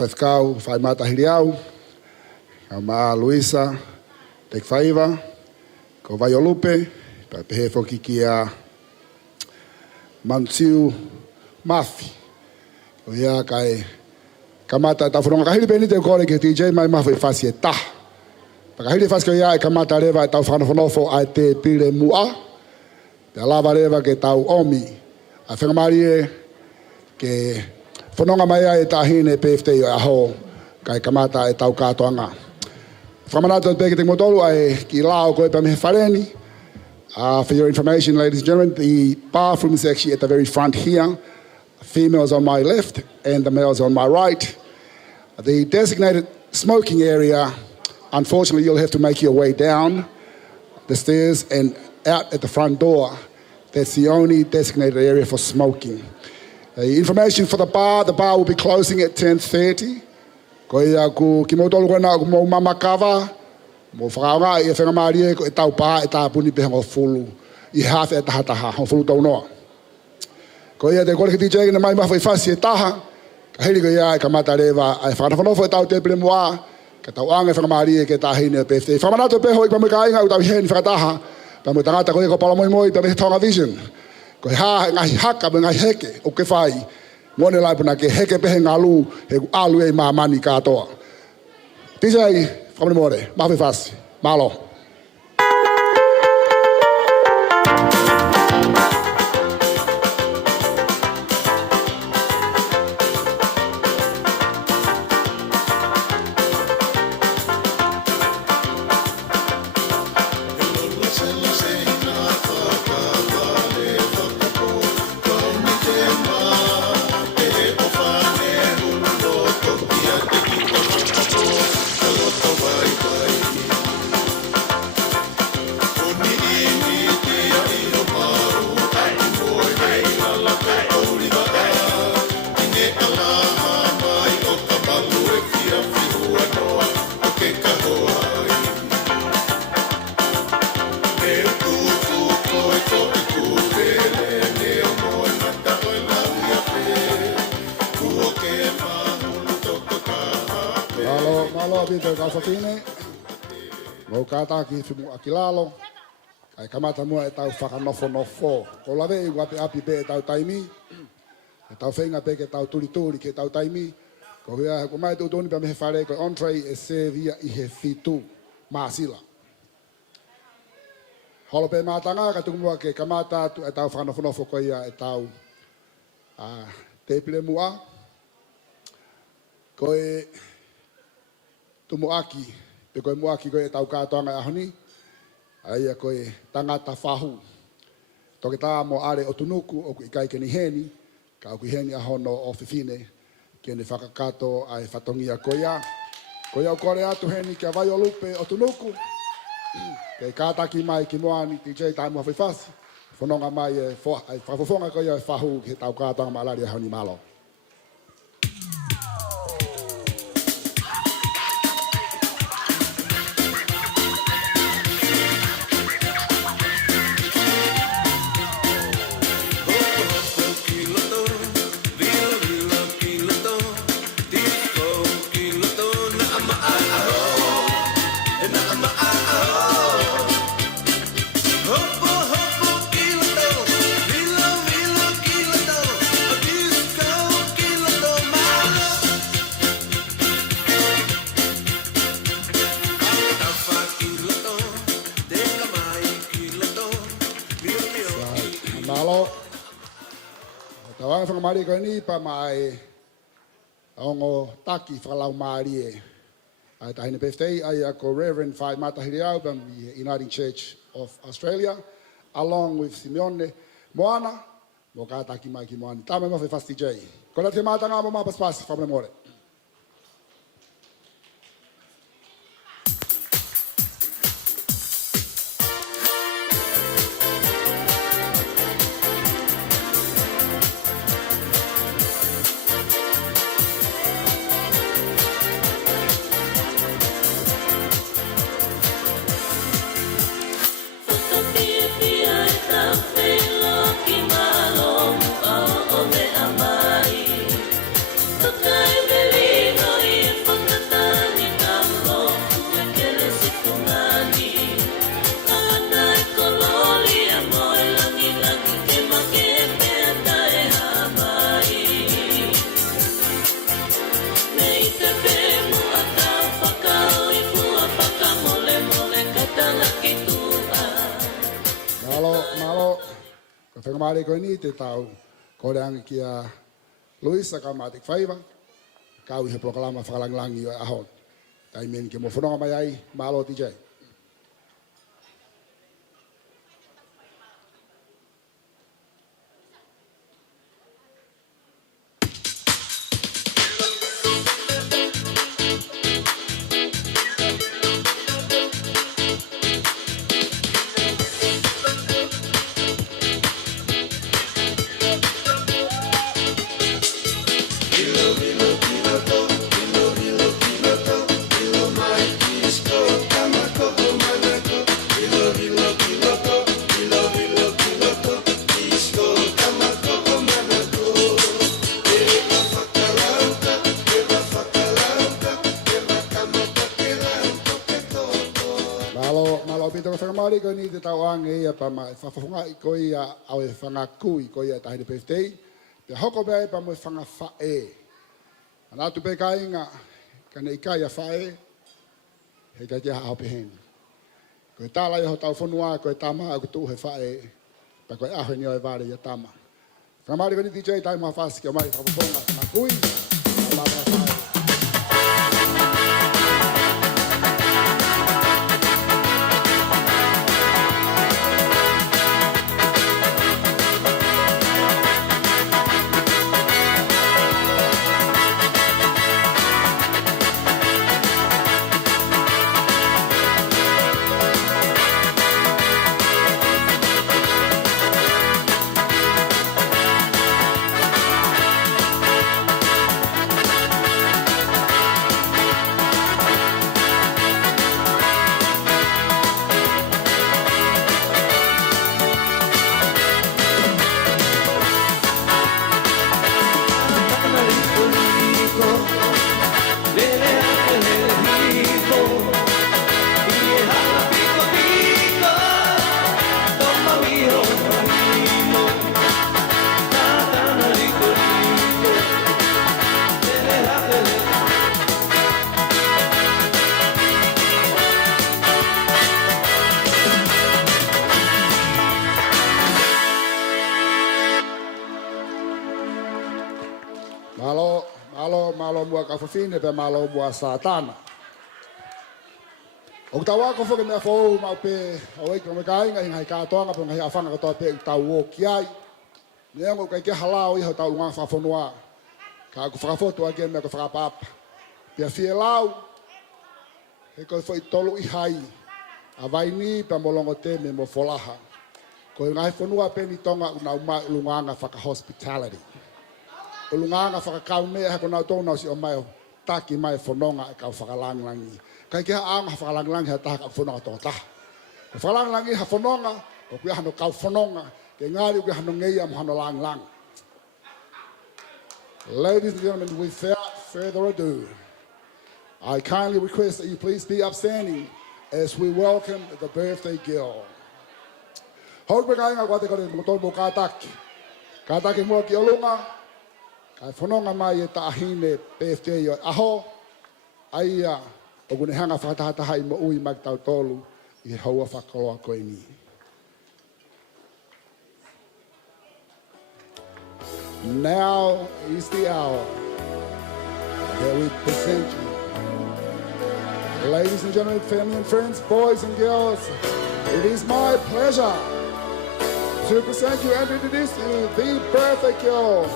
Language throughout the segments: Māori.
Falefo'ou, fai matahiriau, ma Luisa, tek faiva, ko vai o lupe, pa pehe foki ki a Mansiu Mafi. O ia kai kamata ta fronga kahiri beni te kore ke TJ mai mafi fasi e ta. Pa kahiri fasi ko ia kamata reva tau whanawhanofo a te pire mua. Te lava reva ke tau omi. A whengamarie ke whanonga mai e tahine PFT o aho kai kamata e tau katoanga. Whamanato peke te motoru ai ki lao koe pa mehe whareni. For your information, ladies and gentlemen, the bathroom is actually at the very front here. Females on my left and the males on my right. The designated smoking area, unfortunately, you'll have to make your way down the stairs and out at the front door. That's the only designated area for smoking. The information for the bar will be closing at 10:30. Koia ku kimotolu kona ku mo mamakava. Mo whakaunga i whengamarie ko e tau pā e tāpuni peha ngō fulu i hawhi e tahataha, ngō fulu tau noa. Ko ia te kore ki TJ na mai mawhi whasi e taha, ka hiri ko ia e kamata rewa ai whakanawhanofo e tau te pile mua, ka tau anga e whengamarie ke tāhine e PFT. Whamanato peho i pa mui ka inga u tau heni whakataha, pa mui tangata ko e ko Paula Moimoi pa me Tonga Vision. Ko he hā ngahi haka me ngahi heke o ke whai, ngone lai puna ke heke pehe ngalu he ku alu e mamani katoa. TJ, Come on, Mafi fast. Malo. Aki lalo, kai kamata mua e tau whakanofo. Ko lawe i wape api pe e tau taimi, e tau whenga pe ke tau turi ke tau taimi, ko hea ko mai tūtoni pa mehe whare ko entree e sevia i he fitu maasila. Holo pe mātanga ka tukumua ke kamata tu e tau whakanofo ko ia e tau te pile mua. koe tumuaki, pe koe muaki koe tau katoa ngai ahoni, aia koe tangata whahu. Toke tā mo are o tunuku o ku ikai ke ni heni, ka o ku heni ahono o whiwhine, ke ne whakakato ai whatongia koia. Koia o kore atu heni kia vai o lupe o tunuku, ke kātaki mai ki moani TJ tai mua whiwhasi, whanonga mai e whafofonga koia e whahu ke tau katoa malari ahoni malo. Tawanga whakamari koe ni pa mai ongo taki whakalau maari e. Ai tahine birthday ai ako Reverend Whai Matahiri au from the Uniting Church of Australia, along with Simeone Moana, mo kātaki mai ki Moana. Tāme mo whewhasti J. Kona te mātanga mo mapaspasi, whamane more. Whakamari koe ni te tau, kore angi ki a Luisa ka matik whaiva, kau i he proklama whakalanglangi o ahon. Tai meni ke mo whanonga mai ai, malo TJ. Whakamari koe ni te tau ange ia pa mai whawhunga i koe ia au e whangakui koe ia tahine birthday. Te hoko mea pa mo e whangawhae. Ana atu pe ka inga, ka ne ikai a whae, he kai te hao peheni. Koe tāla i ho tau whanua, koe tama au kutu he whae, pa koe aho ni o e vare ia tama. Whakamari koe ni TJ tai mua whasi ki o mai whawhunga whangakui, a lama whae. mua ka fafine pe malo mua satana. O tawa ko fo ke me fo ma pe o e ko me kai ngai ka tonga pe ngai afanga ko pe tau o kiai. Ne ngo kai ke halao I ho tau nga fa fonua. Ka ko fa foto ake me ko fa papa. Pe fie lau. E ko foi tolu I hai. A vai ni pe molongo te me mo folaha. Ko ngai fonua pe ni tonga una uma lunganga fa ka hospitality. O lunganga fa ka kau me ha ko na tona si o mai taki mai fononga ka fa ka langlangi. Kai ke ang ha fa langlangi ha ta ka fononga to ta. Ko fa langlangi ha fononga ko ku ha no ka fononga ke ngari ku ha no ngai am ha no langlang. Ladies and gentlemen, without further ado, I kindly request that you please be upstanding as we welcome the birthday girl. Hau pe kai nga kwa te kore motor mo kataki. Kataki mo ki olunga. Kai fononga mai e tahine birthday yo aho. Aia o kune hanga whakatahata hai mo ui magtau tolu I haua whakaloa koe ni. Now is the hour that we present you. Ladies and gentlemen, family and friends, boys and girls, it is my pleasure to present you and introduce you the birthday girl.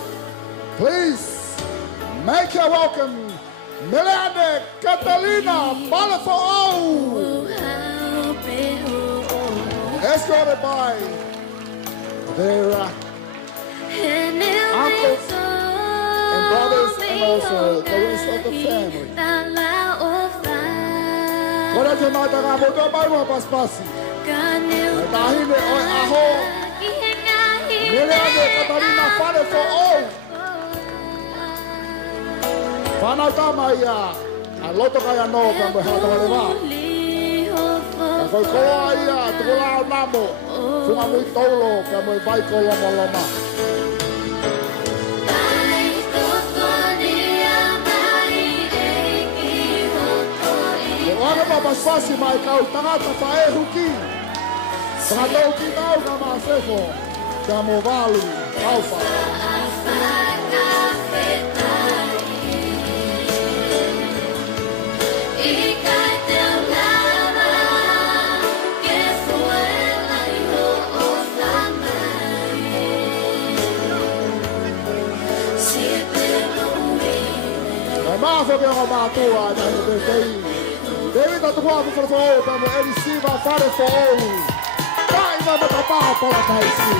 Please make her welcome, Meleane, Catalina, Falefo'ou. Escorted by their uncles and brothers and also the rest of the family. Kora te mata ngā moto mai mo paspasi. Tahine oi aho. Meleane, Catalina, Falefo'ou. Whanau tama ia, a loto kai anō ka mo hata wale wā. Ka koi koa ia, tuko lao namo, funga mui tolo ka mo vai ko loma loma. E wana ma paswasi mai kau tangata whae huki. Tangata huki nau ka maa sefo, ka mo walu, kauwha. Mafo ke o matua na te tei. Dei ta tua fu Falefo'ou pa mo elisiva Falefo'ou. Vai va ta pa la taisi.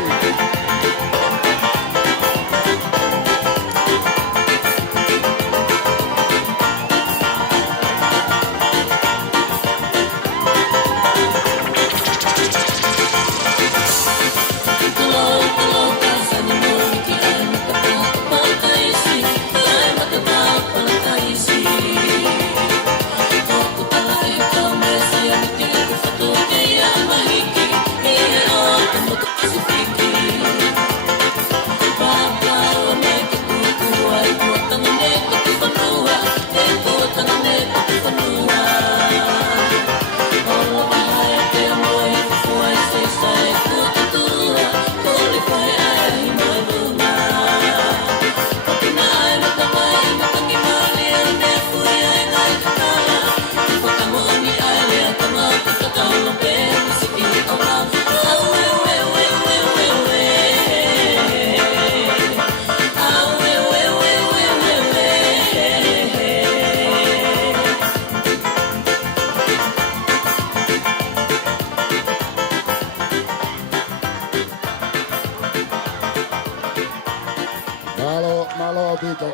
Malo Tito.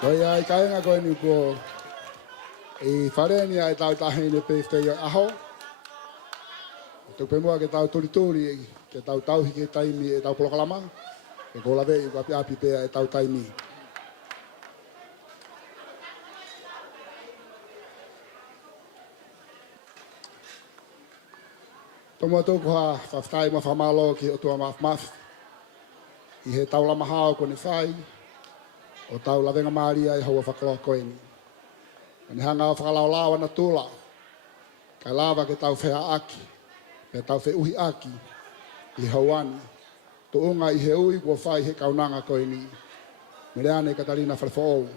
Koi ai kainga koe ni ko I whareni ai tau tahine birthday aho. Tupe mua ke tau turi ke tau tauhi ke taimi e tau polokalama. Ke ko lawe I api api pea e tau taimi. Tomo tōku ha whaftai ma whamalo ki o tua maf. I he tau lama hao kone whai. O tau lawenga maria I haua whakaloa koeni. Ni hanga o whakalao lawa na tūla. Kai lawa ke tau whea aki. Pe tau whe uhi aki. I hauani. To unga I he ui kua whai he kaunanga koeni. Meleane Katalina Falefo'ou.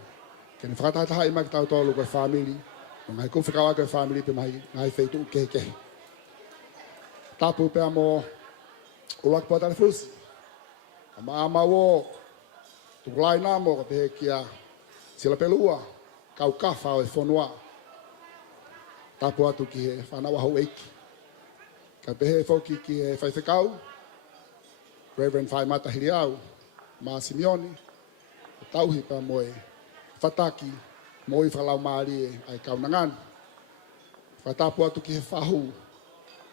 Kene whakatataha I mai ki tau tolu koe whamili. Ngai kuwhikawa koe whamili pe mai ngai wheitu keke. Tapu pea mo ulak po tale fusi. Ama wo tukulai nā mo ka pehe kia sila pelua. Kau kafa o e whonua. Tapu atu ki he whanawa hau eiki. Ka pehe whoki ki he whaiwhikau. Reverend Whai Mata Hiriau. Ma Simeoni. Tauhi pa moe whataki. Moi whalau maari e ai kaunangan. Whatapu atu ki he whahu.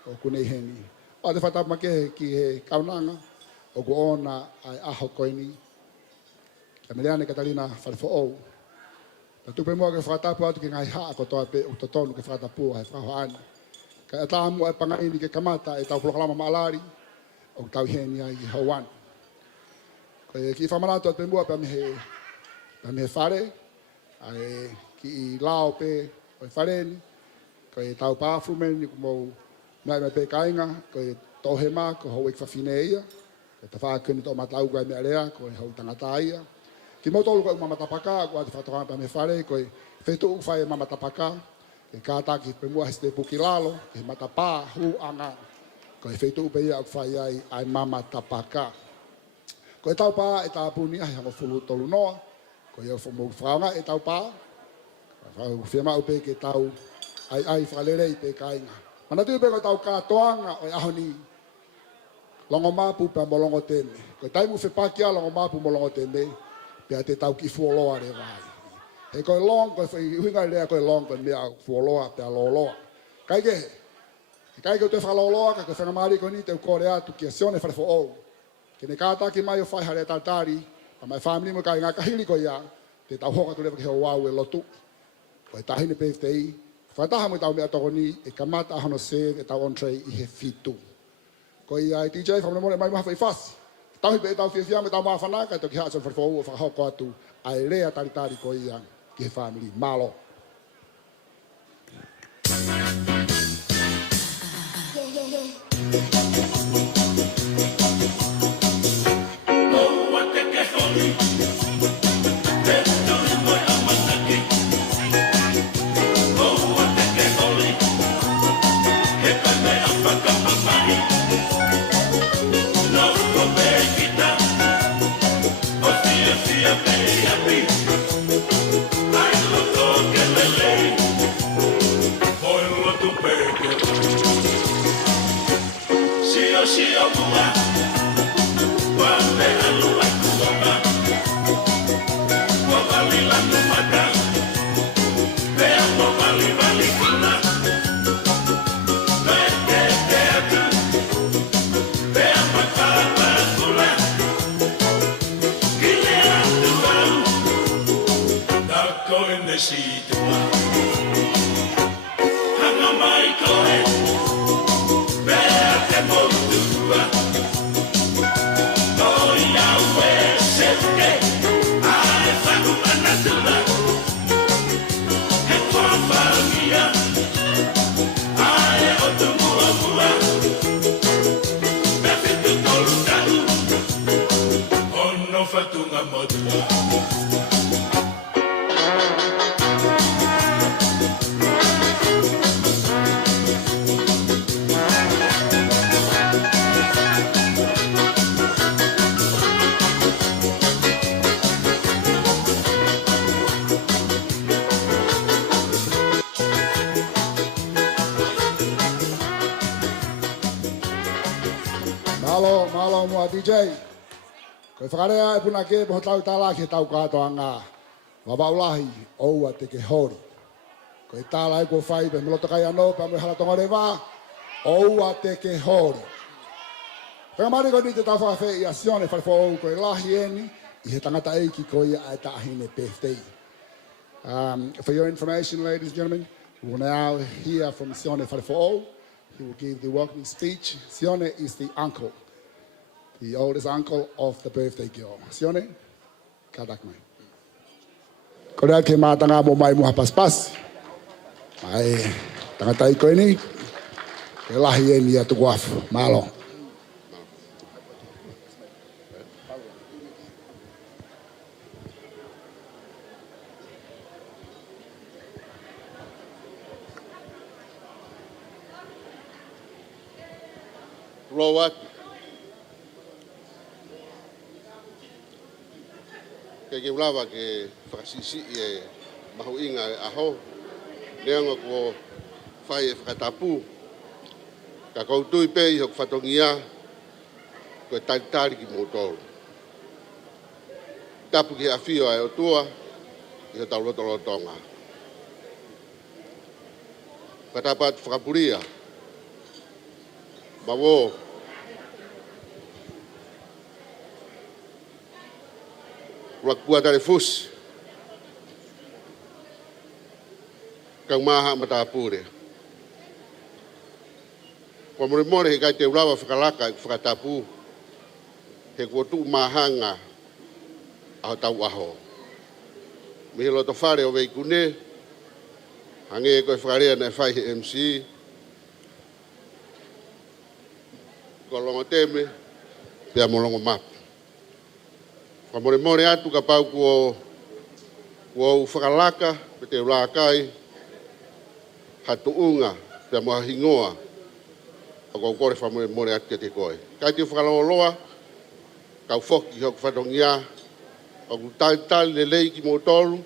O kunei heni. O te whatapu make ki he kaunanga. O ku ona ai aho koini. Ka Meleane Katalina Falefo'ou. Ta tupe mua ke whatapu atu ki ngai haa ko toa pe o totonu ke whatapu ai whahoani. Ka e tāmu ai pangaini ke kamata e tau pulokalama maalari. O tau heni ai i hauani. Ka e ki whamanatu atu pe mua pe me whare. Ai ki I lao pe o whareni. Ka e tau pāfumeni ku mou nai me pe kainga. Ka e tohema ko hau ik whawhine ia. Ka te whaakuni to matau kai mea rea ko e hau tangata ia. Ki mo tolu ko mamatapaka ko ati whatohanga pe me whare. Ko e whetu uwhai e mamatapaka. Ke kātaki pe mua heste puki lalo. Ke matapā hu anga. Ko e whetu upe ia uwhai ai mamatapaka. Ko e tau pā e tāpuni ai hango fulu tolu noa. Ko e mo whaonga e tau pā. Whiama upe ke tau ai whalerei pe kainga. Mana tui pe ko tau kātoanga o e ahoni. Longo mapu pe mo longo teme. Ko e taimu whepakia longo mapu mo longo teme. Pe a te tau ki fuoloa re vai. He ko e long, ko e huinga rea ko e long, ko e mea fuoloa pe a loloa. Kaike he. Kaike o te whaloloa, ka ko whanamari ko ni te ukore atu ki a sione Falefo'ou. Ke ne kātaki mai o whai hare tātari. Pa mai whamini mo kai ngā kahili ko ia. Te tau hoka tu lewa ki heo wau e lotu. Ko e tahine PFTI. Whataha mo tau mea toko ni e kamata ahono save e tau entree I he fitu. Ko ia e DJ whamone mai maha whai whasi. Tauhi pe e tau whiawhia me tau maa whanaka e toki haa son Falefo'ou o whakahoko atu. Ai rea taritari ko ia ki he family. Malo. Malo mua DJ. Koe whakarea e puna ke poho tau tāla ke tau kātoa ngā. Wawaulahi oua te ke hori. Koe tāla e kua whai pe meloto kai anō pe ame halatonga rewa. Oua te ke hori. Whakamari ko ni te tau whakawhi I a sione Falefo'ou koe lahi eni. I he tangata eiki ko ia ai tāhine PFTI. For your information, ladies and gentlemen, we will now hear from Sione Falefo'ou. He will give the welcoming speech. Sione is the uncle. The oldest uncle of the birthday girl. Sione, kadak mai. Korea ke mātanga mo mai muha paspas. Mai tangata I koe ni. Ke lahi e ni atu guafu. Malo. Roa. Ke ulava ke whakasisi e mahu inga e aho. Leanga ko whai e whakatapu. Ka kautui pe i hok whatongia ko e taritari ki mōtoro. Tapu ki awhio ai o tua i ho tauloto Tonga. Katapat whakapuria. Mawo. Wakua tare fus. Kang maha matapure. Kwa more he kai te urawa whakalaka i whakatapu. He kua tu mahanga aho tau aho. Mihi loto whare o wei kune. Hange e koe whakarea na whai he MC. Ko longo teme. Pea molongo mapu. Kwa more atu ka pau kua whakalaka. Pe te urakai. Hatu unga. Pea moha hingoa. O kau kore whamore atu ke te koe. Kai te whakaloloa. Kau whoki hok whatongia. O ku tali le lei ki mōtolu.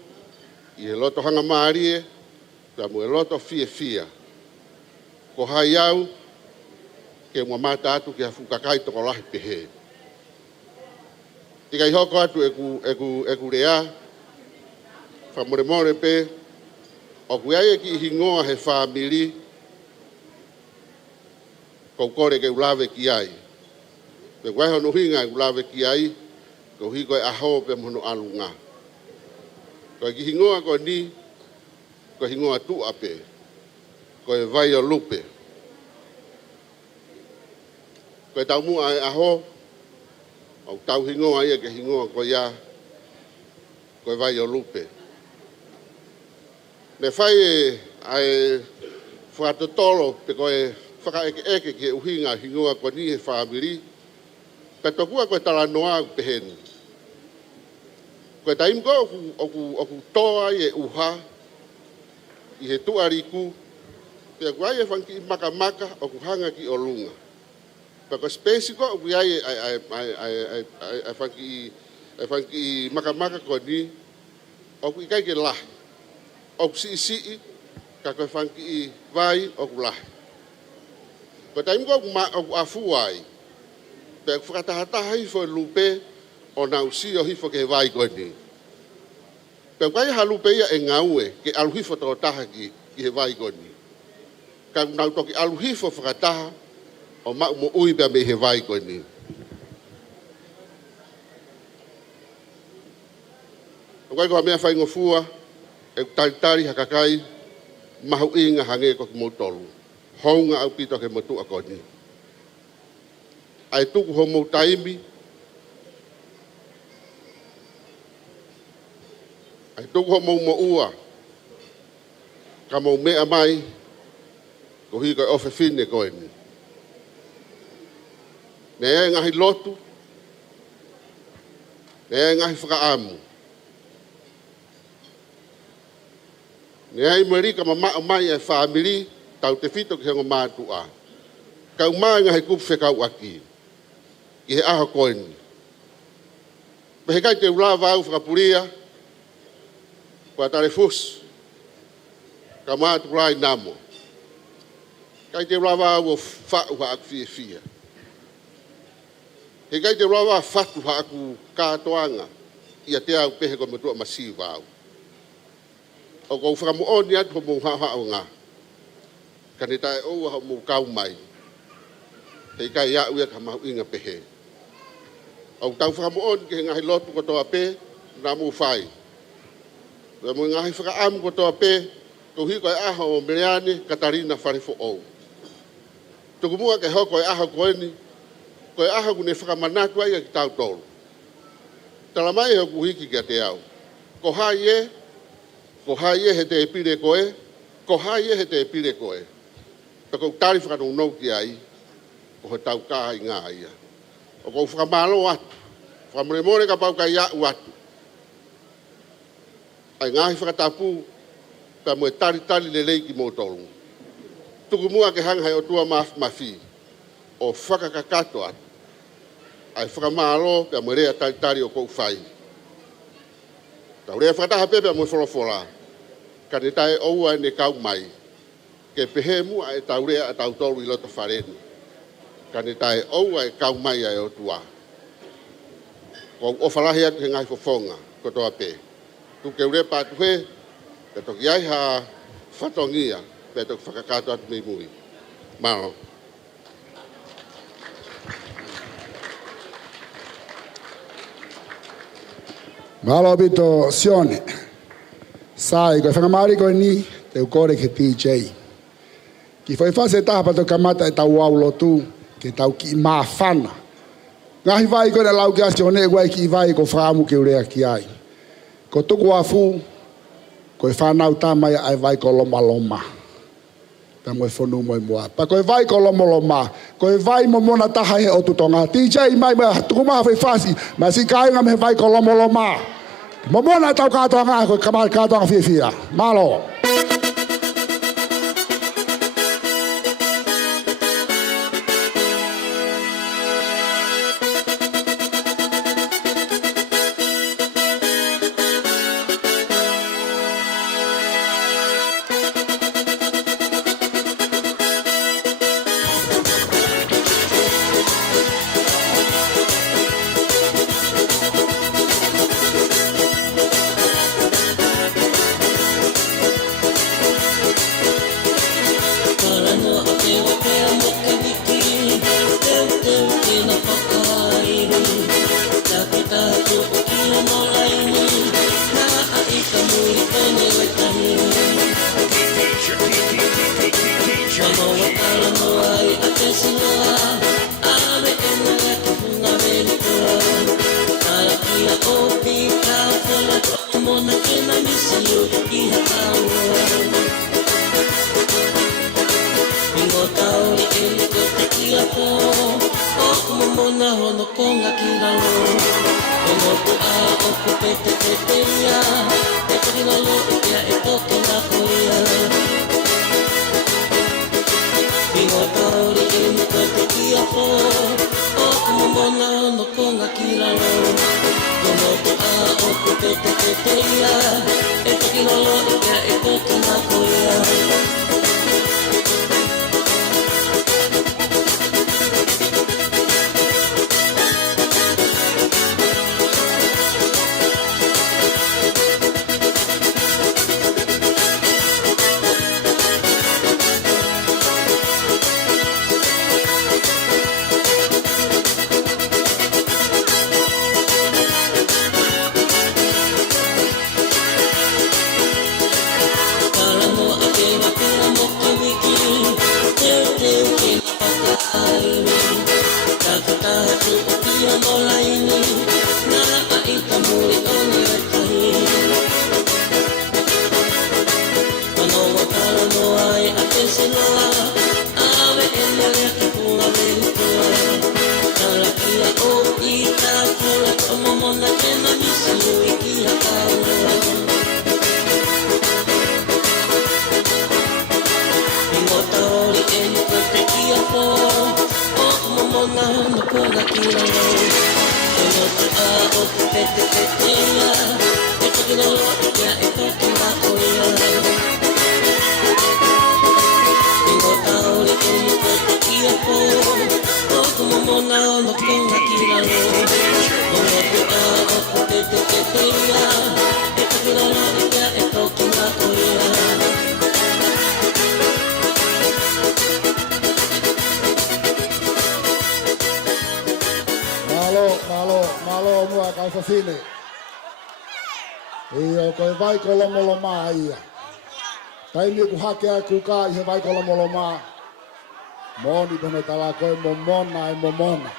I he loto hanga maarie. Pea mo e loto fia. Ko hai au. Ke mua mata atu ke hafukakai toko lahi pehe. Tika i hoko atu e ku rea. Whamore pe. O ku ai e ki hingoa he whamiri. Ko kore ke ulawe ki ai. Pe kwai hono hinga e ulawe ki ai. Ko hi koe aho pe mono alunga. Ko ki hingoa ko ni. Ko hingoa tu ape. Ko e vai o lupe. Ko e tau mua e aho. O tau hingoa ia ke hingoa ko ia. Ko e vai o lupe. Ne whai e ai whakatotolo pe ko e whakaeke ke uhinga hingoa ko ni he whamiri. Pe tokua ko e tala noa peheni. Ko e taimko oku toa i e uha. I he tuariku. Pe ko ai e whanki maka oku hanga ki o lunga. Pe ko spesi ko oku ai e whanki maka ko ni. Oku i kai ke lahi. Oku si ka ko e whanki vai oku lahi. Ko taimko oku afu ai. Pe whakatahataha hifo e lupe o nausi o hifo ke vai ko ni. Pe kai halupe ia e ngaue ke aluhifo to taha ki he vai ko ni. Ka nau toki aluhifo whakataha o mau mo ui pe me he vai ko ni. O kai ko mea whai ngofua e taritari hakakai mahu inga hange ko ki motolu. Honga au pito ke motu a ko ni. Ai tuku ho mo taimi. Ai tuku ho mo ua. Ka mo mea mai. Ko hi koe ofe fine koe ni. Ne e ngahi lotu. Ne e ngahi whakaamu. Ne e imerika ma mai e whaamiri. Tau te fito ki hengo mātua. Kau mai ngahi kupu whekau aki. I he aha koe ni. Me he kai te ulawa au whakapuria. Kua tare fus. Ka mātu rai namo. Kai te ulawa au o whau ha aku fia. He kai te ulawa whatu ha aku kātoanga. Ia te au pehe ko matua masiwa au. O kou whakamuoni atu ho mou hao ngā. Ka ne tae oua ho mou kau mai. Hei kai ia uia ka mahu inga pehe. Au tau whakamuoni ke ngahi lotu ko toa pe, nā mou whai. Wa mo ngahi whakaamu ko toa pe, ko hiko e aha o Meleane, Katalina, Falefo'ou. Tuku mua ke hoko e aha koeni, ko e aha kune whakamanatu ai ki tau tolu. Talamai he ku hiki kia te au. Ko hai e he te epire koe, ko hai e he te epire koe. Tako tari whakanong nou ki ai, ko he tau kāi ngā ia. O kou whakamalo atu, whakamore ka pau kai iau atu. Ai ngahi whakatapu, ka mo e tari le lei ki mōtolu. Tuku mua ke hanghai o tua mafi. o whakakakato atu. Ai whakamaro pia mo rea taitari o kou whai. Tau rea whakataha pepe mo wholofola. Ka ne tae oua ne kau mai. Ke pehe mua e tau rea a tau toru i loto wharenu. Ka ne tae oua e kau mai ai o tua. Ko o whalahi atu he ngai fofonga ko toa pe. Tu ke ure pātu he, pe toki ai ha whatongia, pe toki whakakato atu mei mui. Mao. Malo bito sione. Sai, koe whakamari koe ni, te ukore ke TJ. Ki whai whase taha pato kamata e tau au lotu, ke tau ki maa whana. Ngahi vai koe na lau ki asi o ne guai ki vai ko whaamu ke urea ki ai. Ko tuku afu, koe whanau tamai ai vai ko loma loma. Ta moe whonu moe mua. Pa koe vai ko loma loma, koe vai mo mona taha he o tutonga. TJ mai mai tuku maha whai whasi, ma si kāinga me vai ko loma loma. Mo mona tau kātoa ngā koe kamari kātoa ngā whiawhia. Malo. Hakea kuka i he vai kola moloma. Moni pene tala koe momona e momona.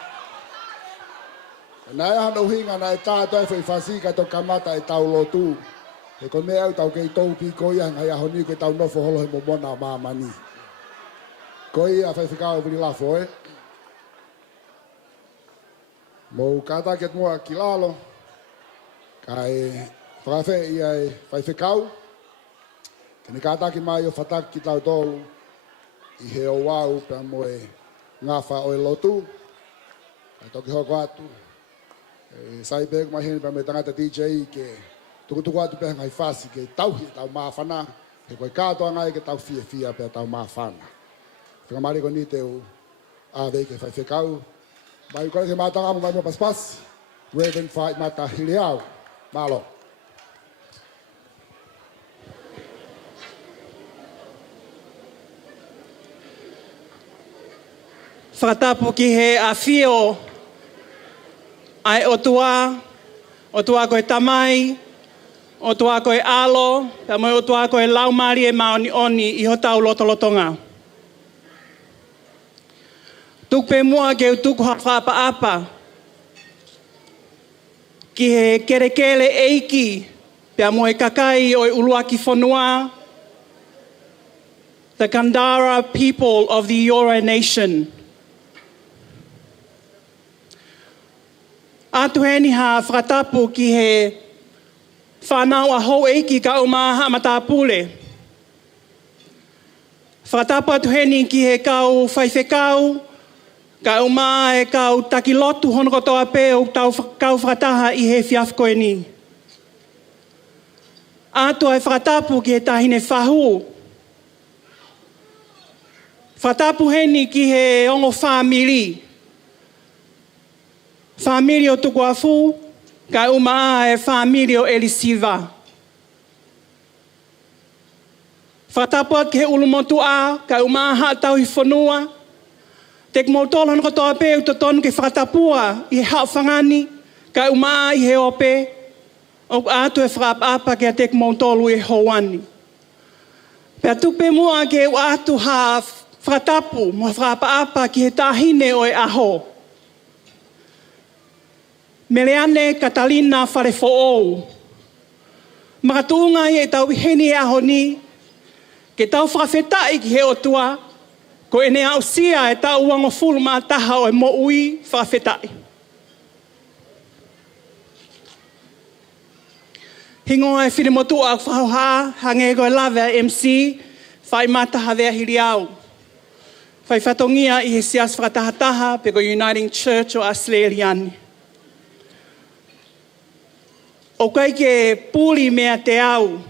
Nai hana uhinga na e tātua e whai whasika to kamata e tau lotu. He ko mea au tau kei tau pi ko ia ngai ahoni ke tau nofo holo he momona mamani. Ko ia whai whikao vini lafo e. Mou kata ket mua ki lalo. Kai whakawhe ia e whai whikao. Ni kātaki mai o whataki tau tolu i he o wau pia moe ngā wha o e lotu. Ai toki hoko atu. E sai pēku mai heni pa me tangata DJ ke tukutuku atu pēha ngai whasi ke tauhi tau māwhana. He koe kātoa ngai ke tau fia pēha tau māwhana. Whakamari ko ni teo āwei ke whai whekau. Mai ukare ke mātanga amu mai mo paspas. Reverend Fight Mata Hiliau. Malo. Whakatapu ki he a whio ai otua koe tamai, otua koe alo, ta moi otua koe laumari e maoni oni i ho tau lotolotonga. Tukpe mua ke utuku hawhapa apa, ki he kerekele eiki, pia moe kakai o uluaki whanua, the Kandara people of the Eora Nation. Atu heni ha whakatapu ki he whanau a hou eiki ka umaha matapule. Whakatapu atu heni ki he kau whaiwhekau, ka umaha e kau takilotu hono kotoa pē o kau whakataha i he whiafkoe ni. Atu ai whakatapu ki he tahine whahu. Whakatapu heni ki he ongo whamiri. Whamiri o tuku afu, ka umaa e whamiri o Elisiva. Whatapuat ke he ulumotu a, ka umaa haa tau hi whanua. Tek mautolo hana kotoa pē u tonu ke whatapua i he hao whangani, ka umaa i he ope, o atu e whakapa ke a tek mautolo i hoani. Pea tupe mua ke u atu haa whatapu, mo whakapa ki he tahine o e aho. Meleane, Katalina, Falefo'ou. Makatunga i e tau heni e aho ni, ke tau whakawhetai ki he otua, ko e ne au sia e tau uango fulu maa taha o e moui whakawhetai. Hingoa e whirimotu au whahoha, hange koe lawe a MC, whai mataha vea hiri au. Whai whatongia i he sias whakatahataha pe ko Uniting Church o Australian. O kai ke puli mea te au.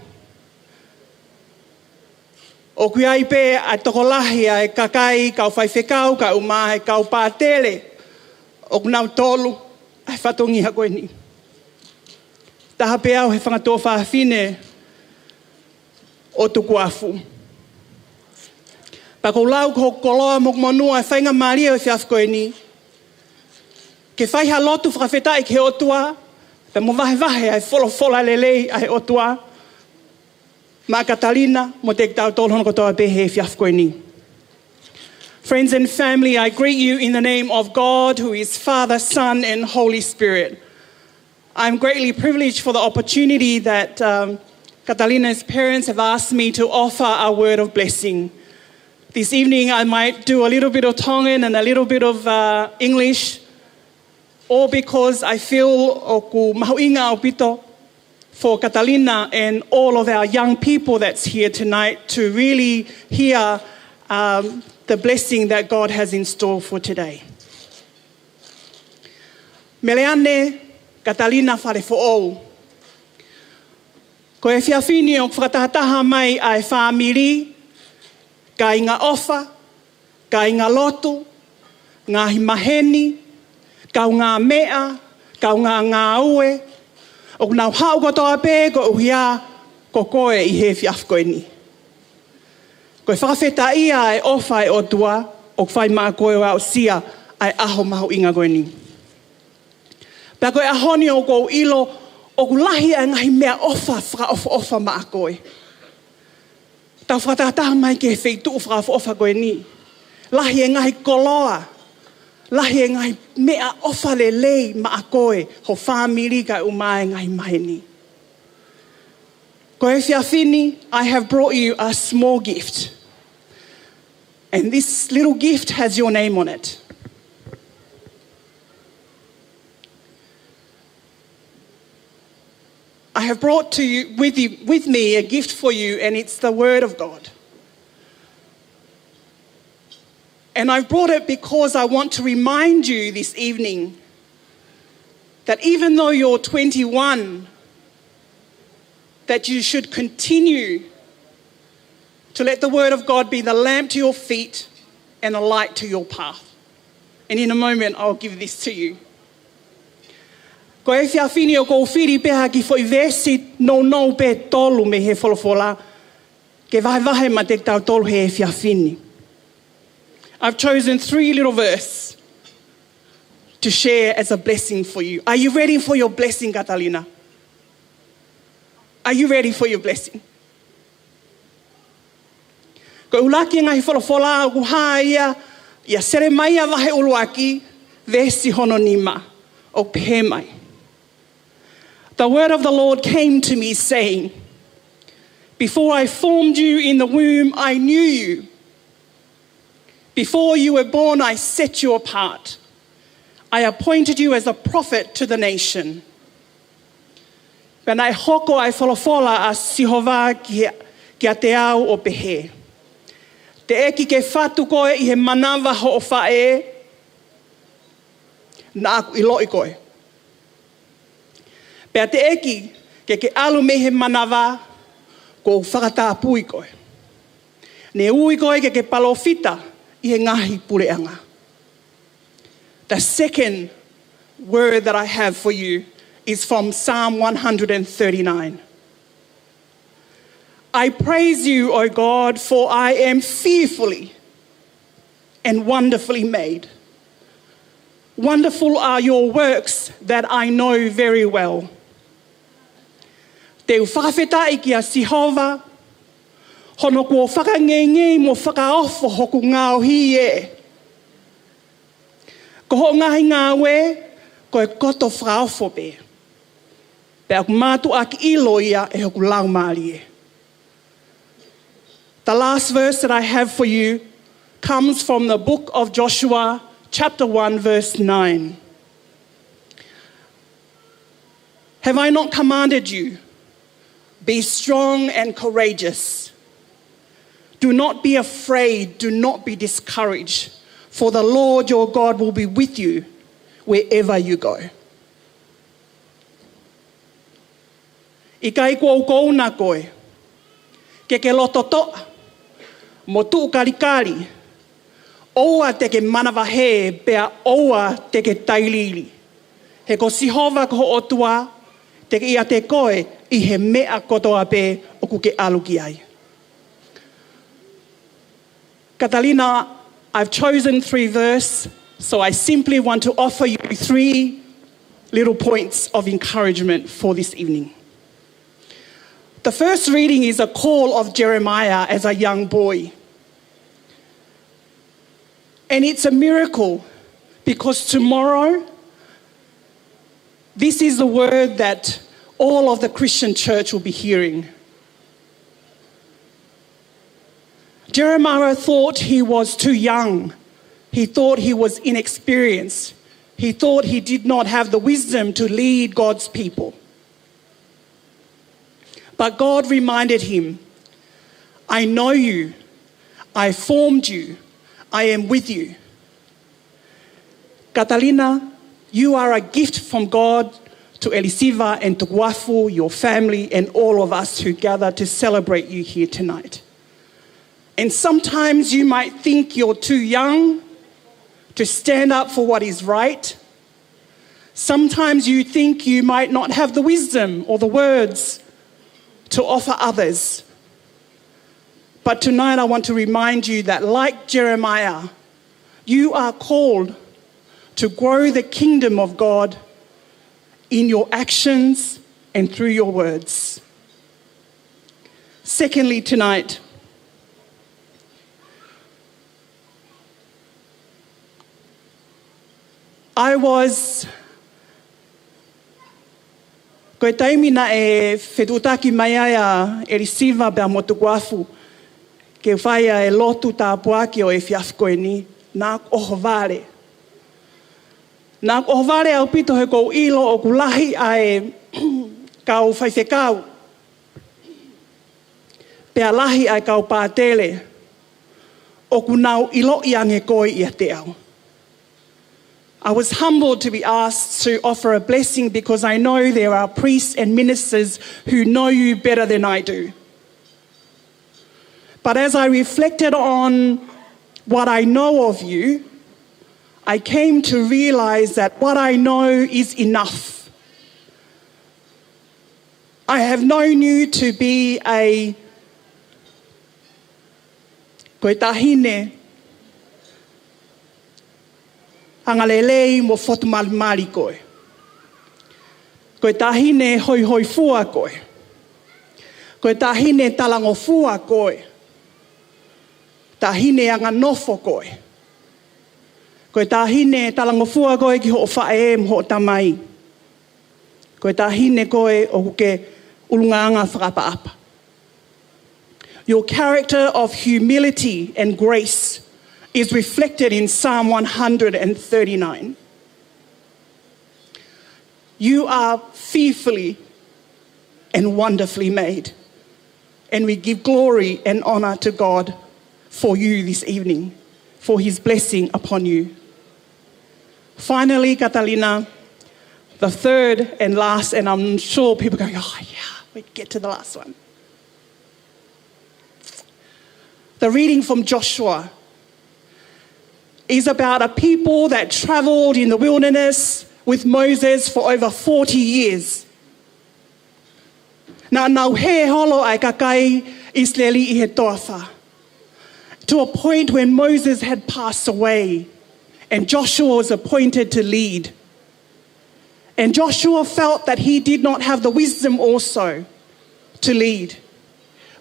O kui ai pē a tokolahi a e kakai, kau whaiwhekau, ka umahe, kau pātele. O kunau tolu, ai whatongiha koe ni. Taha pē au he whangatoa whahawhine o tuku afu. Pako lau ko koloa mok monua e whainga maria o whiaf koe ni. Ke whaiha lotu whakawhetai ke otua, pe mo vahe ai fola lelei ai otua. Ma Catalina, mo te tau tolo hono kotoa pehe whiaf koe ni. Friends and family, I greet you in the name of God, who is Father, Son, and Holy Spirit. I'm greatly privileged for the opportunity that Catalina's parents have asked me to offer a word of blessing. This evening, I might do a little bit of Tongan and a little bit of English, all because I feel o ku mahuinga o pito for Catalina and all of our young people that's here tonight to really hear the blessing that God has in store for today. Meleane, Catalina Falefo'ou. Ko e whiawhini o whakatahataha mai ai whamiri, ka inga ofa, ka inga lotu, ngā himaheni, ka ngā mea, ka ngā ue, o nau hau kotoa pē ko uhia ko koe i he whiaf koe ni. Koe whakawheta ia e ofa e o tua, o whai maa koe o au sia ai aho mahu inga koe ni. Pea koe ahoni o kou ilo, o ku lahi a ngahi mea ofa ofa maa koe. Tau whakatahataha mai ke he wheitu ofa koe ni. Lahi e ngahi koloa, lahi e ngahi mea ofa lelei maa koe ho whamiri ka umae ngahi maheni. Ko e whiawhini, I have brought you a small gift. And this little gift has your name on it. I have brought to you with me a gift for you, and it's the Word of God. And I've brought it because I want to remind you this evening that even though you're 21, that you should continue to let the Word of God be the lamp to your feet and a light to your path. And in a moment, I'll give this to you. Ko e whiawhini o kou whiri peha ki whoi vesi no pe tolu me he wholofola, ke vahe ma te tau tolu he whiawhini. I've chosen 3 little verses to share as a blessing for you. Are you ready for your blessing, Catalina? Are you ready for your blessing? Ko ulaki ngahi wholofola o kuha ia sere mai a vahe uluaki vesi hono nima o pehe mai. The word of the Lord came to me saying, before I formed you in the womb, I knew you. Before you were born, I set you apart. I appointed you as a prophet to the nation. Pēnei hoko ai wholofola a Sihova ki a te au o pehe. Te eki ke whatu koe I he manawa ho o whae, na aku I loi koe. Pea te eki ke alu me he manawa, ko whakatāpui koe. Ne ui koe ke palofita I he ngahi pureanga. The second word that I have for you is from Psalm 139. I praise you, O God, for I am fearfully and wonderfully made. Wonderful are your works that I know very well. Te whakawhetai ki a Sihova, hono kua whakangenge mo whakaofo hoku ngāo hi e. Ko ho ngahi ngā we, ko e koto whakaofo pe. Pe aku mātu aki ilo ia e hoku laumari e. The last verse that I have for you comes from the book of Joshua, chapter 1, verse 9. Have I not commanded you? Be strong and courageous. Do not be afraid, do not be discouraged, for the Lord your God will be with you wherever you go. I kai kou na koe, ke loto toa, mo tuu karikari, oua te ke manawa he, pea oua te ke tailili. He ko Sihova ko otua, te ke ia te koe, I he mea kotoa pe o ku ke aluki ai. Catalina, I've chosen 3 verses, so I simply want to offer you 3 little points of encouragement for this evening. The first reading is a call of Jeremiah as a young boy. And it's a miracle because tomorrow, this is the word that all of the Christian church will be hearing. Jeremiah thought he was too young. He thought he was inexperienced. He thought he did not have the wisdom to lead God's people. But God reminded him, I know you. I formed you. I am with you. Catalina, you are a gift from God to Elisiva and to Guafu, your family, and all of us who gather to celebrate you here tonight. And sometimes you might think you're too young to stand up for what is right. Sometimes you think you might not have the wisdom or the words to offer others. But tonight I want to remind you that like Jeremiah, you are called to grow the kingdom of God in your actions and through your words. Secondly, tonight, I was koe taimina e whetutaki mai aia e risiva bea motu guafu ke whaia e lotu tā puaki o e whiafkoe ni nā oho vare. Nā oho vare au pito he kou ilo o kulahi a e kau whaiwhekau. Pea lahi ai kau pātele o kunau ilo iange koe ia te au. I was humbled to be asked to offer a blessing because I know there are priests and ministers who know you better than I do. But as I reflected on what I know of you, I came to realize that what I know is enough. I have known you to be a koe tahine angalelei mo fotumalimali koe. Koe tahine hoi hoi fua koe. Koe tahine talango fua koe. Tahine anga nofo koe. Koe tahine talango fua koe ki ho whae mo ho tamai. Koe tahine koe o kuke ulungaanga whakapaapa. Your character of humility and grace is reflected in Psalm 139. You are fearfully and wonderfully made, and we give glory and honor to God for you this evening, for his blessing upon you. Finally, Catalina, the third and last, and I'm sure people are going, oh yeah, we get to the last one. The reading from Joshua is about a people that traveled in the wilderness with Moses for over 40 years. Nā nau he holo ai kakai Israeli I he toawha. To a point when Moses had passed away and Joshua was appointed to lead. And Joshua felt that he did not have the wisdom also to lead.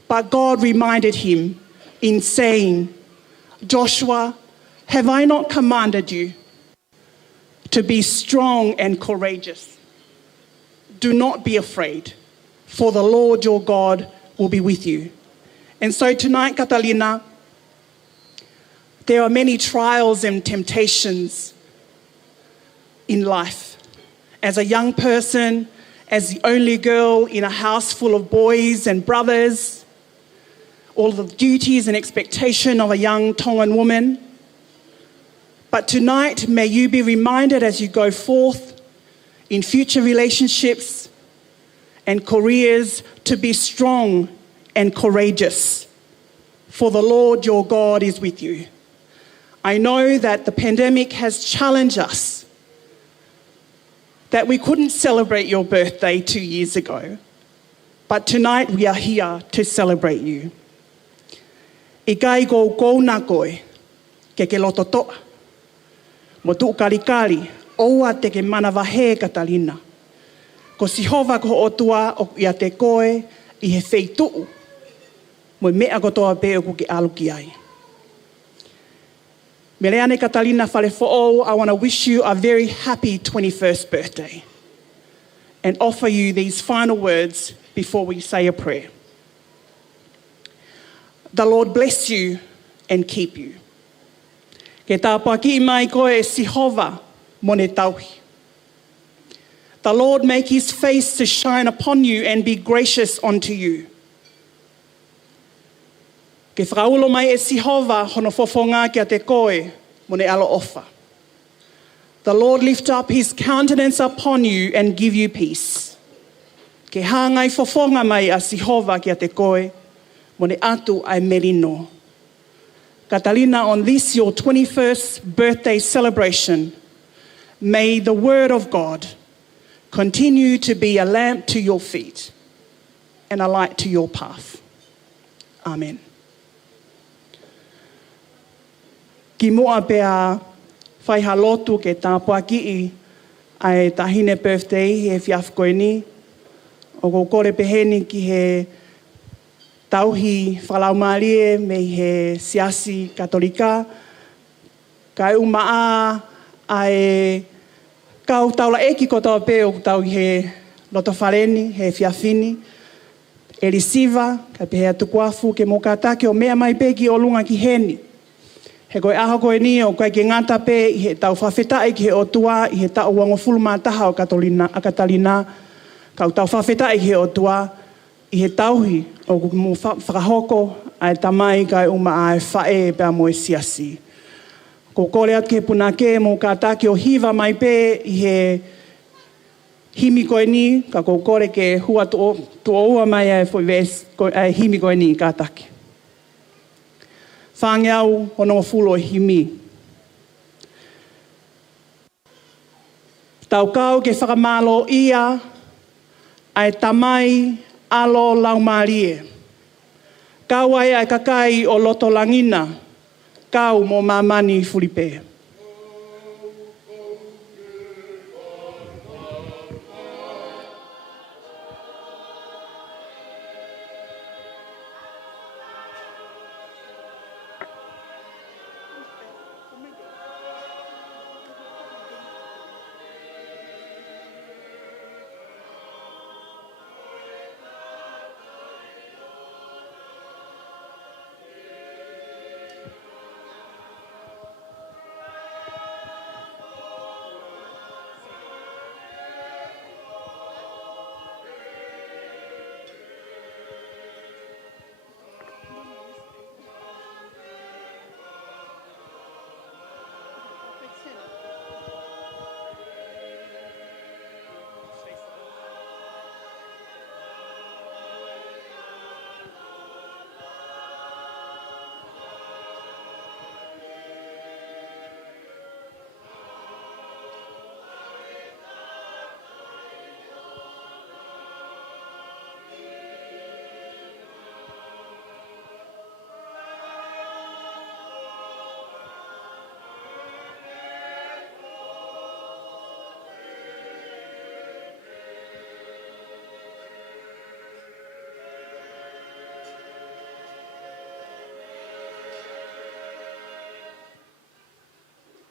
But God reminded him in saying, Joshua, have I not commanded you to be strong and courageous? Do not be afraid, for the Lord your God will be with you. And so tonight, Catalina, there are many trials and temptations in life. As a young person, as the only girl in a house full of boys and brothers, all the duties and expectation of a young Tongan woman. But tonight, may you be reminded as you go forth in future relationships and careers to be strong and courageous, for the Lord your God is with you. I know that the pandemic has challenged us, that we couldn't celebrate your birthday 2 years ago, but tonight we are here to celebrate you. I kai ko kouna koe, ke loto toa. Mo tu karikari, oua te ke mana wahe Katalina. Ko sihova ko otua o ia te koe I he wheituu. Mo mea ko toa pe o ku ke aluki ai. Meleane Katalina Falefo'ou, I want to wish you a very happy 21st birthday and offer you these final words before we say a prayer. The Lord bless you and keep you. Ke tāpaki mai koe e sihova mo ne tauhi. The Lord make his face to shine upon you and be gracious unto you. Ke whakaulo mai e sihova hono fofonga kia te koe mo ne alo ofa. The Lord lift up his countenance upon you and give you peace. Ke hangai fofonga mai a sihova kia te koe mo ne atu ai merino. Catalina, on this your 21st birthday celebration, may the word of God continue to be a lamp to your feet and a light to your path. Amen. Ki moa pea whaihalotu ke tāpuaki ai tahine birthday he whiafkoeni o ko kore peheni ki he tauhi whalaumarie me he siasi katolika. Kai umaa ai kau taula eki ko tau pe o tau he loto whareni, he whiawhini. E risiva, kai pehea tukuafu ke mokata ke o mea mai peki o lunga ki heni. He koe aha koe ni o koe ke ngata pe I he tau whawhetai ki he o tua I he tau wangofulu mātaha o Catalina. Kau tau whawhetai ki he o tua I he tauhi o mo whakahoko ai tamai kai uma ai whae pēr mo e siasi. Ko kore atu ke puna ke mo ka taki o hiva mai pē i he himi koe ni, ka ko kore ke hua tu oua mai ai himi koe ni ka taki. Whange au ono fulo himi. Tau kau ke whakamalo ia ai tamai alo laumarie. Kau ai kakai o loto langina, kau mo mamani Filipe.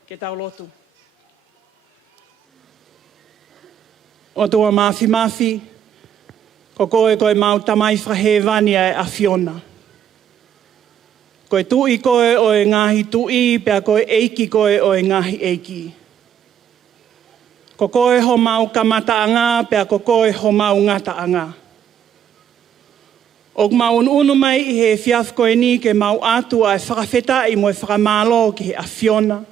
Ke tau lotu. O tua mafi, ko koe mau tamai whahewani ai a Fiona. Koe tui koe o e ngahi tui, pea koe eiki koe o e ngahi eiki. Ko koe ho mau kamataanga, pea ko koe ho mau ngataanga. O mau unu mai i he fiaf koe ni ke mau atu ai whakawheta i mo e whakamalo ki he a Fiona.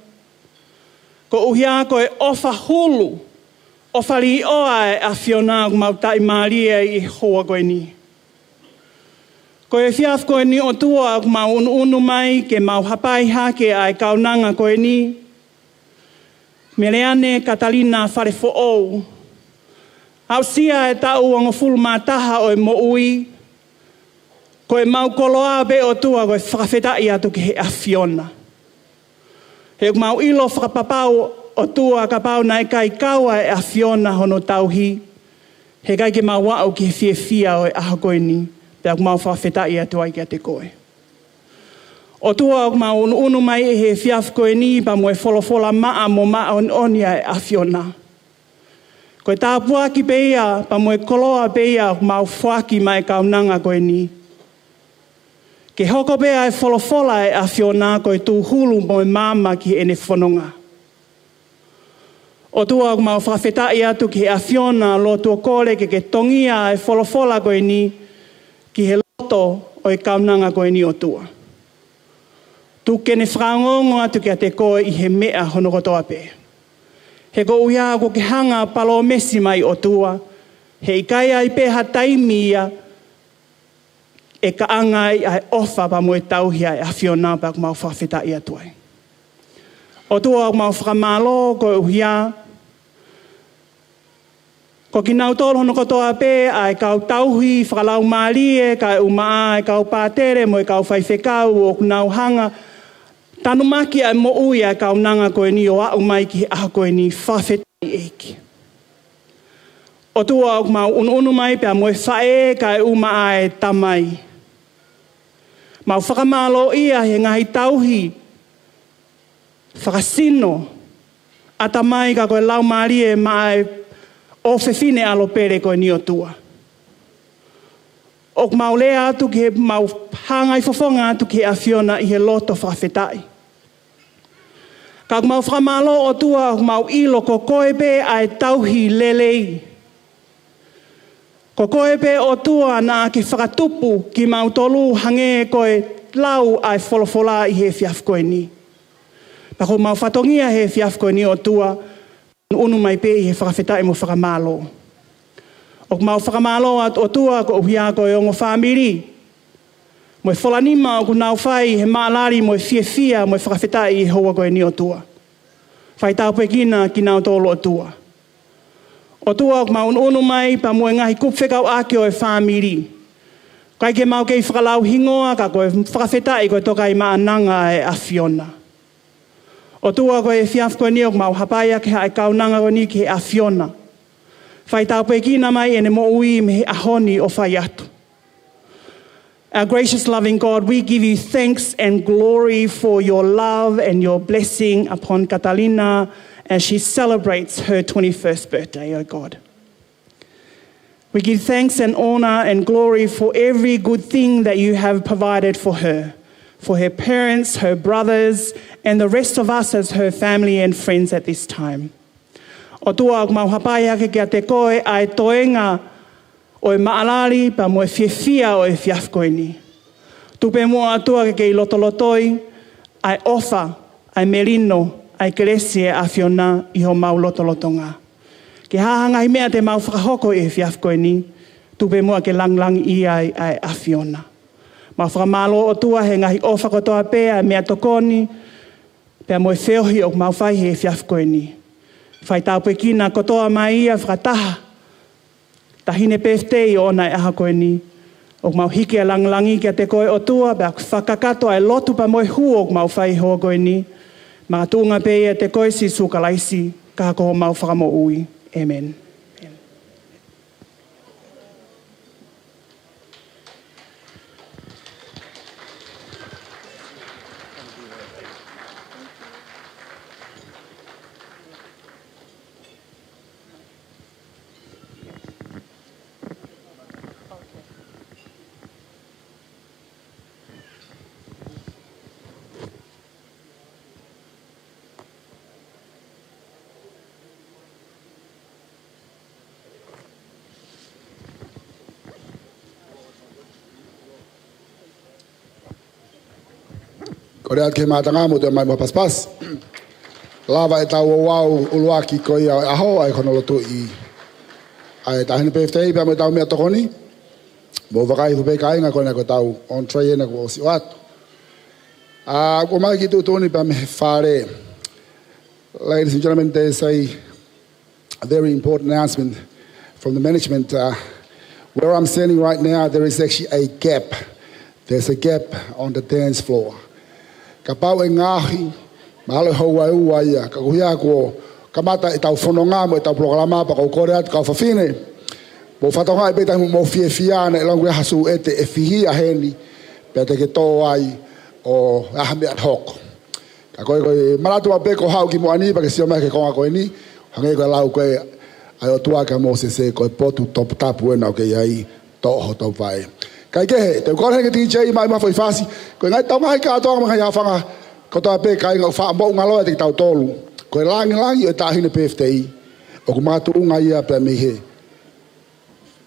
Ko uhia koe ofa hulu, ofa li oa e a Fiona mau tai maria i hoa koe ni. Koe fiaf koe ni o tua mau unu mai ke mau hapai hake ai kaunanga koe ni. Meleane Katalina Falefo'ou. Au sia e tau anga fulu mataha o e moui. Koe mau koloa be o tua koe whakawhetai atu ki he a Fiona. He mau ilo whakapapau o tua ka pau nai kai kaua e a Fiona hono tauhi. He kai ke mau wau ki he fia o e aha koe ni. Pea mau whawhetai atu ai ki a te koe. O tua mau unu mai e he fiaf koe ni pa mo e wholofola maa mo maa onia e a Fiona. Koe tāpua ki peia pa mo e koloa peia mau whaki mai kaunanga koe ni. Ke hoko pea e wholofola e a Fiona koe tū hulu mo e mama ki ene whanonga. O tua mau whawhetai atu ki a Fiona lo tua kore ke tongia e wholofola koe ni ki he loto o e kaunanga koe ni o tua. Tu kene whangongo atu ki a te koe i he mea hono kotoa pē. He ko uia ko ke hanga palo mesi mai o tua. He ikai ai pē hataimi ia e ka angai ai ofa pa mo e tauhia e a Fiona pa mau whawhetai atu ai. O tua mau whakamalo ko uia ko ki nau tolo hono kotoa pē ai kau tauhi whakalau malie kai umaa e kau pātere mo e kau whaiwhekau o kunau hanga. Tanu maki ai mo ui ai kau nanga koe ni o au mai ki aha koe ni whawhetai eiki. O tua mau unu mai pia mo e whae kai umaa e tamai. Mau whakamalo ia he ngahi tauhi whakasino a tamai ka koe lau marie mai o whewhine alo pere koe ni o tua. O mau lea atu ki he mau hangai whafonga atu ki a Fiona i he loto whawhetai. Ka mau whakamalo o tua mau ilo ko koe pe ai tauhi lelei. Ko koe pe o tua nā ki whakatupu ki mautolu hange koe lau ai wholofola I he whiaf koe ni. Pako mau whatongia he whiaf koe ni o tua, unu mai pe I he whakawhetai mo whakamalo. O mau whakamalo at o tua ko uhia koe o ngō whamiri. Moe wholanima o kunau whai he maalari moe whia moe whakawhetai I hoa koe ni o tua. Whai tau pekina ki nau tolo o tua. O tua o mau unu mai pa moe ngahi kupwhekau ake o e whamiri. Kai ke mau kei whakalau hingoa ka koe whakawhetai koe toka I maananga e awhiona. O tua koe e whiaf koe ni o mau hapaia ke hae kaunanga koe ni ki he awhiona. Whai tau pekina mai ene mo ui me he ahoni o whai atu. Our gracious, loving God, we give you thanks and glory for your love and your blessing upon Catalina as she celebrates her 21st birthday, oh God. We give thanks and honor and glory for every good thing that you have provided for her parents, her brothers, and the rest of us as her family and friends at this time. O tua o mau hapai ake kia te koe ai toenga o e maalari pa mo e whiawhia o e whiaf koe ni. Tupe mua atua ke kei lotolotoi, ai ofa, ai merino, ai keresie a whiona I ho mau lotolotonga. Ke hahangai mea te mau whakahoko e whiaf koe ni, tupe mua ke langlang I ai a whiona. Mau whakamalo o tua he ngahi ofa kotoa pēa mea tokoni, pēa mo e whiohi o mau whai he whiaf koe ni. Whai tau pekina kotoa mai ia whakataha. Tahine birthday o nei aha koe ni. O mau hiki a langlangi kia te koe o tua, bea whakakato ai lotu pa moe hu o mau whai hoa koe ni. Mga tuunga pēia te koe si sukalaisi, ka ko mau whakamo ui. Amen. Korea ke matanga mo te mai paspas. Lava e tau wau uluaki ko ia aho ai kono lotu I. Ai tahine birthday pa mo tau mea tokoni. Mo vakai fu pe kai nga kona ko tau on tray na ko si wat. Ko mai ki tu toni pa me fare. Ladies and gentlemen, there's a very important announcement from the management. Where I'm standing right now, there is actually a gap. There's a gap on the dance floor. Ka pau e ngahi, mahalo hau ua ia, ka kuhia ko kamata I tau whanonga mo I tau programa pa kau kore atu kau whawhine. Mo whatonga I pētai mo whiawhia na ilangu e hasu e te e whihia heni, pēa te ke tō ai o ahame ad hoc. Ka koe koe maratu a peko hau ki mo ani pa ke sio mai ke konga koe ni, hange koe lau koe ai o tuaka mo se koe potu top tapu e nau ke iai toho tau vai. Kai kehe, te ukore ke DJ mai mawhai whasi, koe ngai tau mahi kātoa mga hiawhanga, ko tā pē kai ngau wha mbau ngaloa te ki tau tolu. Koe langi o tāhine PFTI, o ku mātu unga ia pēr mihe.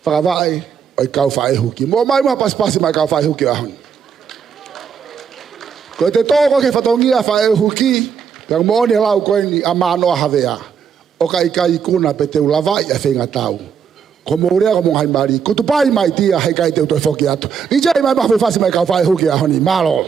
Whakawai, o I kau whae huki. Mo mai mwa paspasi mai kau whae huki ahon. Koe te tōko ke whatongia whae huki, pēr mo one lau koe ni a mānoa hawea. O ka I kuna pe te ulawai a whenga tau. Ko mōrea ko mōngai mari, ko tupai mai tia hei kai te utoi whoki atu. DJ mai mawhai whasi mai kau whae huki ahoni, mālo.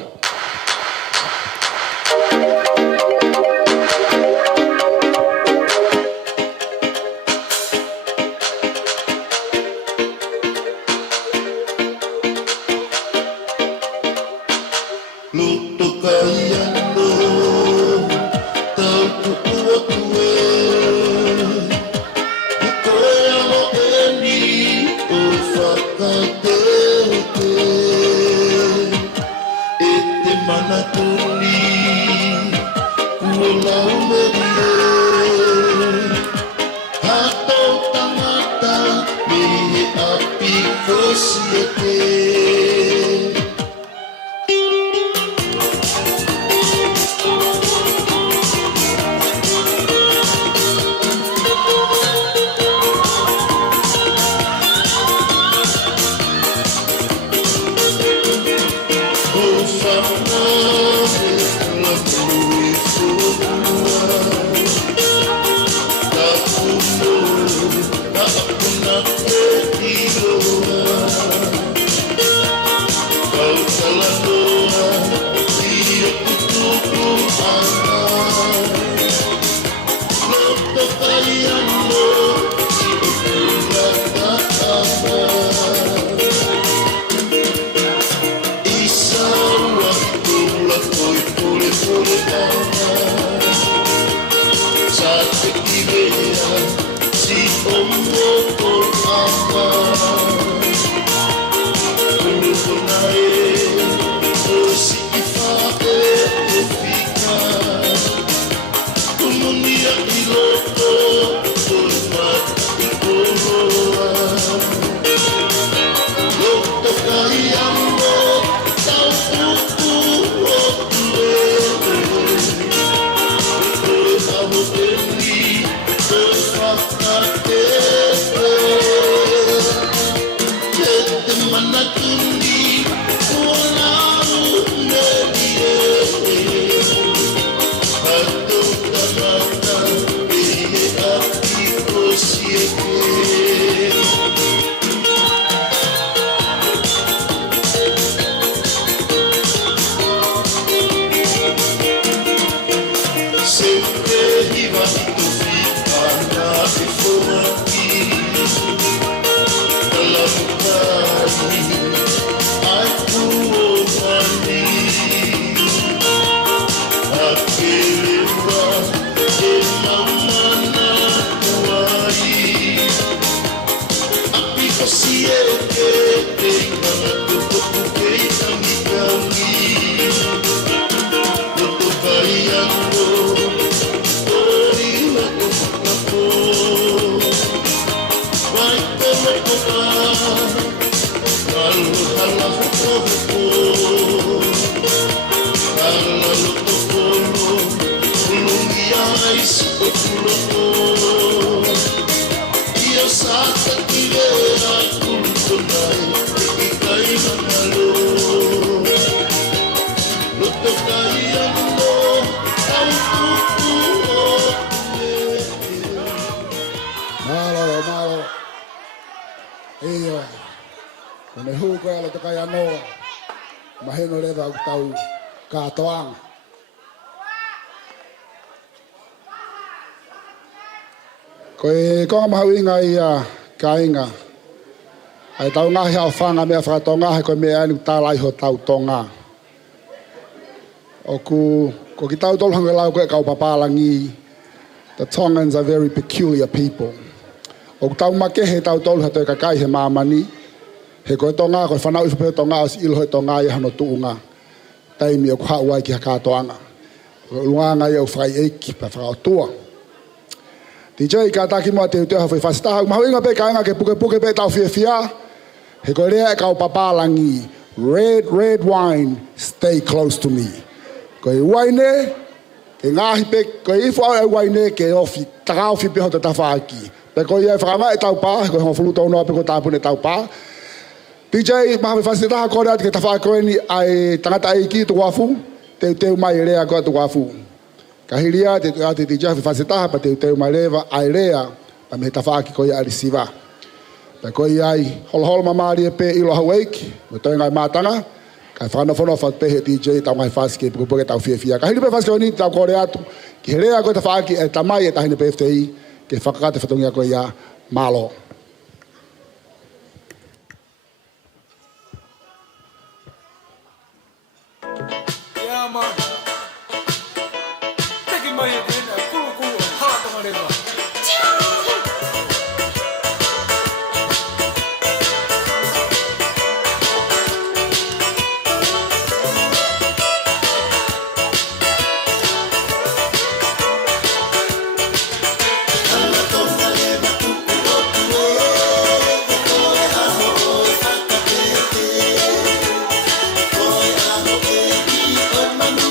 Koe konga mahawinga ia kainga. Ai tau ngahi au whanga mea whakatonga he koe mea anu tālai ho tau tonga. Ko ki tau tolu hanga lau koe kau papalangi. The Tongans are very peculiar people. O tau make he tau tolu hatoi kakai he mamani. He koe tonga koe whanau iwhapeo tonga o si ilo he tonga i hano tuunga. Taimi o kuha uai ki haka toanga. Luanga i au whai eiki pa whakaotua. DJ ka taki mo te hawhi whasitaha. Mahawinga pe kainga ke puke pe tau fia. He koe rea e kau papalangi. Red wine, stay close to me. Koe waine, ke ngahi pe, koe ifo au e waine ke ofi, taka ofi pe ho te tawhaaki. Pe koe e whakanga e tau pā, koe honga whuluto noa pe koe tāpune tau pā. DJ, mahawhi whasitaha kore ati ke tawhaaki koe ni ai tangata eiki tu wafu, teu mai rea koe tu wafu. Kahiria te ate te jafi whasitaha pa teu mai lewa ai rea pa me tawhaaki koe a risiva. Pa koe ai holo mamari e pe ilo haweiki, me toi ngai mātanga, kai whanofono what pe he DJ tau ngai whaske puke tau fia. Kahiri pe whaske oni tau kore atu, ki he rea koe tawhaaki e tamai e tahine pe FTI, ke whakakate whatongia koe ia malo. Yeah, man. Taking my head in, cool, hard on the river. Manu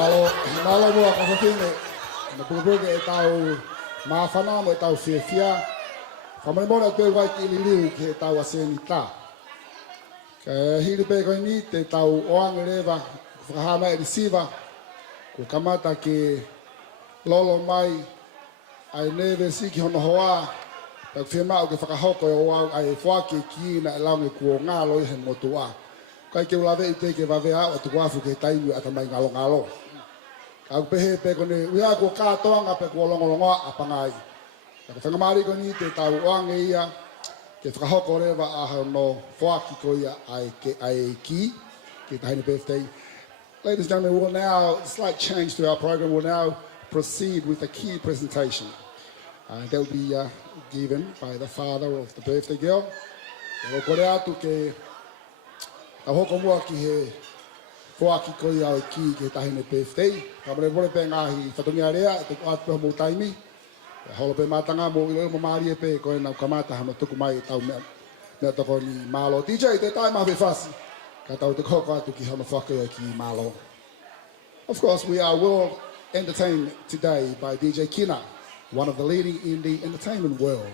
Malo mua ka whakine. Na pupuke e tau mawhana mo e tau whiawhia. Whamane mona te wai ki liu ki e tau aseni tā. Ka hiri pe koe ni te tau oange rewa. Whakahama e risiva. Ko kamata ke lolo mai. Ai neve siki hono hoa. Tau whiamau ke whakahoko e oau ai whake ki ina e launge kua ngā loi he motua. Kai ke ulawe i te ke wawe au atu wafu ke taimi atamai ngalo. Kau pehe pe kone uia kua kātoanga pe kua longolongoa apangai. Ka whangamari ko ni te tau oange ia ke whakahoko rewa aha no whaki ko ia ai ki ke tahine birthday. Ladies and gentlemen, we will now, slight change to our program, we'll now proceed with a key presentation. That will be given by the father of the birthday girl. Ro kore atu ke ta hoko mua ki he whoaki ko ia o ki ke tahine birthday. Ka mare vore pe ngahi whatungia rea e te atu mo taimi. Holo pe matanga mo ilo mo maari e pe ko e nau kamata hama tuku mai e tau mea toko ni malo. DJ, te tai mawe whasi. Ka tau te koko atu ki hama whakea ki malo. Of course, we are well entertained today by DJ Kina, one of the leading in the entertainment world.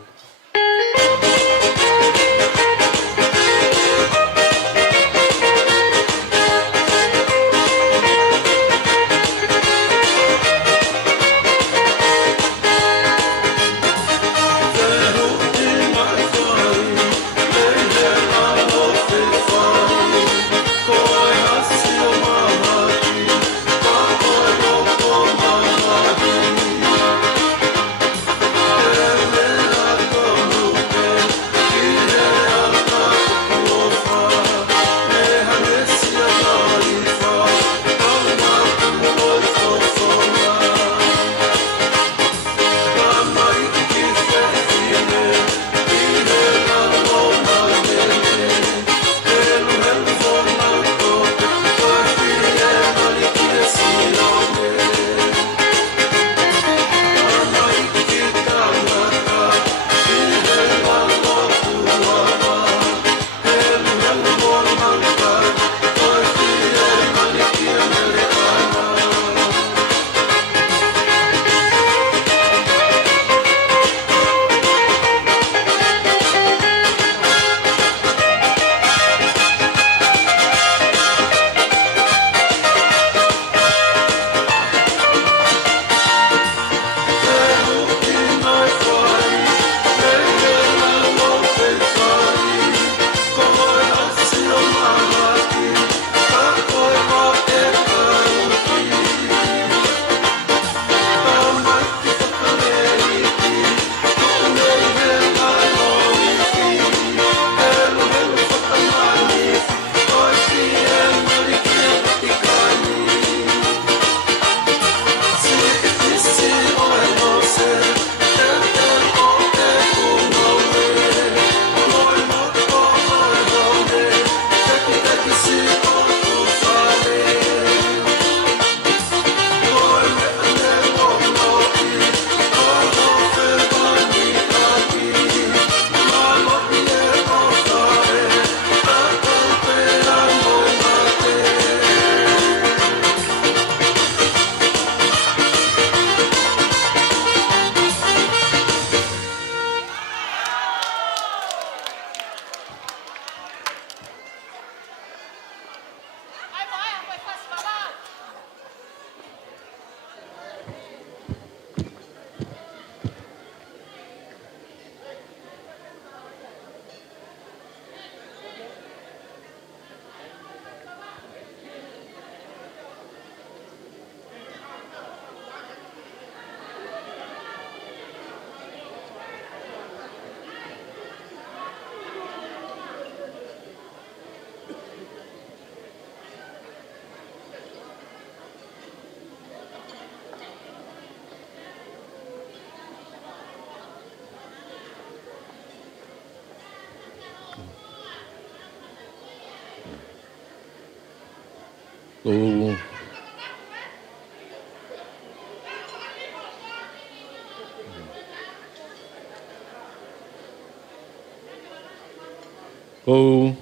Ko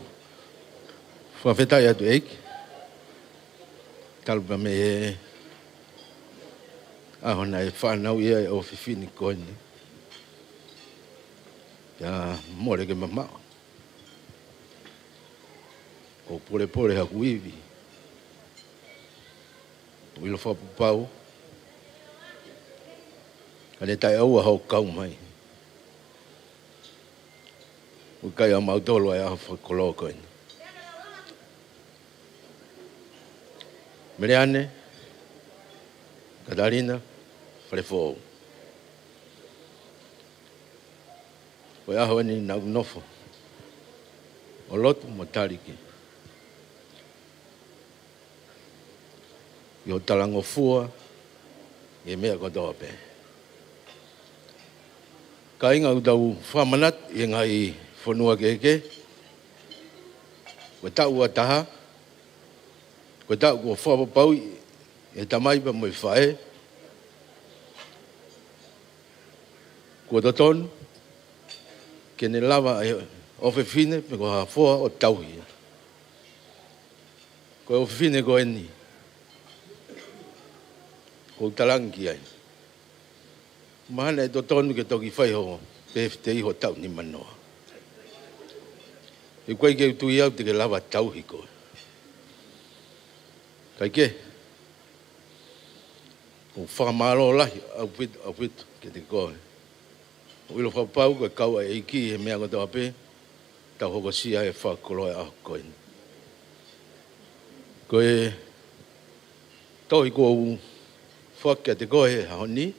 whawhetai atu eik. Kalpa me Ahona e whanau ia e o whiwhini koini. Ia more ke mamao. O pore haku iwi. Wilo whapupau. Ane tai aua hau kau mai. Ukai a mautolo ai aho whakolo koini. Meleane, Katalina, Falefo'ou. Koe aho ni nau nofo. O lotu mo tariki. I o talango fua, i mea kotoa pe. Ka inga utau whamanat, i ngai whanua keke. Koe tau a taha. Koe tau kua whapapau, e tamaipa mo i whae. Kua totonu, ke ne lava o whiwhine, me ko ha whoa o tauhi. Koe o whiwhine ko eni. Ko talangi ai. Mahana e totonu ke toki whai ho, pefte iho tau ni manoa. E koe ke utui au te ke lava tauhi koe. Kai ke? O whakamaro lahi, au pitu, ke te koe. O ilo whapau, koe kau e iki, he mea kotoa pe, tau hoko sia e whakoloe aho koe. Koe, tohi ko u whakia te koe he hahoni,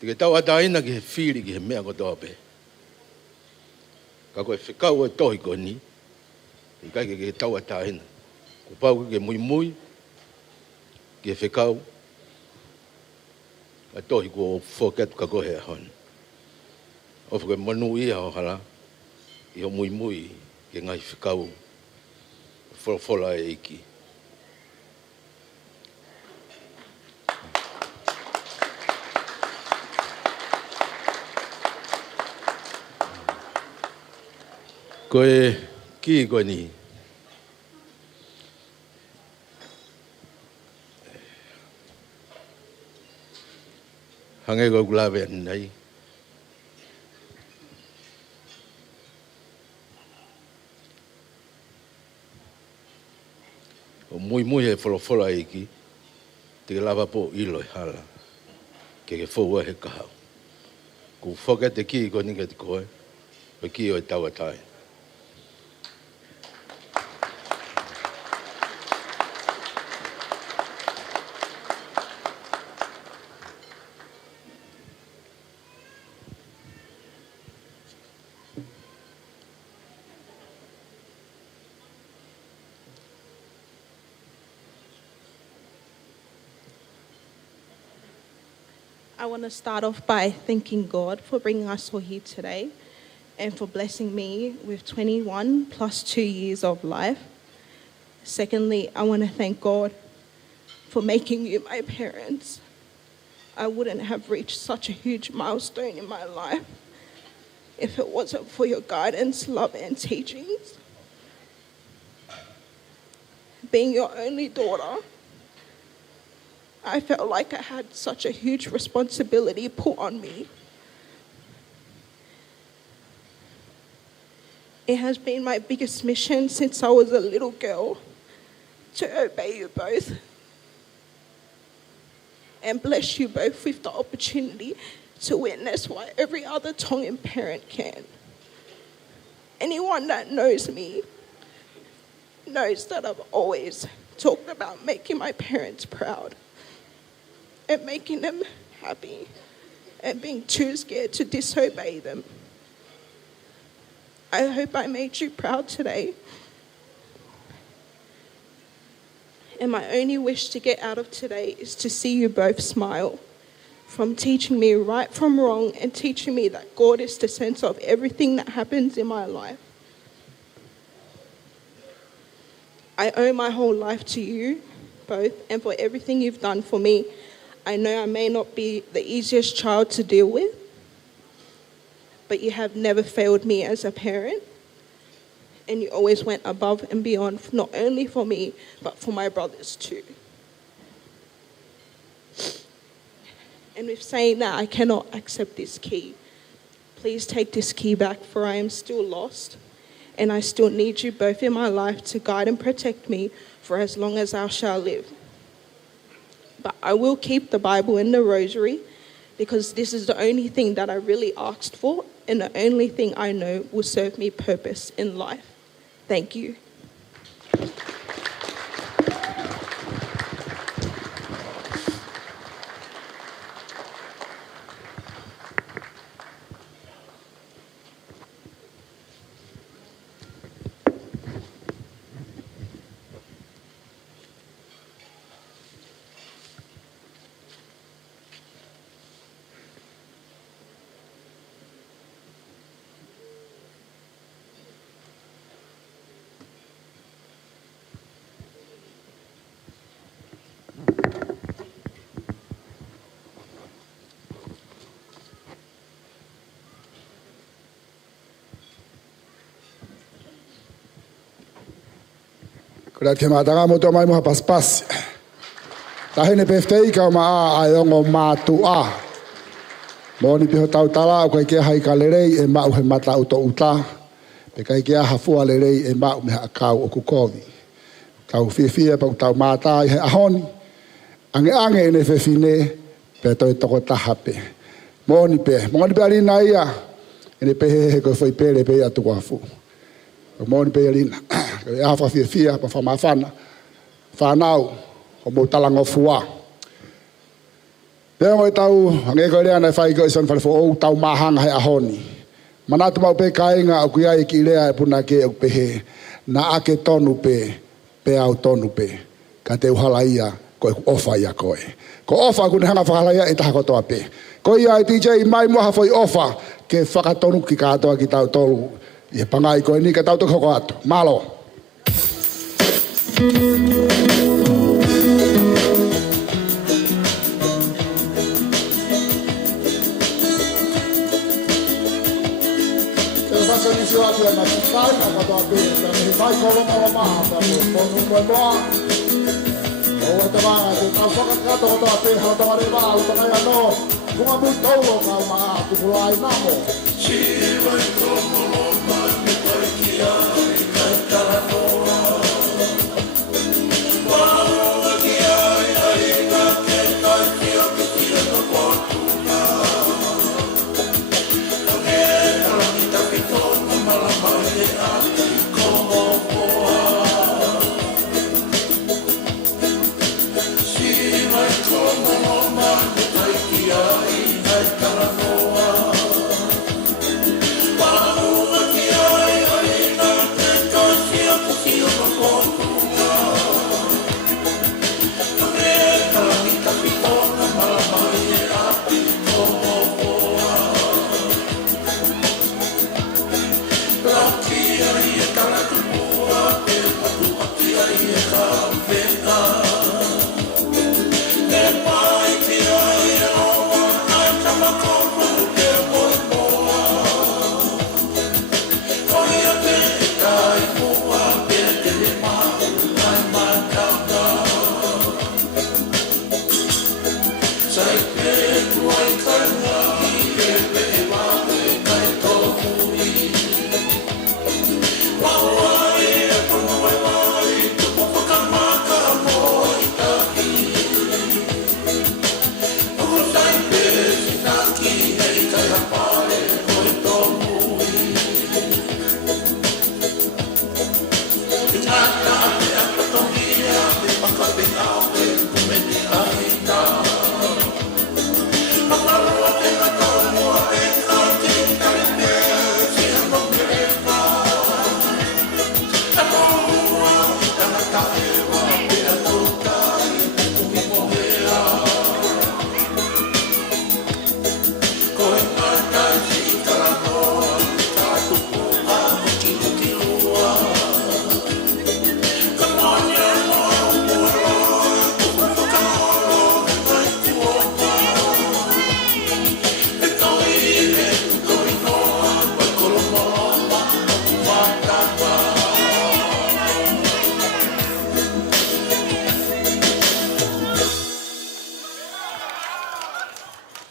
te ke tau ataina ki he whiri ki he mea kotoa pe. Ka koe whikau e tohi koe ni, i kai ke tau ataina. Ko pau ke Moimoi, ke whikau, a tohi ko whoketu ka kohe a hon. Ofu ke manu i hao hala, i o Moimoi ke ngai whikau, whola e iki. Koe ki koe ni. Hange ko kulawe nei. O Moimoi e wholofola iki, te ke lava po ilo e hala, ke whaua he kahau. Ko whoka te ki ko nika te koe, o ki o e taua tai. I want to start off by thanking God for bringing us all here today and for blessing me with 21 plus 2 years of life. Secondly, I want to thank God for making you my parents. I wouldn't have reached such a huge milestone in my life if it wasn't for your guidance, love, and teachings. Being your only daughter, I felt like I had such a huge responsibility put on me. It has been my biggest mission since I was a little girl to obey you both and bless you both with the opportunity to witness what every other Tongan parent can. Anyone that knows me knows that I've always talked about making my parents proud and making them happy and being too scared to disobey them. I hope I made you proud today. And my only wish to get out of today is to see you both smile, from teaching me right from wrong and teaching me that God is the sense of everything that happens in my life. I owe my whole life to you both and for everything you've done for me. I know I may not be the easiest child to deal with, but you have never failed me as a parent, and you always went above and beyond, not only for me, but for my brothers too. And with saying that, I cannot accept this key. Please take this key back, for I am still lost, and I still need you both in my life to guide and protect me for as long as I shall live. But I will keep the Bible and the rosary, because this is the only thing that I really asked for, and the only thing I know will serve me purpose in life. Thank you. Kura ke mataga mo to mai mo paspas. Tahine peftei ka ma a yongo matua. Moni piho tau tala o kai ke hai ka lerei e ma he mata o to uta. Pe kai ke ha fua lerei e ma me akau o kukovi. Kau fifia pa tau mata he ahoni. Ange ne fefine pe to to ta hape. Moni pe ali na ia. Ene pe he ko foi pele pe atu afu. Moni pe ali na. E a fia pa fa mafana. Whanau, o mo talango fua. Leo ngoi tau, ange koe rea nei whai koe son Falefo'ou tau mahanga he ahoni. Manatu mau pe kainga o kuia i ki lea e puna ke o pehe. Na ake tonu pe au tonu pe. Ka te uhala ia, koe ofa ia koe. Ko ofa kune hanga whahala ia e taha kotoa pe. Ko ia i TJ mai moha foi ofa ke whakatonu ki katoa ki tau tolu. I pangai koe ni ka tau tuko ko atu. Malo. Yeah.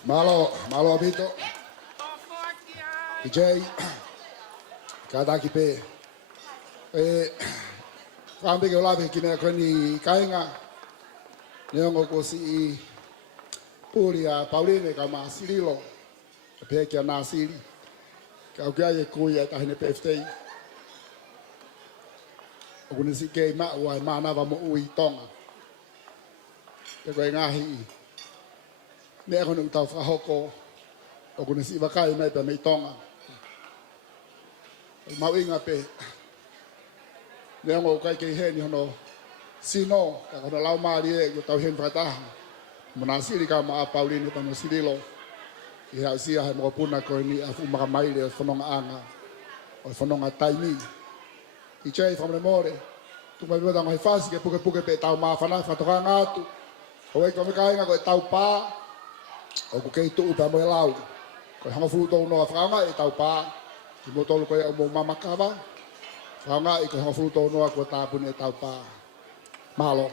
Malo abito. DJ. Kadaki pe. Kambi ke olabe ki me koni kainga. Neongo ko si Puria Pauline ka masirilo. Pe ke na siri. Ka kia ye kuya ka hine peftei. Oguni si ke ma wa mana va mo ui Tonga. Te ko ngahi. Me ko nung tau fa hoko. Oguni si vakai mai pe me Tonga. Mau inga pe. Neongo kai ke he ni hono sino ka kono lau mari e ko tau hen fata. Monasiri ka ma Pauline pa no sirilo. Ia sia ha mo puna ko ni afu maka mai le fononga anga. O fononga taimi. I chei from the more. Tu mai veda ngai fasi ke puke pe tau ma fana fa toka ngatu. O e ko me kai nga ko tau pa. O ko ke tu pa mo lau. Ko hanga fu to no afanga e tau pa. Ki mo tolu ko e mo mama kava. Fanga e ko hanga fu to no ko ta pu ne tau pa. Malo.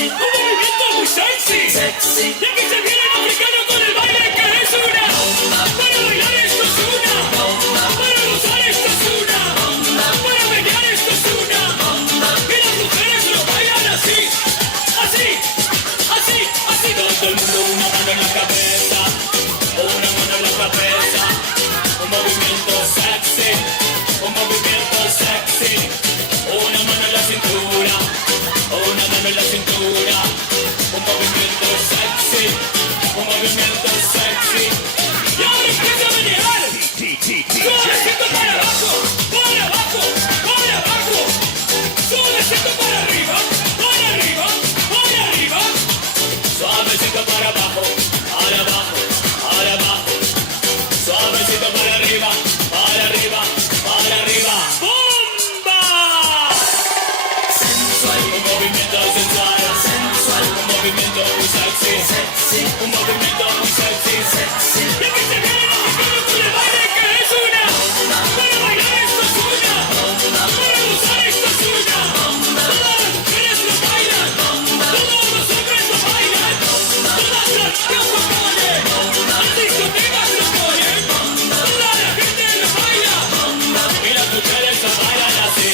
Un movimiento muy sexy. Y aquí se viene el africano con el baile que es una. Para bailar esto es una. Para gozar esto es una. Para bailar esto es una. Y las mujeres lo bailan así. Así. Todo el mundo una mano en la cabeza. Una mano en la cabeza. Un movimiento sexy. Un movimiento sexy. Una mano en la cintura. Una mano en la cintura. Un movimiento sexy. Un movimiento sexy. Y ahora empieza a menear. Suavecito para abajo. Para abajo. Para abajo. Suavecito para arriba. Para arriba. Para arriba. Suavecito para abajo. Para abajo. Para abajo. Suavecito para arriba. Para arriba. Para arriba. ¡Bomba! Sensual. Un movimiento sensual. Sensual. Un movimiento muy sexy. Un movimiento muy sexy. Y aquí se viene el africano con el baile que es una. Para bailar esto es una. Para gozar esto es una. Todas las mujeres lo bailan. Todos los hombres lo bailan. Todas las radios lo ponen. Las discotecas lo ponen. Toda la gente lo baila. Y las mujeres lo bailan así.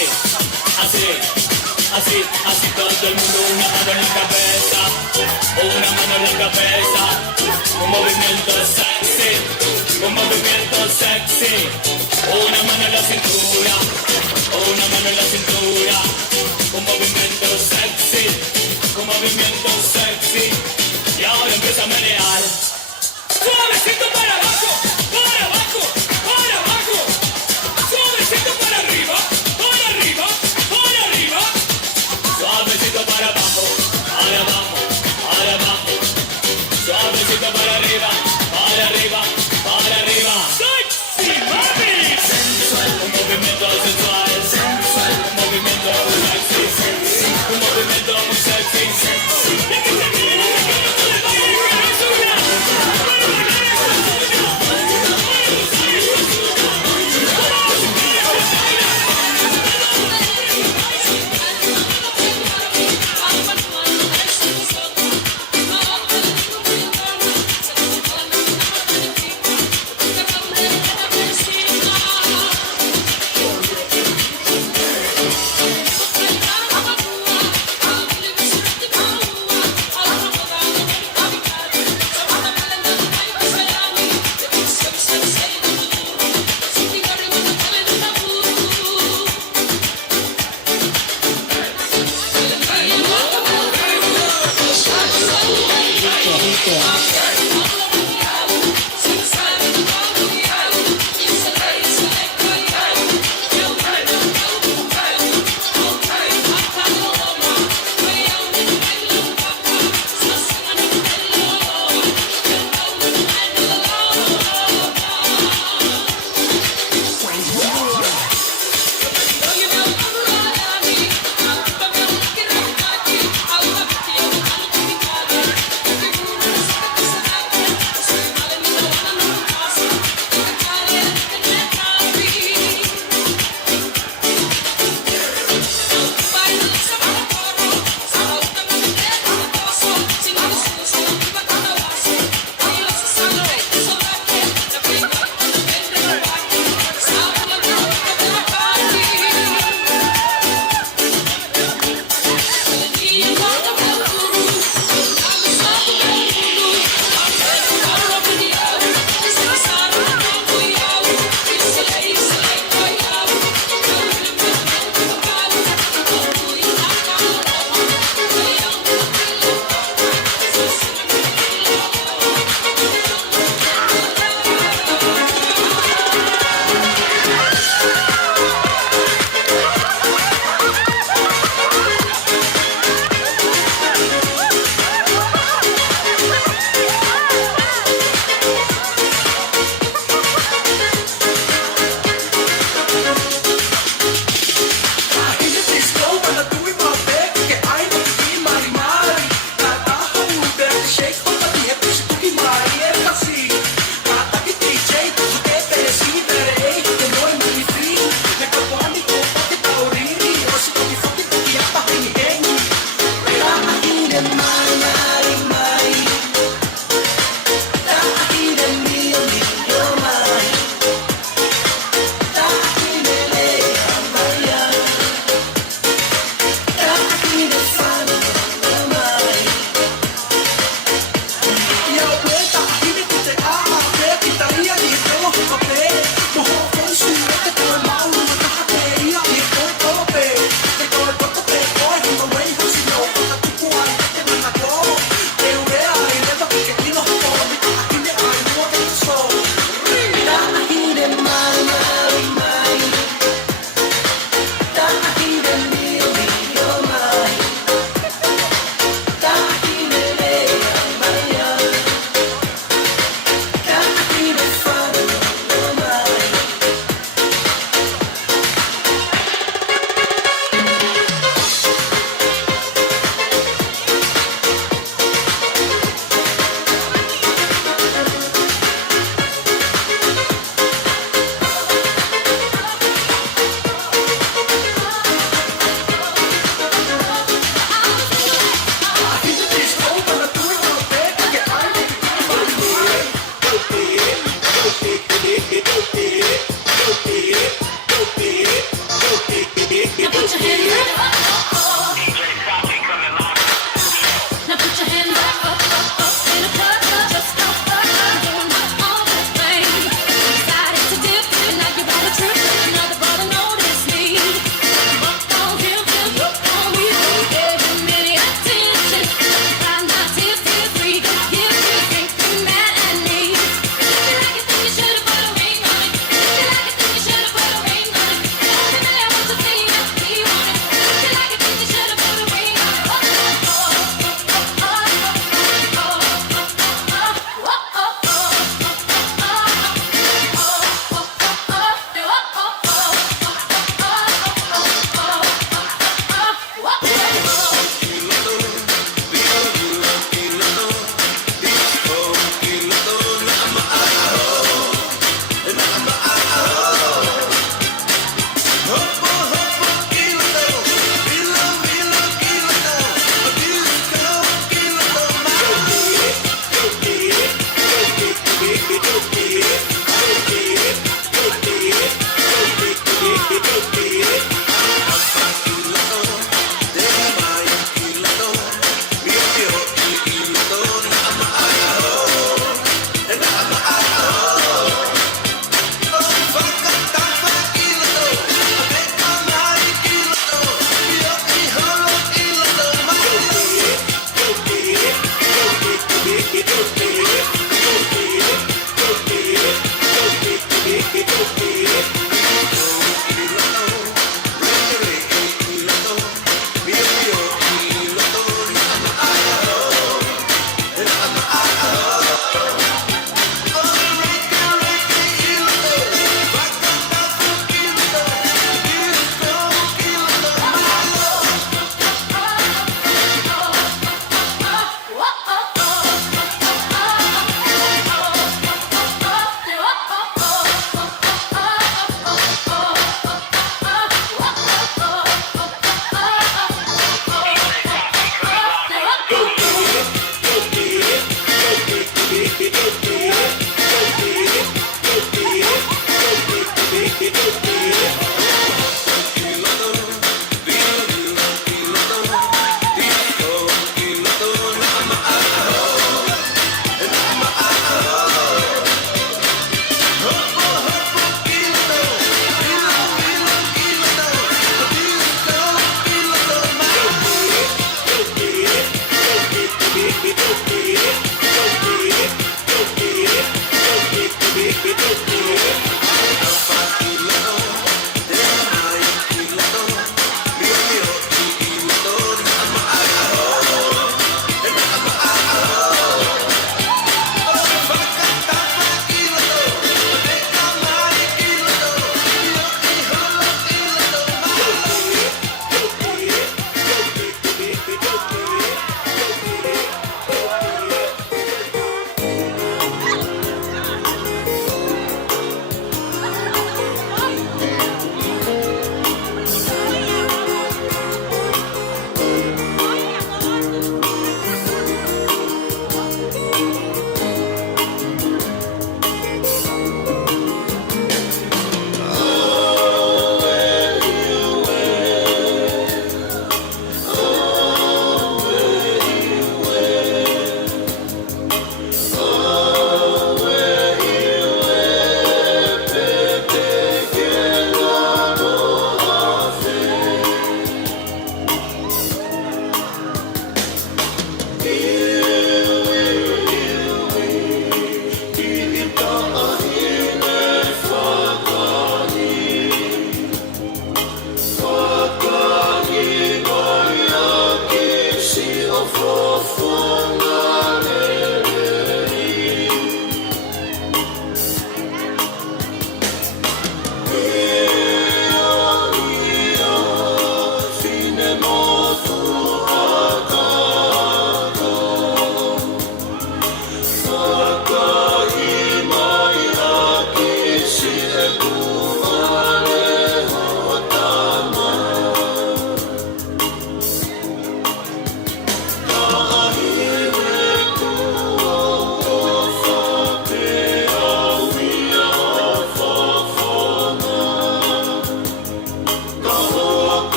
Así todo el mundo una mano en la cabeza. Una mano en la cabeza. Un movimiento sexy. Un movimiento sexy. Una mano en la cintura. Una mano en la cintura. Un movimiento sexy. Un movimiento sexy. Y ahora empieza a menear. Suavecito para abajo. Para abajo. Para abajo. Suavecito para arriba. Para arriba. Para arriba. Suavecito para abajo. Para abajo. Para abajo. Suavecito para arriba. Para arriba. Para arriba. Sexy mami. Sensual. Un movimiento sensual. Sensual. Un movimiento muy sexy. Un movimiento muy sexy. Y aquí se viene el africano con el baile que es una. Para bailar esto es una. Para gozar esto es una. Todas las mujeres lo bailan.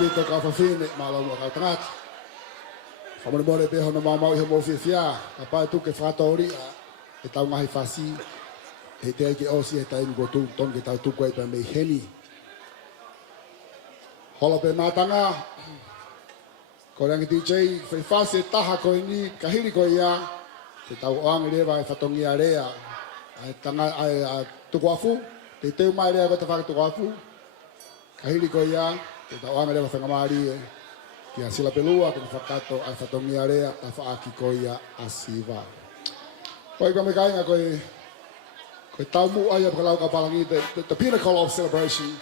pito ka whawhine, malo mo kau tangata. Whamone mone pe hono mamau he mo whiwhia, ka pai tu ke whātori e tau ngahi whasi, he te eke osi he tai ngo tu tongi tau tuku e pa mei heni. Hola pe mātanga, ko rangi DJ, whai whasi e taha ko ni, ka hiri ko ia, te tau oangi rewa e whatongi a rea, ai tanga ai tuku afu, te teu mai rea ko te whaka tuku afu, ka hiri ko ia, te tau oangi rewa whangamari e, ki a sila pelua, ki whakato ai whatongi a rea, a whaaki ko ia a siwa. Koi ka me kainga koe tau mu aia ka lau ka palangi, the pinnacle of celebration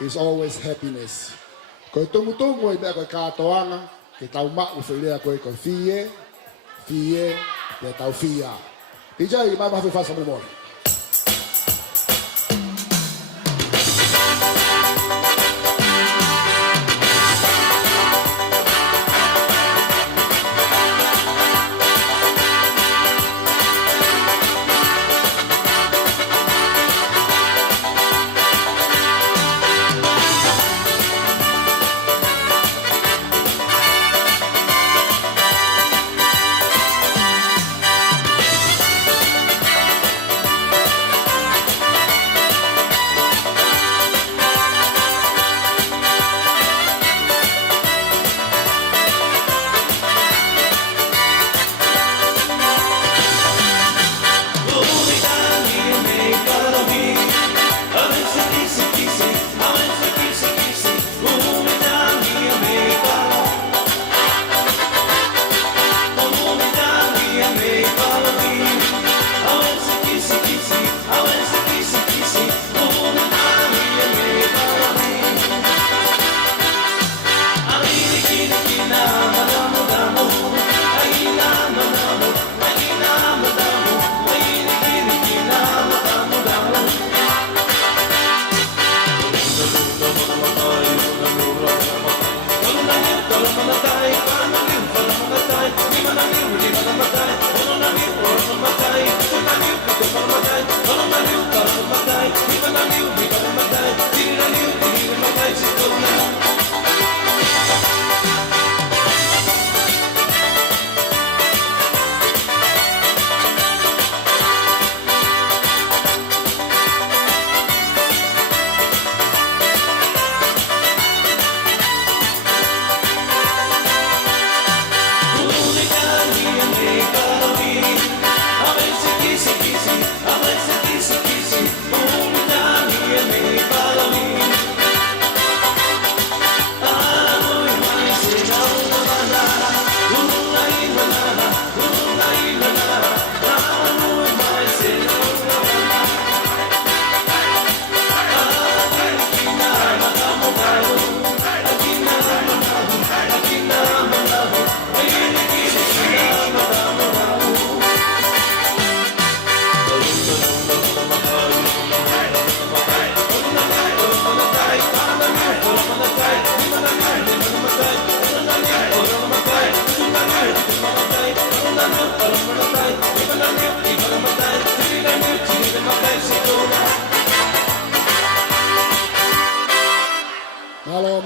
is always happiness. Koe tungu e mea koe kātoanga, ke tau ma'u whirea koe fie, e tau fia. DJ, mai mahi whasa mo mori.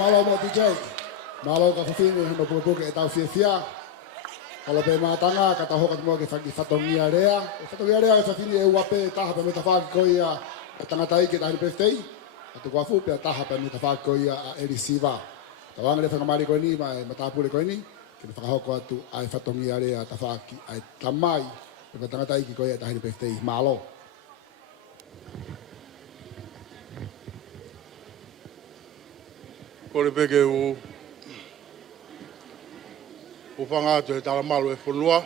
Malo mo DJ. Malo ka whawhine hino puke e tau whiawhia. Hala pe mātanga, ka tau hokat mua ke whatongia rea. E whatongia rea e whawhine e uape taha pe me ta whaki ko ia e tangatai ke tahini peftei. A tuku afu pe taha pe me ta whaki ko ia a eri siwa. Ta wangare whangamari ko ni, ma e matapure ko ni. Ke me whakahoko atu ai whatongia rea ta whaki ai tamai. Pe me tangatai ki ko ia e tahini peftei. Malo. Kore peke u whangātu he tala malu e whanua.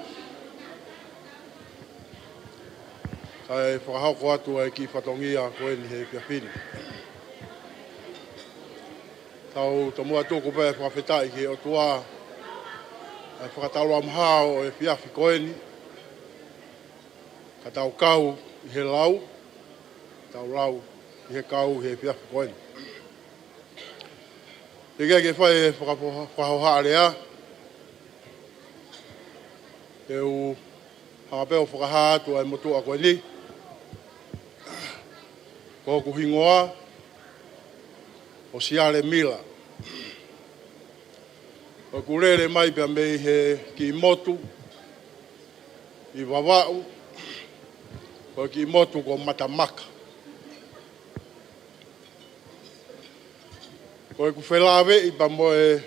Kai whakahauko atu ai ki whatongia koe ni he whiawhini. Tau ta mua tōku pēr whawhetai ki o tua ai whakatalo amhao e whiawhi koe ni. Ka tau kau i he lau, tau lau i he kau i he whiawhi koe ni. Ega ke whai e whakahoha rea. E u hangapeo whakaha atu ai motua koe ni. Ko ku hingoa o siale mila. O kurere mai pia mei he ki motu, I wawau, o ki motu ko matamaka. Ko ku whelawe I pa mo e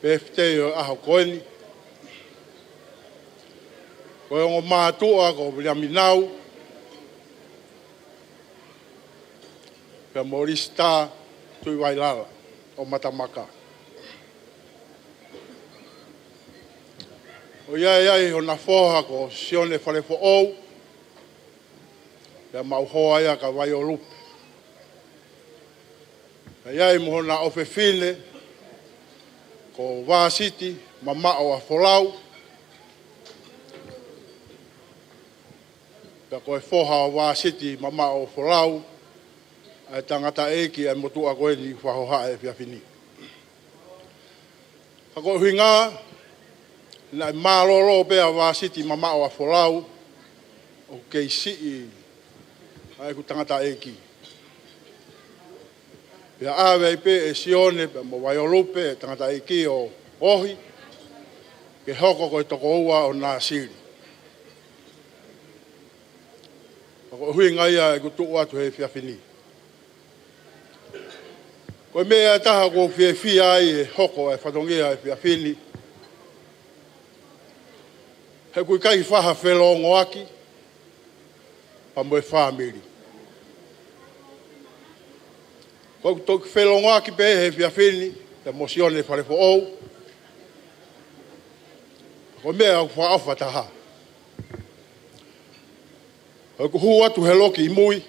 peftei o aho koeni. Ko e ngo mātua ko Meleane, pia mo rista tui wailala o matamaka. O iai o na foha ko sione Falefo'ou, pia mau hoa ia ka vai o lupe. Iai mo na ofefine ko Vasiti, mamao a Folau, pia ko e foha o Vasiti, mamao o Folau, ai tangata eki ai motu a koe ni whahoha e whiawhini. Ako hinga, na maroro pea Vasiti mamao a Folau, o kei sii ai ku tangata eki. Pea awe I pe e sione, pea mo waiolupe e tangata eki o ohi, ke hoko koe toko ua o nā siri. Ako hinga ia e ku tuu atu he whiawhini. Koe mea taha ko whiawhia ai e hoko e whatongia e whiawhini. He kui kai whaha whelongo aki, pa mo e whamiri. Koe toki whelongo aki pe he whiawhini, te mosione Falefo'ou. Koe mea au whaawha taha. Koe ku hu atu he loki I mui,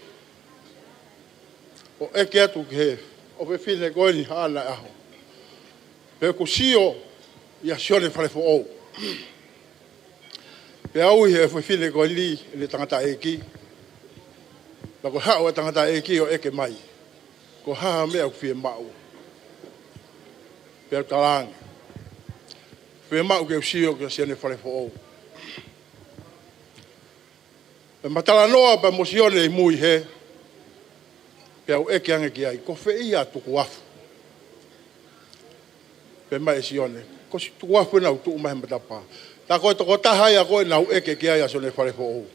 o eke atu ki he, o pe whine koe ni hana aho. Pe ku sio ia sione Falefo'ou. Pe au he whine koe li le tangata eki. La ko hao e tangata eki o eke mai. Ko haa mea ku whie mau. Pe au talangi. Whie mau ke usio ke sione Falefo'ou. Pe matala noa pa mosione I mui he. Pe au eke ange ki ai. Ko whia tuku afu. Pe mai sione. Ko si tuku afu na utu umahe matapa. Ta koe toko tahai a koe nau eke ki ai a sione Falefo'ou.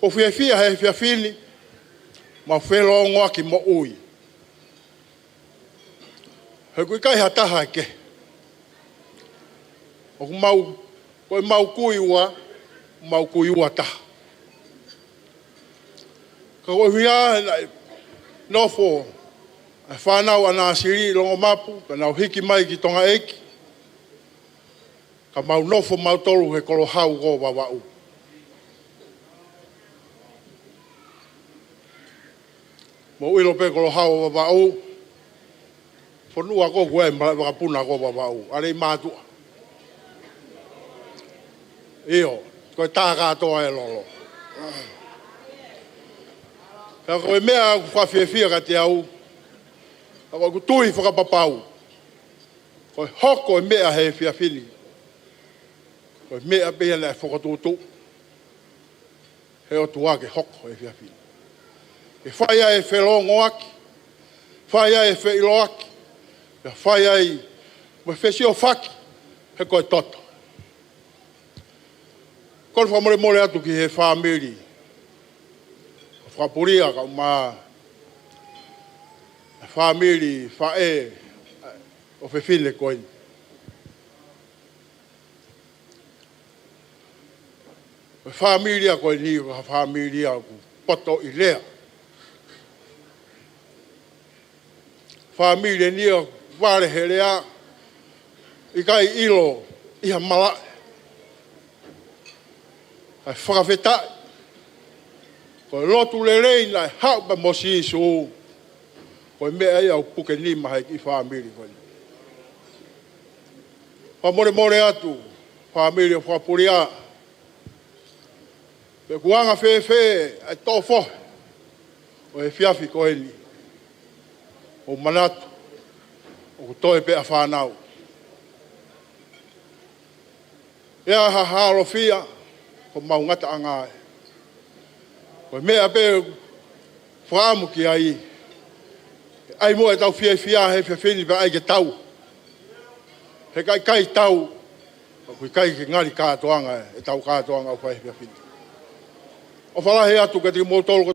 Ko whiawhia he whiawhini. Ma whelongo aki mo ui. He kui kai ha taha ke. O ku mau, koe mau kui ua taha. Ka koe whia nofo, a whanau ana siri longo mapu, ka nau hiki mai ki Tonga eki. Ka mau nofo mau tolu he kolo hau ko wawau. Mo ilo pe kolo hau wawau, whanua ko koe makapuna ko wawau, arei mātua. Iyo, koe tā katoa e lolo. Ka koe mea ku whawhiawhia ka te au, ka koe ku tui whakapapau. Koe hoko e mea he whiawhini. Koe mea pia na e whakatutu. He o tuake hoko e whiawhini. E whaia e whelongo aki, whaia e wheilo aki, e whaia e me whesio whaki, he koe toto. Koe whamore more atu ki he whamiri, whapuria ka ma whamiri whae o whewhine koe. Whamiri a koe ni, whamiri a ku poto I lea. Familie ni o wale herea I kai ilo iha mala ai whakawheta ko lotu le rei nai hau pa mosi isu ko mea ia au puke ni mahai ki familie ko ni pa more atu familie whapuria pe kuanga fe ai tofo o e fiafi ko ni o manatu, o toe pe a whanau. Ea ha haro fia, ko maungata angae. Ko mea pe whaamu ki ai, Ai mo e tau fia he whini pa ai ke tau. He kai tau. Kui kai ke ngari kātoanga e tau kātoanga au whai whini. O whalahe atu ka te mōtolo.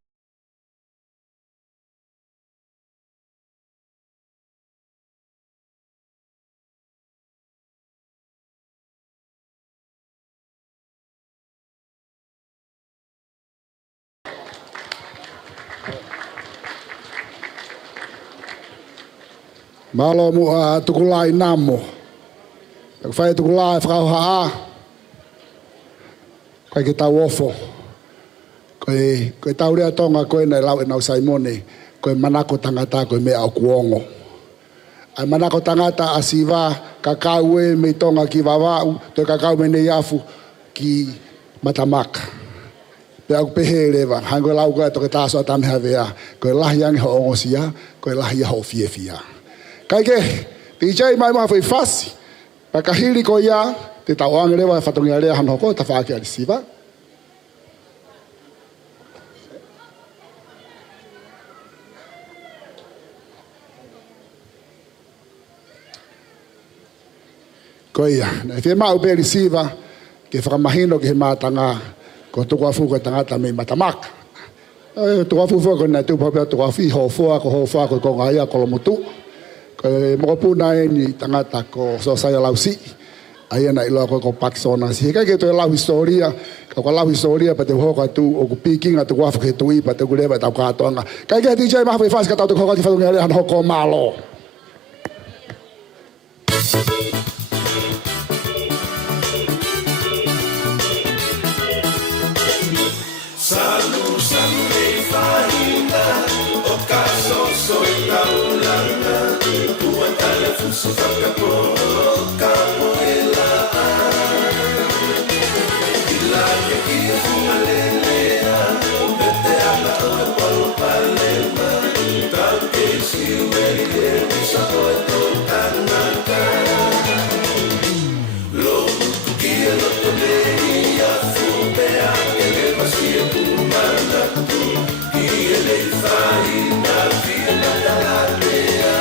Malo mo tukulai namo. Ka fai tukulai whakauha. Kai ke tau ofo. Koe tau rea tonga koe nei lau e nau saimone. Koe manako tangata koe mea au kuongo. Ai manako tangata a siwa kakau e me tonga ki wawau. Toi kakau me nei afu ki matamaka. Pe au pehe lewa. Hango lau koe toke taso atame havea. Koe lahi angi ho ongosia. Koe lahi ho fiefia. Kai ke, DJ Moimoi foi fasi. Pakahili ko ia, te tau angelewa whatongi area hanoko, ta whaake ali siwa. Ko ia, na whia mau pe ali siwa, ke whakamahino ke he mātanga, ko tuku afu ko tangata me matamaka. Tuku afu ko na tupapea tuku afi ho fua ko konga ia kolomutu. Ko mo puna ni tangata ko so saya lausi ai na ilo ko paksona si ka ke to lau historia ka ko lau historia pa te ho ka tu o piking atu wa ke tu i pa te gule ba ta ka tonga ka ke DJ ma fa fas ka ta ko ka ti fa ngali han ho ko malo Salu le faina o caso soy taulanga tua telefuso capo capoela ila que quiero fumalelea vete a la palo palema tal que si huele esa foto tanaka lo que quiero tolería fupea que le vacíe tu manda tu y le faina fina la lea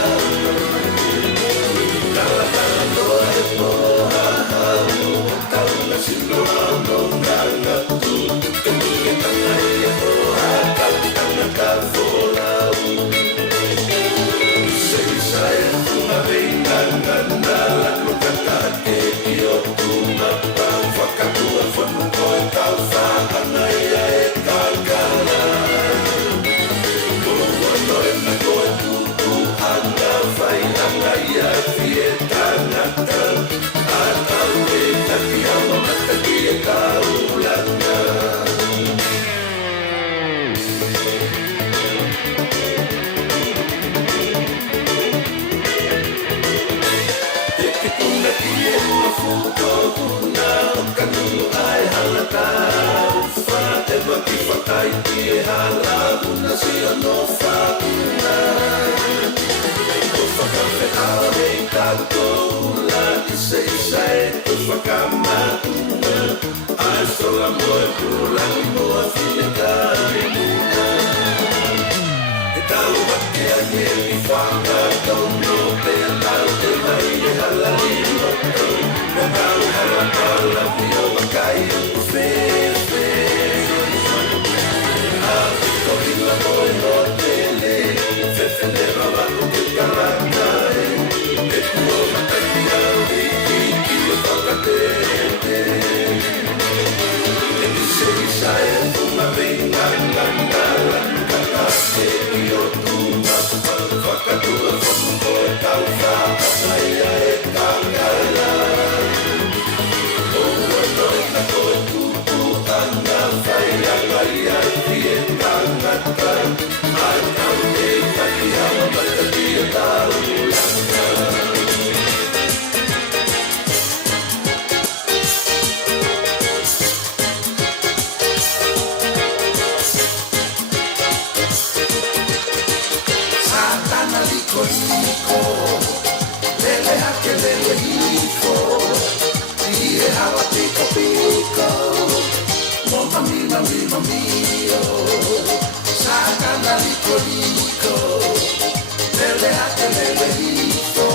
Mele ake mele hito,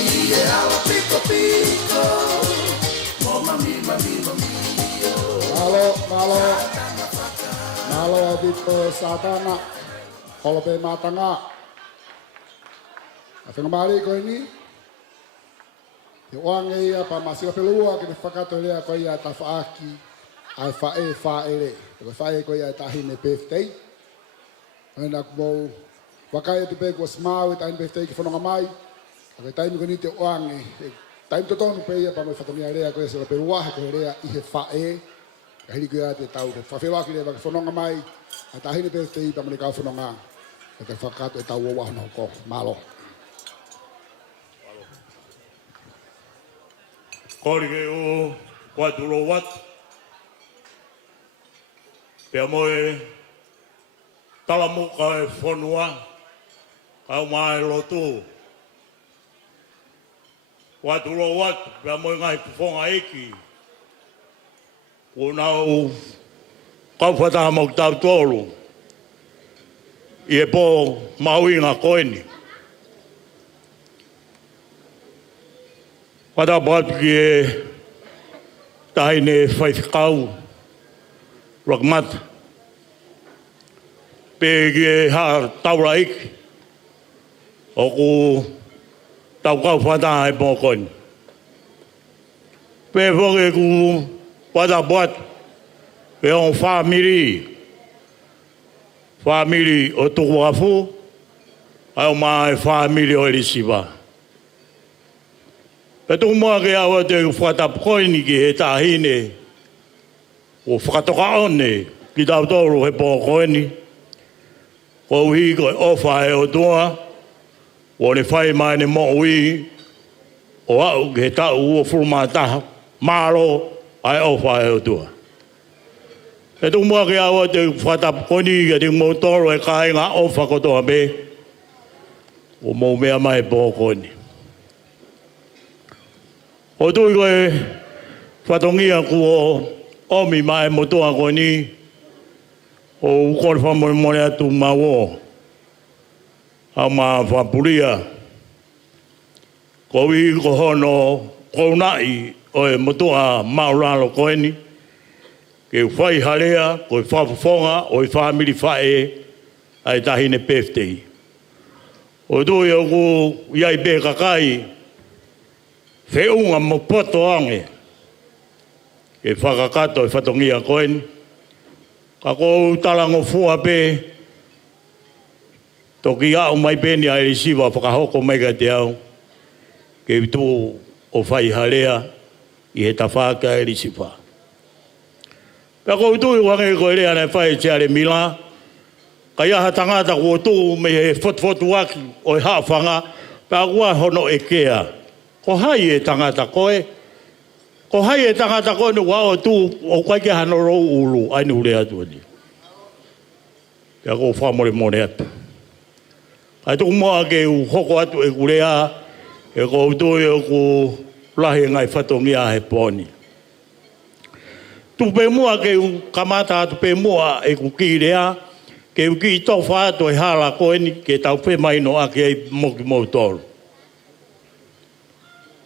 ie ala piko piko, mo mami mami mami yo. Malo dito satana, kolope matanga. Afenga mari ko ini. Te wange ia pa masio pelua ke whakato lea ko ia ta whaaki ai whaere. Ko whae ko ia tahine birthday. Ana ko wakai te pe ko smau ta birthday ki whanonga mai. Ko taimi ko ni te wange. Taimi to tonu pe ia pa me whatongia lea ko ia se pelua ko lea i he whae. Hiri ko ia te tau te whawhewa ki lea ki whanonga mai. A tahine birthday pa mani kau whanonga. Ko te whakato e tau wawa no ko malo. Korige o Quaturo Wat. Pea moe talamuka e whanua. Kau mai Latu. Quaturo Wat. Pea moe ngai pufonga eki. O nau kau whataha mau tau tolu. I e po maui ngā koeni. Wata bat ki e tahine whaifkau rakmat. Pe ki e ha taura iki. O ku tau kau whataha e po koeni. Pe whoke ku wata bat pe on family o tuku afu, au mai family o Elisiva. Pe tuku mua ke awa te whatapokoini ki he tahine o whakatoka one ki tau tolu he po koini. Ko uhi ko ofa e o tua, o ne whai mai ne mo ui, o au ke he tau o furumataha, malo ai ofa e o tua. E tu mua ke awa te whataponi ke te motoro e kai ngā ofa kotoa me. O mou mea mai po koni. O tui koe whatongia ku o omi mai motoa koni. O ukore whamone atu mawo. A ma whapuria. Ko i ko hono kounai o e motoa mauralo koeni. Ke whai harea, ko i whawhawhonga, o i whamiri whae, ai tahine birthday. O tui o ku iai pē kakai, wheunga mo poto ange, ke whakakato i whatongia koen. Ka kou talango fua pē, toki au mai pēni a Elisiva whakahoko mai ka te au, ke tu o whai harea, i he tawhaka Elisiva. Pea kou tui wange koe rea nei whae tiare mila. Ka iaha tangata kua tū me he whotwhotu aki o i haawhanga. Pea kua hono e kea. Ko hai e tangata koe. Ko hai e tangata koe ni wao tū o kai ke hano rou ulu. Aini ure atu ani. Pea kou whamore mone atu. Ai tuku moa ke u hoko atu e kurea. E kou tui o ku lahi ngai whatongia he poni. Tu pe mua ke kamata atu pe mua e ku kirea, ke u ki tofa atu e hala koeni, ke tau pe mai no ake e moki mou tolu.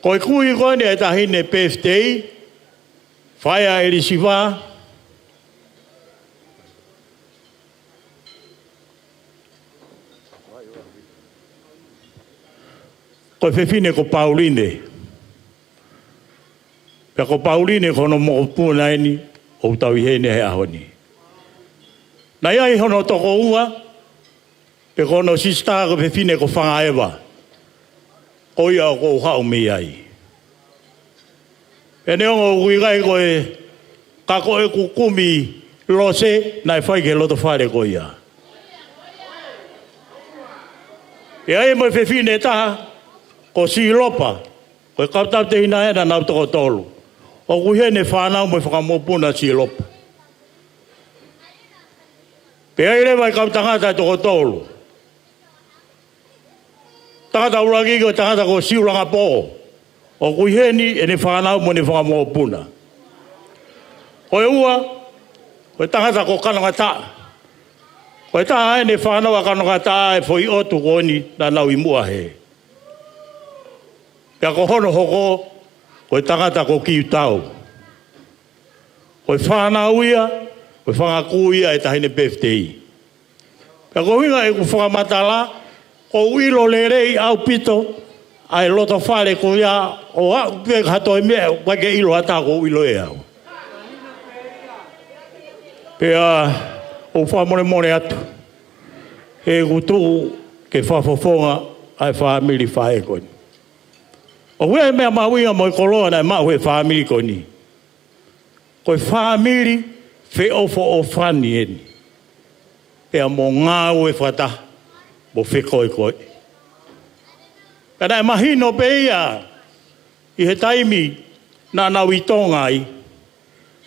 Ko e kui koeni e tahine birthday, whaia Elisiva, ko e whewhine ko Pauline. Pea ko Pauline kono mo puna eni o tau i hene he ahoni. Nai ai hono toko ua, pe kono sista ko whewhine ko whangaewa. Ko ia ko hao me ai. E neongo uigai ko e kako e kukumi lose, nai whai ke loto whare ko ia. E ai mo whewhine taha, ko si lopa, ko e kautau te hina ena nau toko tolu. O kuhene whanau mo whakamopuna si lopa. Pea ere mai kau tangata toko tolu. Tangata uraki ko tangata ko siuranga po. O kuhene e ne whanau mo ne whakamopuna. Ko e ua, ko tangata ko kananga ta. Koe tā ne whanau kano kata e fwoi otu koni na nau I mua he. Pea ko hono hoko, koe tangata ko kiu tau. Koe whanau ia, koe whangaku ia e tahine birthday. Pea ko hinga e ku whakamatala, ko uilo le rei au pito, ai loto whare ko ia, o au pe hato e mea, wake ilo hata ko uilo e au. Pea, o whamore more atu. He kutu ke whafofonga ai whamiri whae koni. O wea mea mawinga mo I koloa na mahu e whamiri koni. Koe whamiri whe ofo o whani eni. Pea mo ngā ue whata, mo whe koe koe. Kana e mahino pe ia, I he taimi na nau I Tonga ai,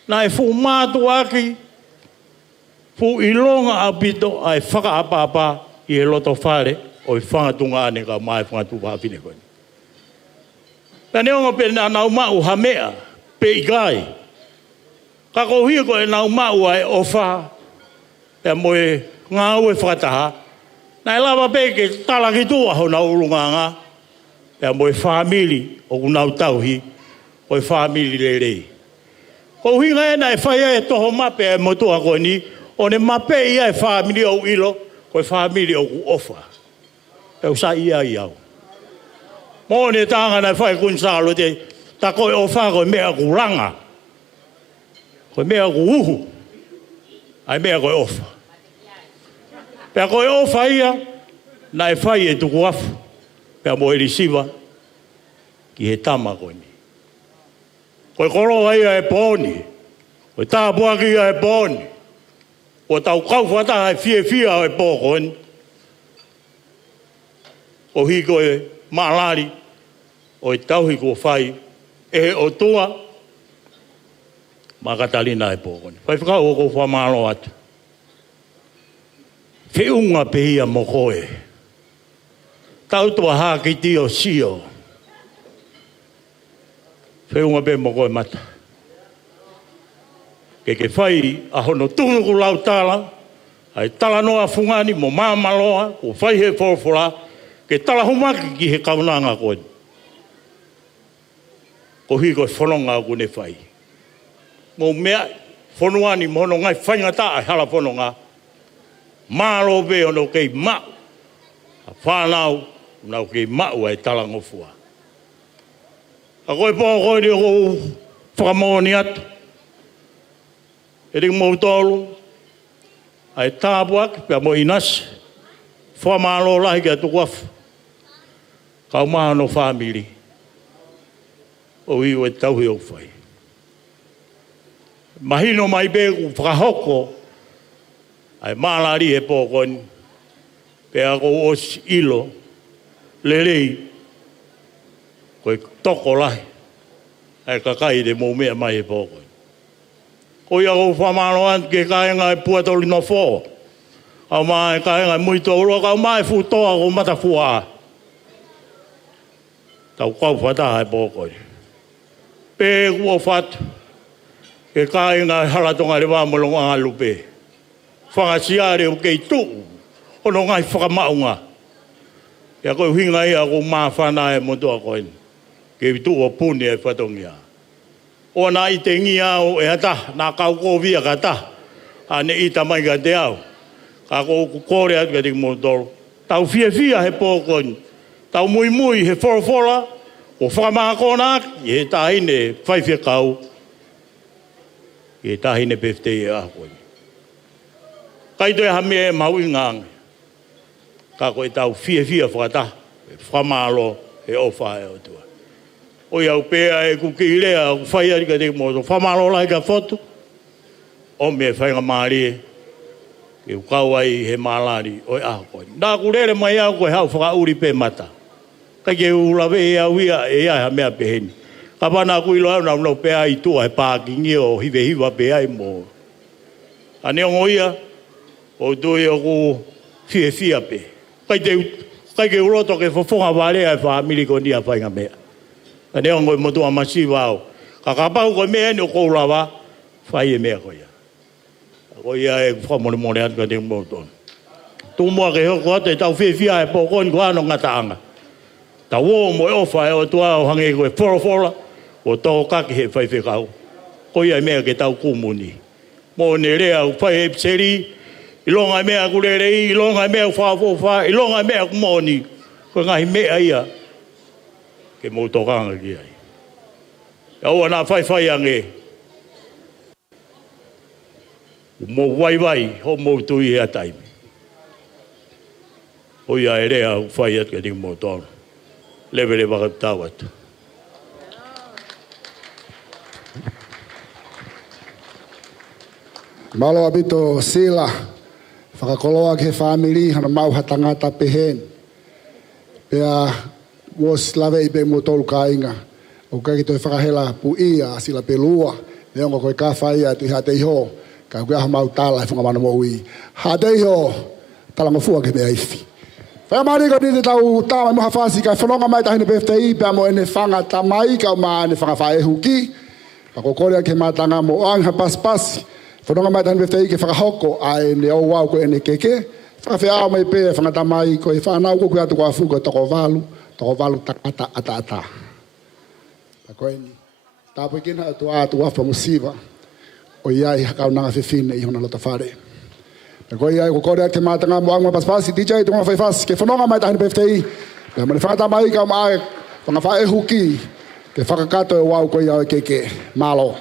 na e fu mātu aki, fu ilonga a pito ai whakaapapa I he loto whare o I whangatunga ane ka mai whangatu whapine koe. Ka neonga pe na nau mau ha mea, pe I kai. Ka kohia koe nau mau ai ofa, pe moe ngā ue whakataha, na e lava pe ke talaki tua ho nau urunganga, pe moe whamili o kunau tauhi, o whamili le rei. Kohinga e na e whaia e toho mape e motua koe ni, o ne mape ia e whamili o ilo, koe whamili o ku ofa. E usa ia I au. Mo ne tanga na whai kunsalo te, ta koe ofa koe mea ku ranga. Koe mea ku uhu. Ai mea koe ofa. Pea koe ofa ia, na e whai e tuku afu. Pea mo e risiva, ki he tama koe ni. Koe koroa ia e pōni. Koe tāpuaki ia e pōni. O tau kauwhata hai fia o e pō koe ni. O hi koe maalari, o e tauhi ko whai, e he o tua, ma Catalina e pō koe ni. Whai whakau o ko whamalo atu. Whiunga pehia mo koe. Tautua haa ki tio sio. Whiunga pe mo koe mata. Ke whai a hono tunu ku lau tala, ai tala noa fungani mo mamaloa, ko whai he whorofora, ke tala humaki ki he kaunanga koe. Ko hi koe whanonga ku ne whai. Mo mea, whanuani mono ngai whaingata ai hala whanonga. Mālo pe ono kei mau. A whanau, nau kei mau ai tala ngofua. A koe pō koe ni o whakamoni atu. E ring mou tolu, ai tāpuak, pia mo inas, whamalo lahi kia tuku afu. Kau maha no whamiri. O iu e tauhi o whai. Mahino mai pēku whakahoko, ai mālari e pōkoni, pēa ko os ilo, lerei, koe toko lahi, ai kakai de mou mea mai e pōkoni. Ko ia ko whamalo an ke kāinga e puatoli no fō. Au mai kāinga e muito urua, kau mai futoa ko matafua. Tau kau whataha e pōkoni. Pē kua whatu, ke kāinga e halatonga le wāmolonga alu pē. Whangasiare o kei tuu, ono ngai whakamaunga. Ia koe hinga ia ko māwhana e motua koe. Ke tuu o puni e whatongia. O nā I te ngia o e hata, nā kau kōwia ka ta, a ne I tamai ka te au. Ka kōre atu ka te motoro. Tau fia he pōkoni. Tau Moimoi he whorofora, o whakamākona aki, I he tāhine whaiwhia kau. I he tāhine birthday e ahkoni. Kaito e hame e mau I ngange. Ka koe tau fia whakata, e whamalo e ofa e o tua. O iau pēa e kukirea, o whai arika te moto, whamalo lai ka whotu, o me whainga maari e, e ukau ai he malari, o e aho koe. Nā kurere mai au koe hau whakauri pē mata. Kai ke ulawe e au ia, e ai ha mea peheni. Ka pana kuilo au nau pēa I tua he pākingi o hiwe hiwa pēa I mō. A neongo ia, o tui o ku fia pē. Kai ke uroto ke whafonga warea e whaamiri ko ni a whainga mea. Ka neo ngoi motua masiwa au. Ka kapau koe mea ni o koulawa, whai e mea koe ia. Koe ia e whamone atu ka te mōtonu. Tu mua ke hoko ate tau whiwhia e pōkoni ko ano ngataanga. Ta wō mo e ofa e o tua o hange koe whorofora, o tō kaki he whaiwhekau. Ko ia mea ke tau kūmuni. Mō ne rea u whai e pseri, I longa mea kurerei, I longa mea whawhawha, I longa mea kumoni. Ko ngahi mea ia, ke mō tōkanga ki ai. Aua nā whaiwhai ange. Mō waiwai, ho mō tui hea taimi. O ia e rea u whai at ka ni mō tōna. Levere wakap tāwatu. Malo abito sila, whakakoloa ke whamiri, hana mau hatangata pehen. Pea, was lave I pe mo tolu ka inga. O kai ki toi whakahela pu ia, sila pe lua. Neonga koe ka whaia, tui hate iho. Ka kuaha mau tala, e whangamana mo ui. Hate iho, talanga fua ke mea ifi. Whea mariko ni te tau tāma moha whasi, ka whanonga mai tahine PFTI, pea mo ene whanga tamai, ka maa ene whanga whaehu ki. Pakokorea ke matanga mo anga paspasi. Whanonga mai tahine PFTI ke whakahoko, a ene o wau ko ene keke. Whakawhea mai pe, whangata mai, ko e whanau ko kuatu kua fuko toko valu takata ata. Ako eni, tāpoi kina atu atu wafa musiva, o iai hakau nanga whiwhine I hona lota whare. Ako iai ko korea ke matanga mo anga paspasi, DJ tunga whaifasi, ke whanonga mai tahine PFTI. Pea mani whangata mai ka maa whangawhae huki, ke whakakato e wau ko iau e keke, malo.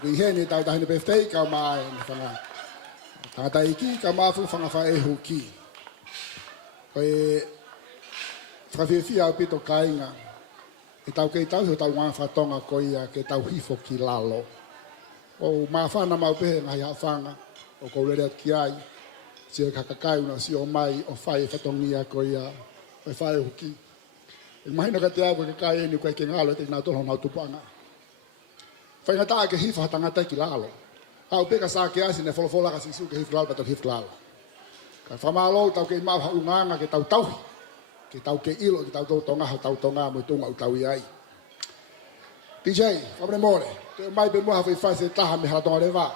Iheni tau tahine PFTI kau mai whanga tangata iki kau mafu whanga whae huki. Koe whawhiwhia au pito kainga e tau kei tau tau ngā whatonga ko ia ke tau hifo ki lalo. O maa whana mau pehe ngahi hao whanga o kou rerea ki ai si e kakakai una si o mai o whae whatongia ko ia o whae huki. E mahina ka te au ke kai eni koe ke ngalo e te ngā tolo nau tupanga. Whaingataa ke hifa tangata ki lalo. Hau peka sa ke asi ne folofola ka sisu ke hifa lalo pato hifa lalo. Ka whamalo tau ke mau haunganga ke tau tauhi. Ke tau ke ilo ke tau tonga hau tau tonga mo tunga utau iai. DJ, whamre more. Te mai pe mua hawhi whaise taha me hala tonga rewa.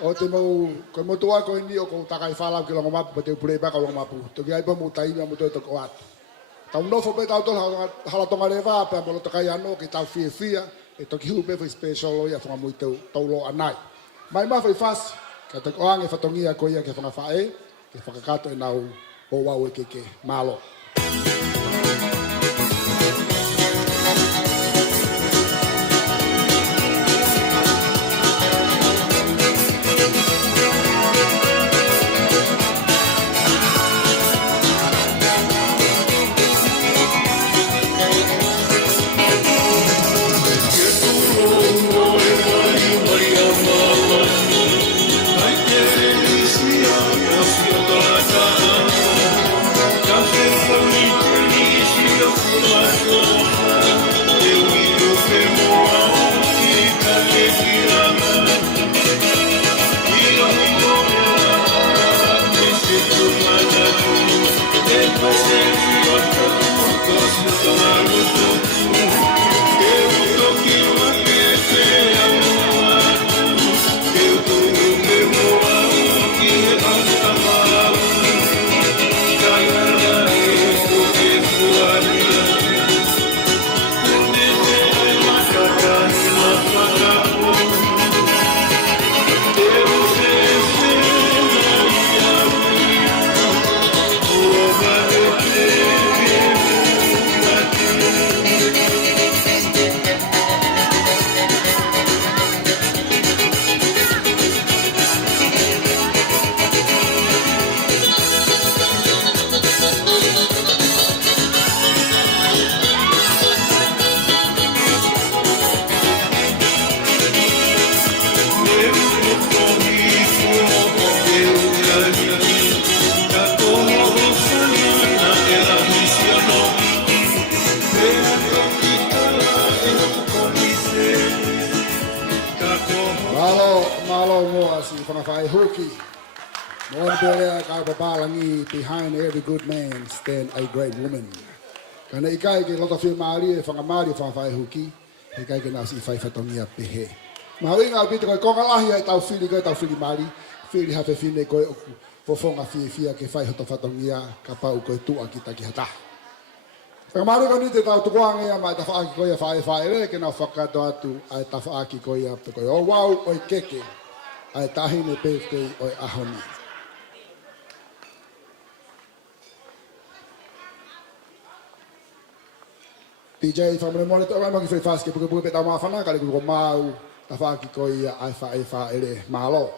O te mau, koe mo tua koe ni o kou takai whalau ke longa mapu pa te upurei baka longa mapu. Toki aipa mo taimia mo toi toko atu. Tau nofo pe tau tola hala tonga rewa pe mo lo takai ano ke tau fia. E toki hiu pewa special o ia whanga mui tau lo anai. Mai mawhai fasi, ka te koange whatongia ko ia ke whangawhae, ke whakakato e nau o wau e keke malo. Behind every good man stand a great woman. Kana ikai ke lota fi mari e whanga mari whawhai huki, ikai ke nasi whai whatongia pehe. Mahui ngā pita koe konga lahi ai tau whili mari, whili hawhe whine koe oku, fofonga whia ke whai hoto whatongia, ka pau koe tua ki taki hata. Whanga mari kani te tau tukuange a mai ta whaaki koe a whae re, ke nā whakato atu ai ta whaaki koe a koe o wau oi keke, ai tahine birthday oi ahoni. DJ family monitor mai maki fast ke puke peta ma fana kali ko mau ta fa ki ko ia ai fa ele malo.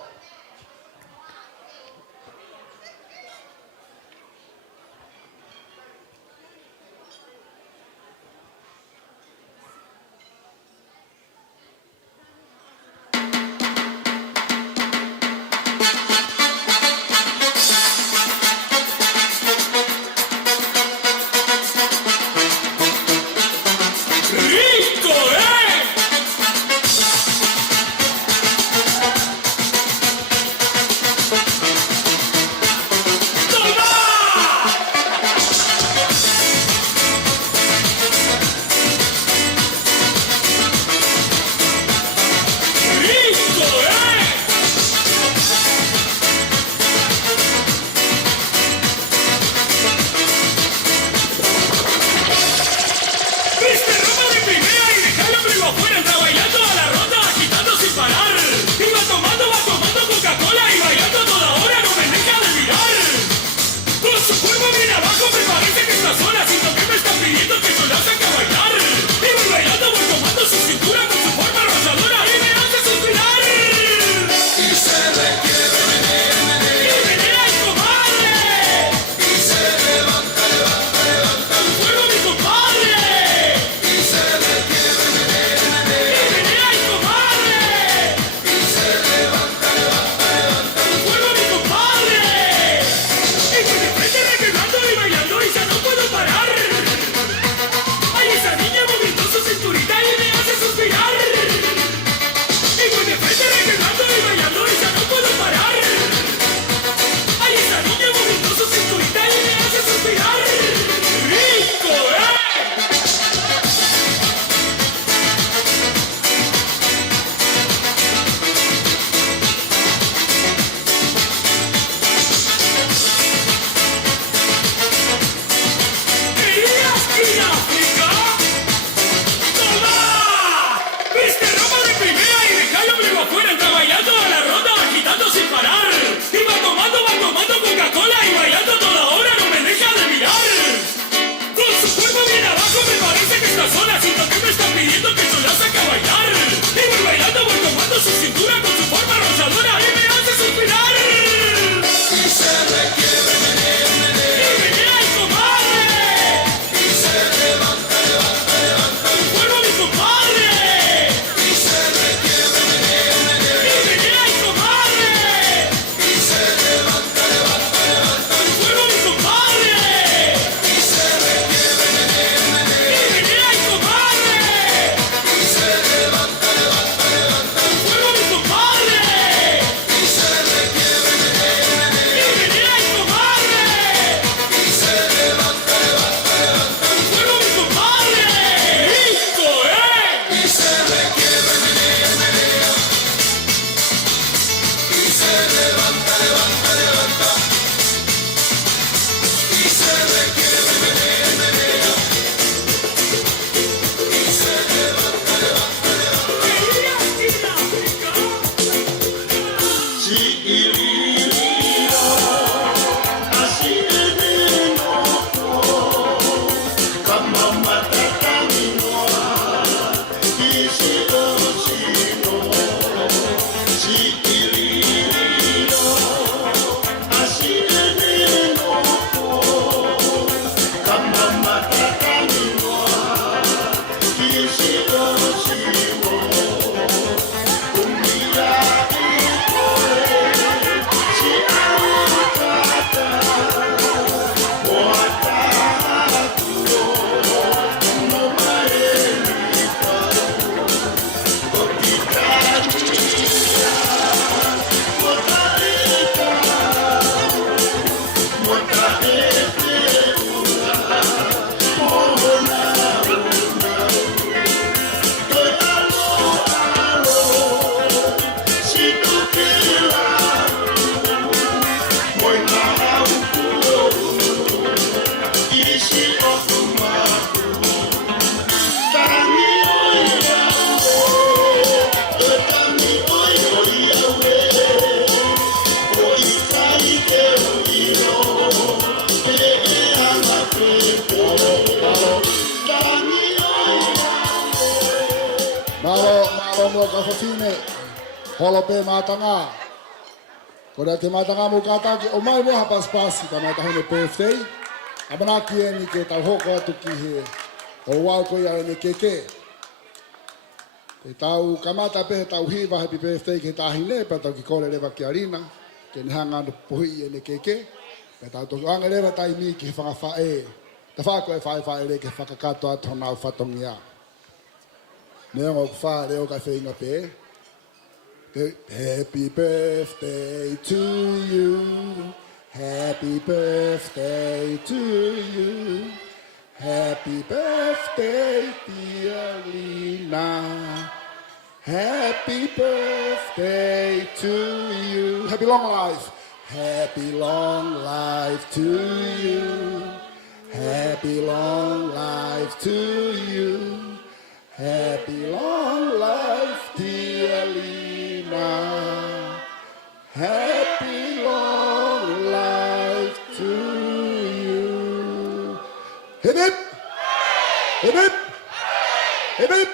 mo ka fafine holo pe matanga kora te matanga mo kata ki o mai mo hapas pasi ka mai tahone birthday abana ki ni ke ta hoko atu ki he o wa ko ya ni keke te tau kamata pe tau hiva happy birthday ke ta hine pa tau ki kole le Catalina ke ni hanga no pohi ni keke pe tau to anga le tai mi ki fa fa e ta fa ko fa le ke fa ka kato atona fatongia Neo fa leo ka feinga pe. Happy birthday to you. Happy birthday to you. Happy birthday, dear Lina. Happy birthday to you. Happy long life. Happy long life to you. Happy long life to you. Happy long life, dear Lina. Happy long life to you. Hip hip! Hip hip! Hip hip!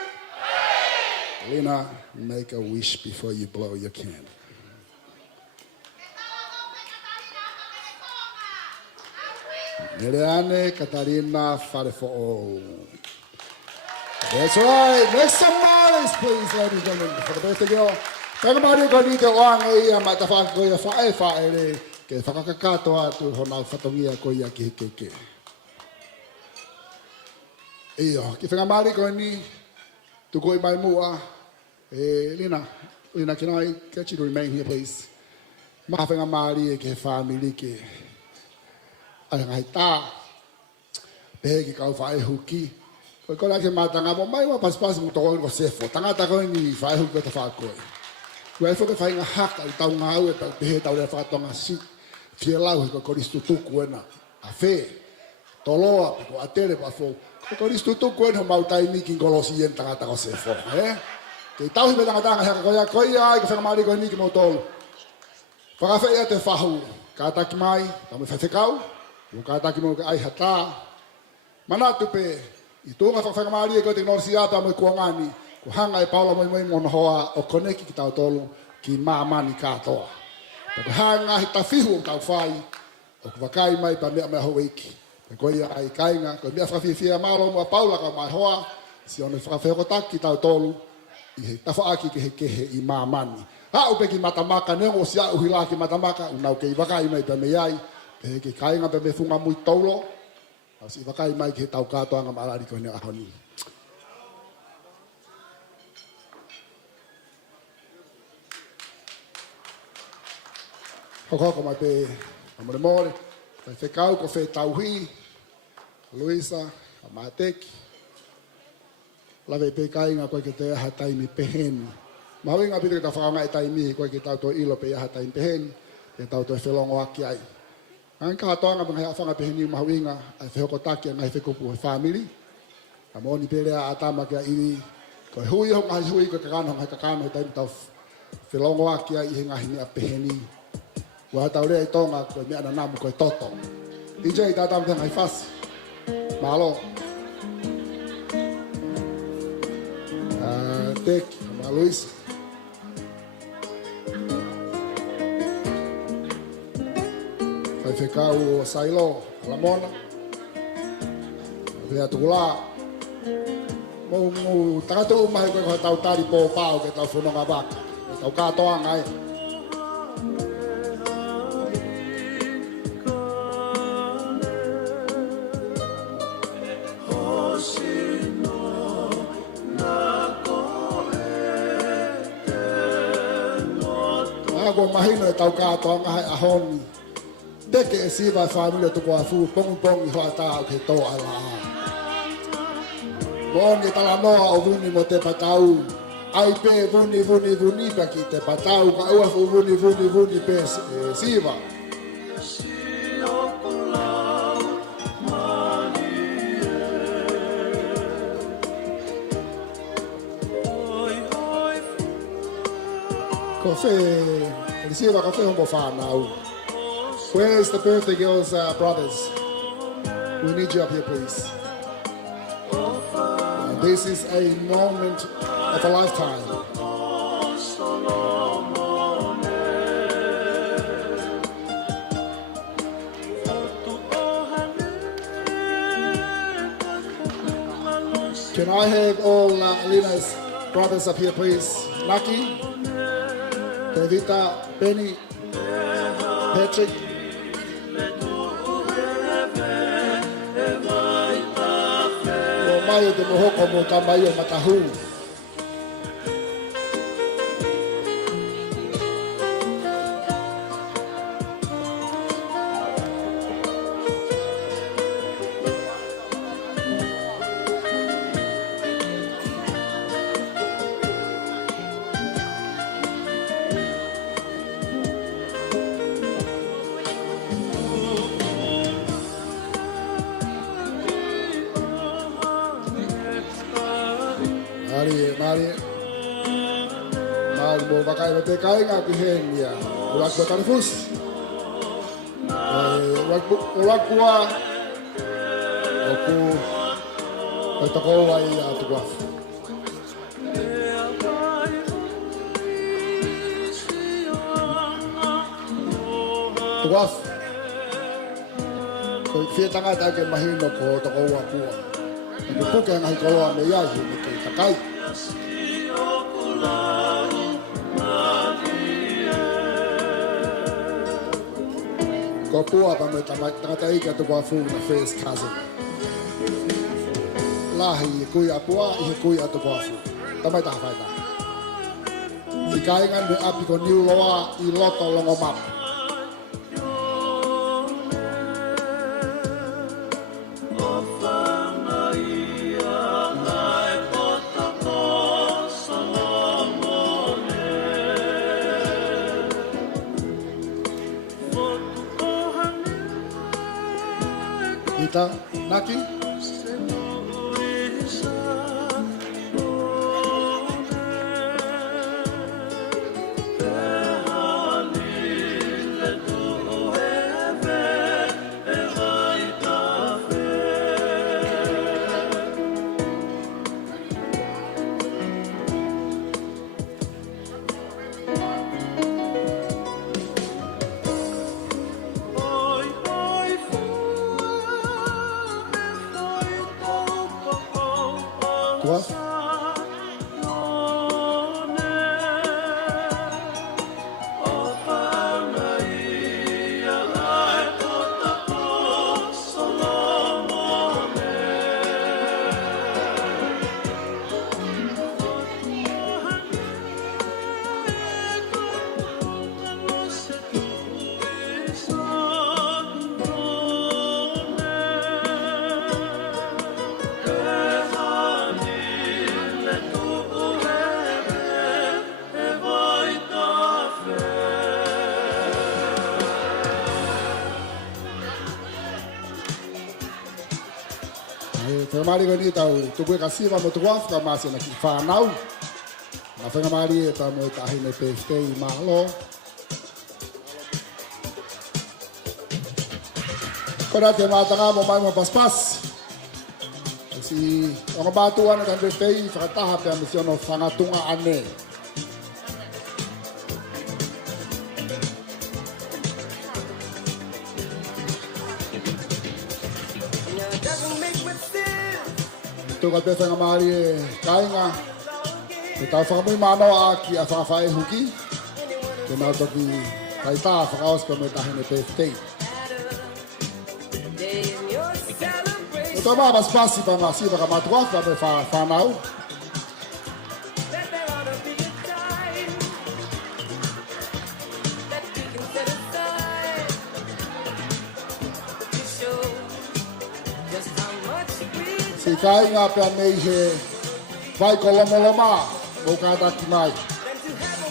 Lina, make a wish before you blow your candle. Meleane, Katalina, Falefo'ou. That's right. Make some noise, please, ladies and gentlemen, for the birthday girl. Pagkamari ko dito ang iya matafak ko ya fa ele ke fakakato atu hona fatongia ko ya kikeke. Iyo, ki pagkamari ko ni to go by mua. Lina can I get you to remain here, please? Ma pagkamari ke family ke ay ngaita. Begi ka fa huki. Ko la ke matanga mo mai wa pas mo to ko sefo tanga ta ko ni fa hu ko ta fa ko wa fo ke fa nga hak al tau nga u ta te ta le fa to nga si fie la ko ristu tu ko na a fe to lo ko atele pa fo ko ristu tu ko no mau tai ni kin ko lo si en tanga ta ko sefo ke tau hi tanga tanga ko ya ko fa mari ko ni ki mo to fa fa ya te fa hu ka ta ki mai ta me fa te kau ka ta ki mo ai hata mana tu pe I tōnga whakawhamari e koe te norsi ata mo i kuangani, ko hanga e Paula Moimoi mono hoa o koneki ki tau tolu ki māmani kātoa. Tako hanga he tawhihu o tau whai, o ku wakai mai pa mea hou eiki. Pe koe ia ai kainga, koe mea whawhiwhia maro mua Paula ka mai hoa, si ono whakawheko taki tau tolu, I he tawhaaki ke he kehe I māmani. Hau pe ki matamaka, nengo si au hila ki matamaka, unau ke I wakai mai pa meai, pe he ke kainga pe me funga mui taulo, si wakai mai ke tau katoa nga marari ko ni ahoni. Hoko mai pe amore more, pe whekau ko whe tauhi, Luisa, a Mateki. Lave pe kainga koe ke te aha taimi peheni. Mawinga pita ka whakanga e taimi koe ke tau to ilo pe aha taimi peheni. Ke tau to e whelongo aki ai. Ang kahatoanga mga hawhanga peheni mawinga ai whehoko taki ngai whekupu he family. A moni pelea atama kia iri. Koe hui ho ngai hui koe kakano ngai kakano taimi tau whelongo aki ai he ngahi mea peheni. Kua tau rea i Tonga koe mea na namu koe toto. DJ tātamu te ngai whasi. Malo. Tek, ma Luis. Fai whekau o Sailo, Alamona. Vea tukula. Mo takatu umahe koe tau tari po pao ke tau whanonga waka. Ke tau katoa ngai. Ako mahino e tau katoa ngai ahoni. Teke e siwa whamila tuku a fu pongi hoa tāu ke tō ala. Mōni tala noa o vuni mo te patau. Ai pe vuni pa ki te patau. Ka ua fu vuni pe siwa. Kofe, siwa kofe hongo whanau. Where's the birthday girls' brothers? We need you up here, please. This is a moment of a lifetime. Can I have all Alina's brothers up here, please? Lucky, Evita, Benny, Patrick. Mayo de mohoko mo tamayo matahu. Mau pakai bete kain aku henia. Ulat bakar fus. Ulat kuah. Aku petokowai atau kuah. Kuah. Kau fia tangga tak mahino ko tokowa kuah. Itu bukan hal kalau ame ya ini kita kai. Ko pua pa mo tangata ika to wafu na first cousin. Lahi kuya pua I kuya to wafu. Tamai ta fai ta. Si kai ngan me api ko new loa I loto longo map. Ita, Naki. mari ko ni tau tuku ka siwa mo tuaf ka masi na ki whanau. Na whenga mari e tau mo i tahi me pefte i mahalo. Kona te mātanga mo mai mo paspas. Si onga bātua na kan pefte i whakataha pia misi ono whangatunga ane. Tuka te whenga mari e kainga. Te tau whakamui mānoa a ki a whakawhae huki. Te nau toki kai tā whakaos ka me tahi me pefte i. Tō mā paspasi pa ngā siwa ka matua ka me whanau. Si kai ngā pia nei he vai kolomoloma mō kātaki mai.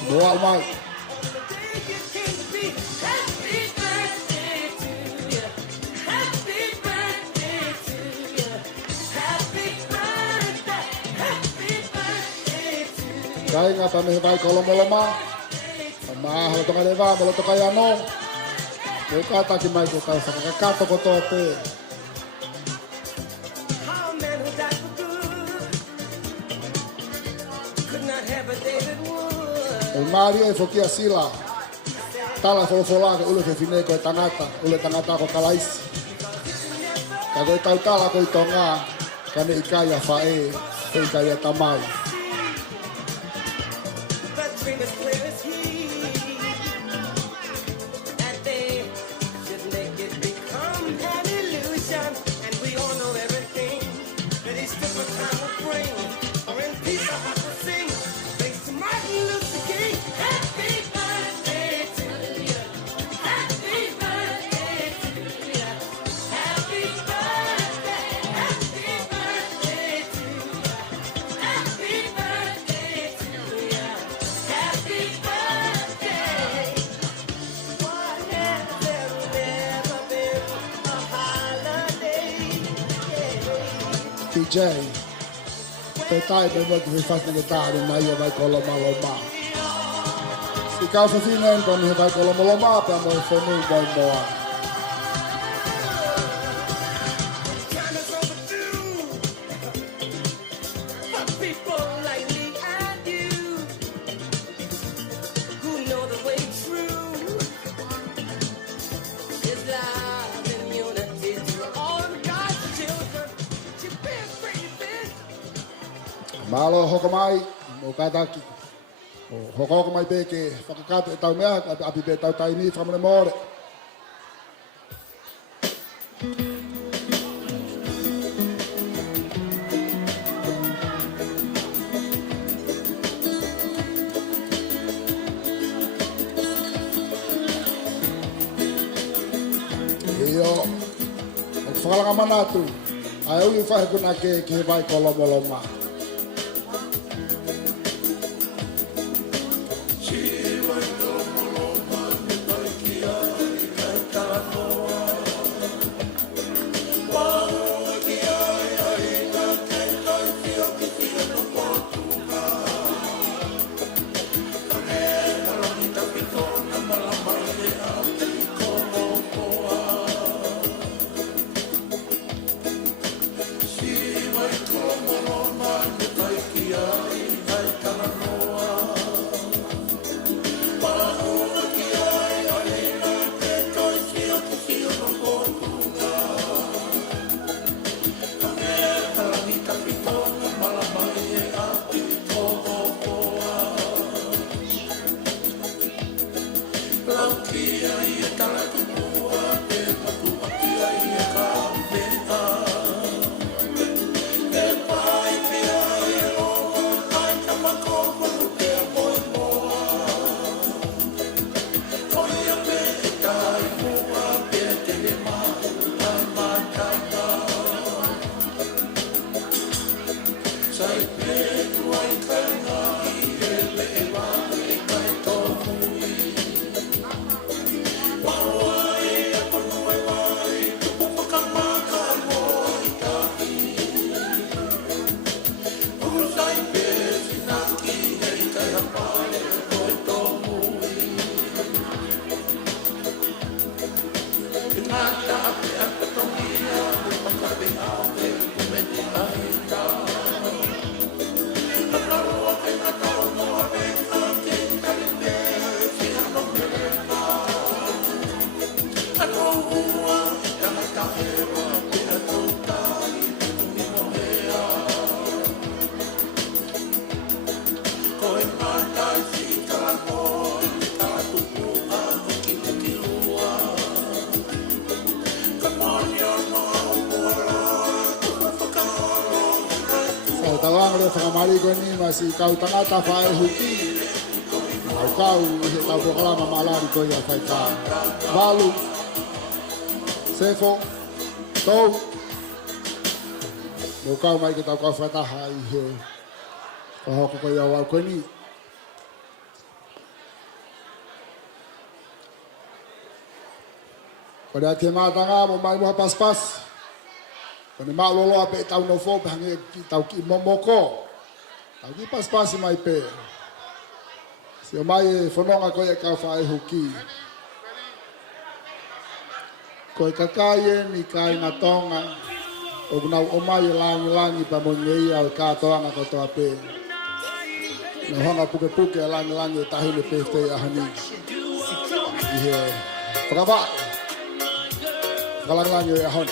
Moa mai. Kai ngā pa me vai kolomoloma. Mahala tonga le wā, molo toka iano. Mō kātaki mai ko tau whakakato ko tō te. E Mari e whokia sila. Tala Falefo'ou ke ule whewhine ko e tangata. Ule tangata ko kalaisi. Ka koe tau tala ko i Tonga. Ka ne ikai a whae. Ko ikai a tamai. DJ, te tai pe mo ki fas na gitara na ia vai kolomoloma. Si ka fa fina en kon vai kolomoloma pa mo fonu vai moa. Malo hoko mai, mo kataki. Hoko mai pe ke whakakato e tau mea, api pe tau taimi whamane more. Iyo, o whakalanga manatu, ai ui whahe kuna ke vai kolomoloma. Mahari ko ni masi kau tangata Falefo'ou ki. Kau he tau proklama malari ko ia fai ka. Valu. Sefo. Tou. No kau mai ke tau kau whataha i he. Kahoko ko ia wau ko ni. Pada te matanga mo mai mo paspas. Pada mak lolo ape tau no fo hangi tau ki momoko. Tau ki paspas mai pe. Si o mai fononga ko e ka Falefo'ou ki. Ko e kakaye ni kai na Tonga. O nau o mai langi pa Moimoi au ka toanga ko to ape. Na honga puke langi tahi le pe te ahani. Ihe. Prava. Galang yo ahon.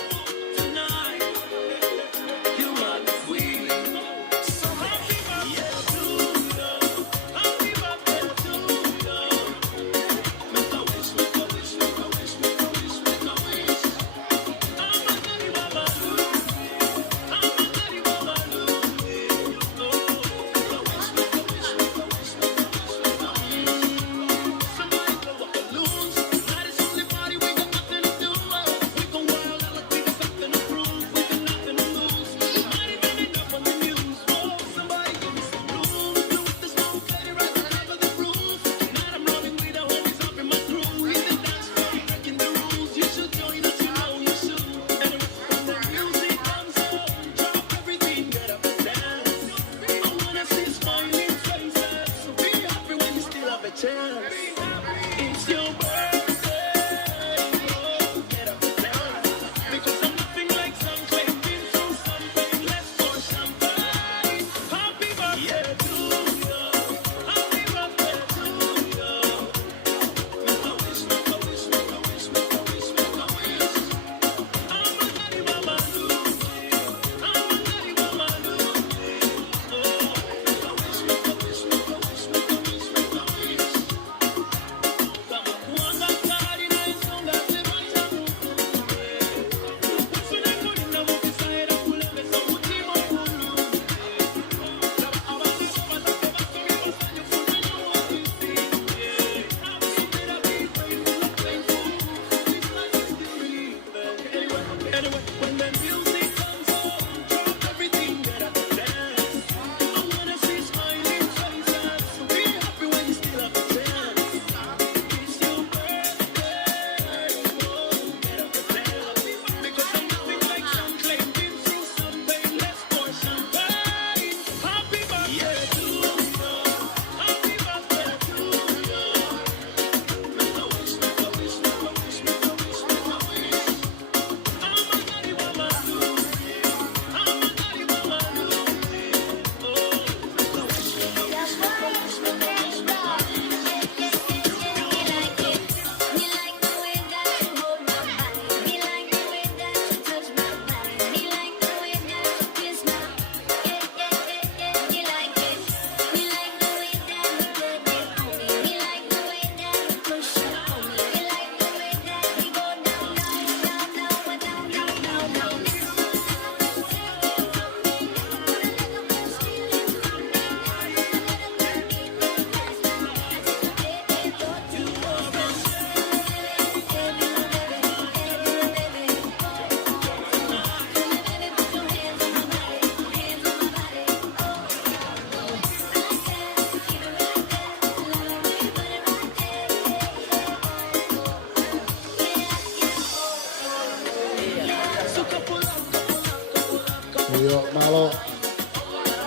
Yo, malo.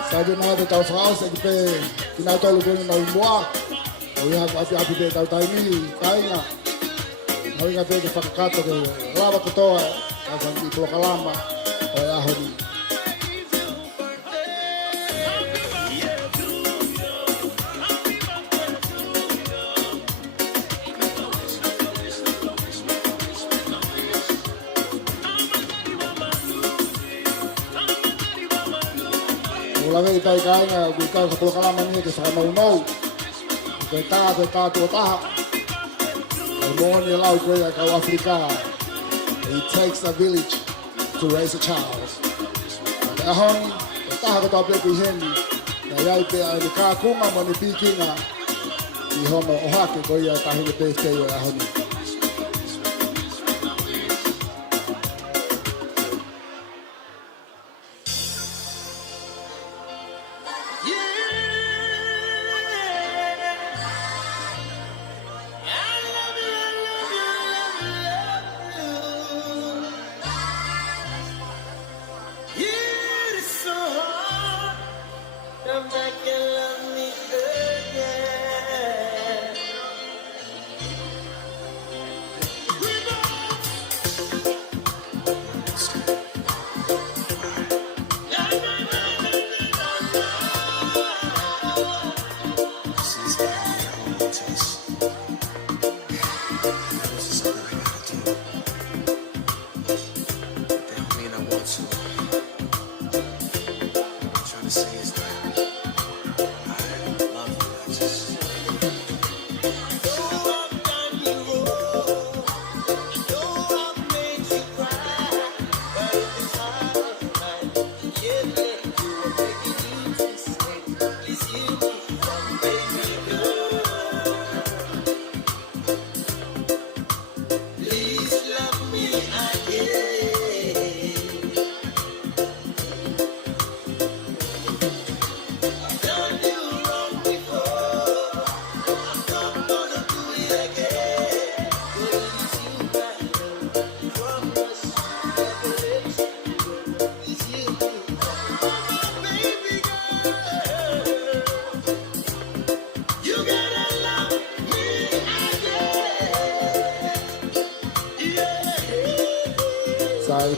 Sabi mga te tau France e pe kinatolu ko na umwa. O ya api pe tau tai ni kainga. Hoi nga pe ke whakakato ke lava kotoa a whanti plokalama o e ahoni. La vei tai kainga ku kau ka plokalama ni ke sa mau. Ko ta tu ta. Moni lau ko ya kau Afrika. It takes a village to raise a child. Ahon ta ka to pe hen iai pe ai le kākunga mo ni pikinga I hono o hake ko ia tahine birthday o ahoni.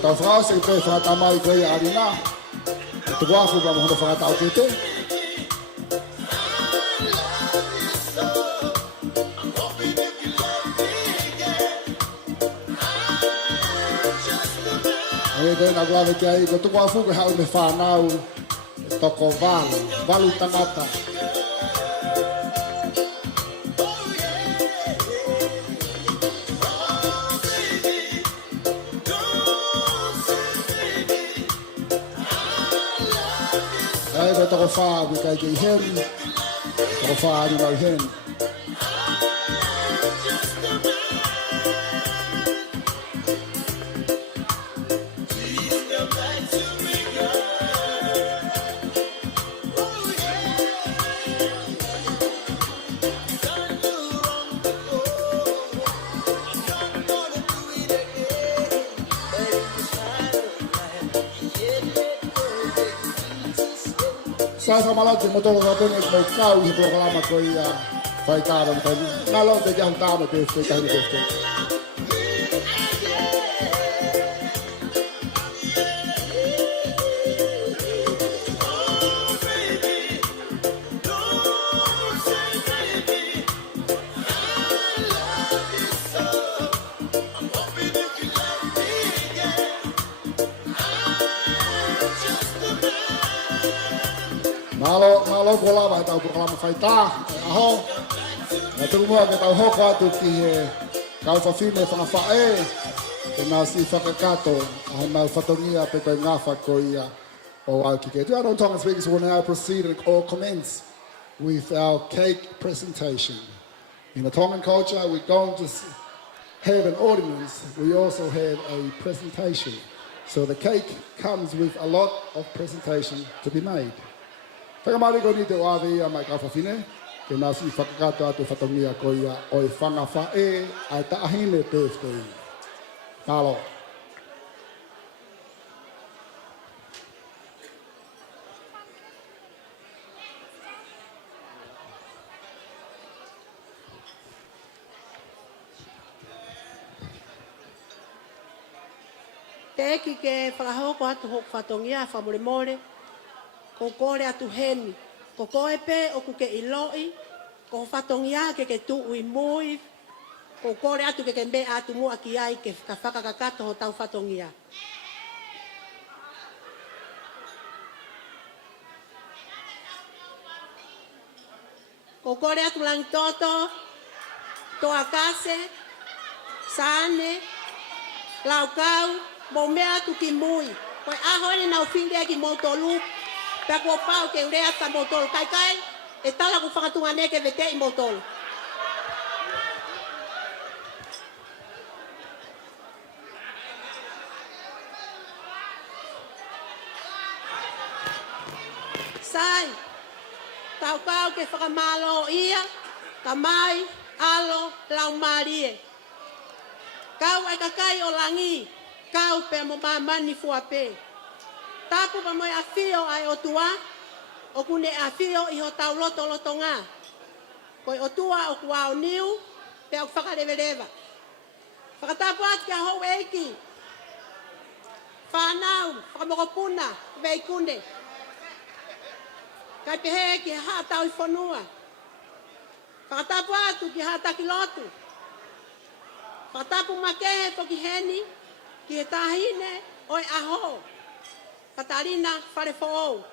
Tau whakao se te whakatamai koe a arina. Te wafu pa mohono whakatau ke te. E koe na guave te ai, ko te wafu ke hau me whanau toko walu tangata. Toko whaa we kai kei hen, toko whaa ari nau hen. Sai whamalaki mo tolo ka pene mo kau I programa ko I whai kāra mo taini. Ngā lau te kiahu tāme birthday, tahini birthday. Malo ko lava tau programa whai tā, aho. Nā tū mua ke tau hoko atu ki he kau whawhine whangawhae. Ke nā si whakakato, aho nā whatongia pe koe ngawha ko ia o au ki ke. Tū anō Tonga speakers will now proceed or commence with our cake presentation. In the Tongan culture, we don't just have an ordinance, we also have a presentation. So the cake comes with a lot of presentation to be made. Whakamari ko ni te wawe ia mai ka whawhine, ke nā si whakakato atu whatongia ko ia o I whangawhae ai taahine birthday. Malo. Te eki ke whakahoko atu hok whatongia whamoremore, ko kore atu heni, ko koe pe o kuke iloi, ko whatongia ke tu ui mui, ko kore atu ke mbe atu mua ki ai ke ka whakakakato ho tau whatongia. Ko kore atu lang toto, toa kase, sane, laukau, mo mea tu ki mui. Koe ahone na ufinge ki mo tolu, Pea kua pau ke urea ta motol kai kai. E tala ku whakatunga neke vete I motol. Sai, tau kau ke whakamalo ia, tamai, alo, lau marie. Kau ai kakai o langi, kau pe mo mamani fuape. Tapu pa moi afio ai o tua, o kune afio I ho tau loto loto ngā. Koi o tua o kua o niu, pe au whakarewelewa. Whakatapu atu kia hou eiki. Whanau, whakamokopuna, veikune. Kai pehe ki haa tau I whanua. Whakatapu atu ki haa taki lotu. Whakatapu makehe po ki heni, ki he tahine oi aho. Katalina Falefo'ou.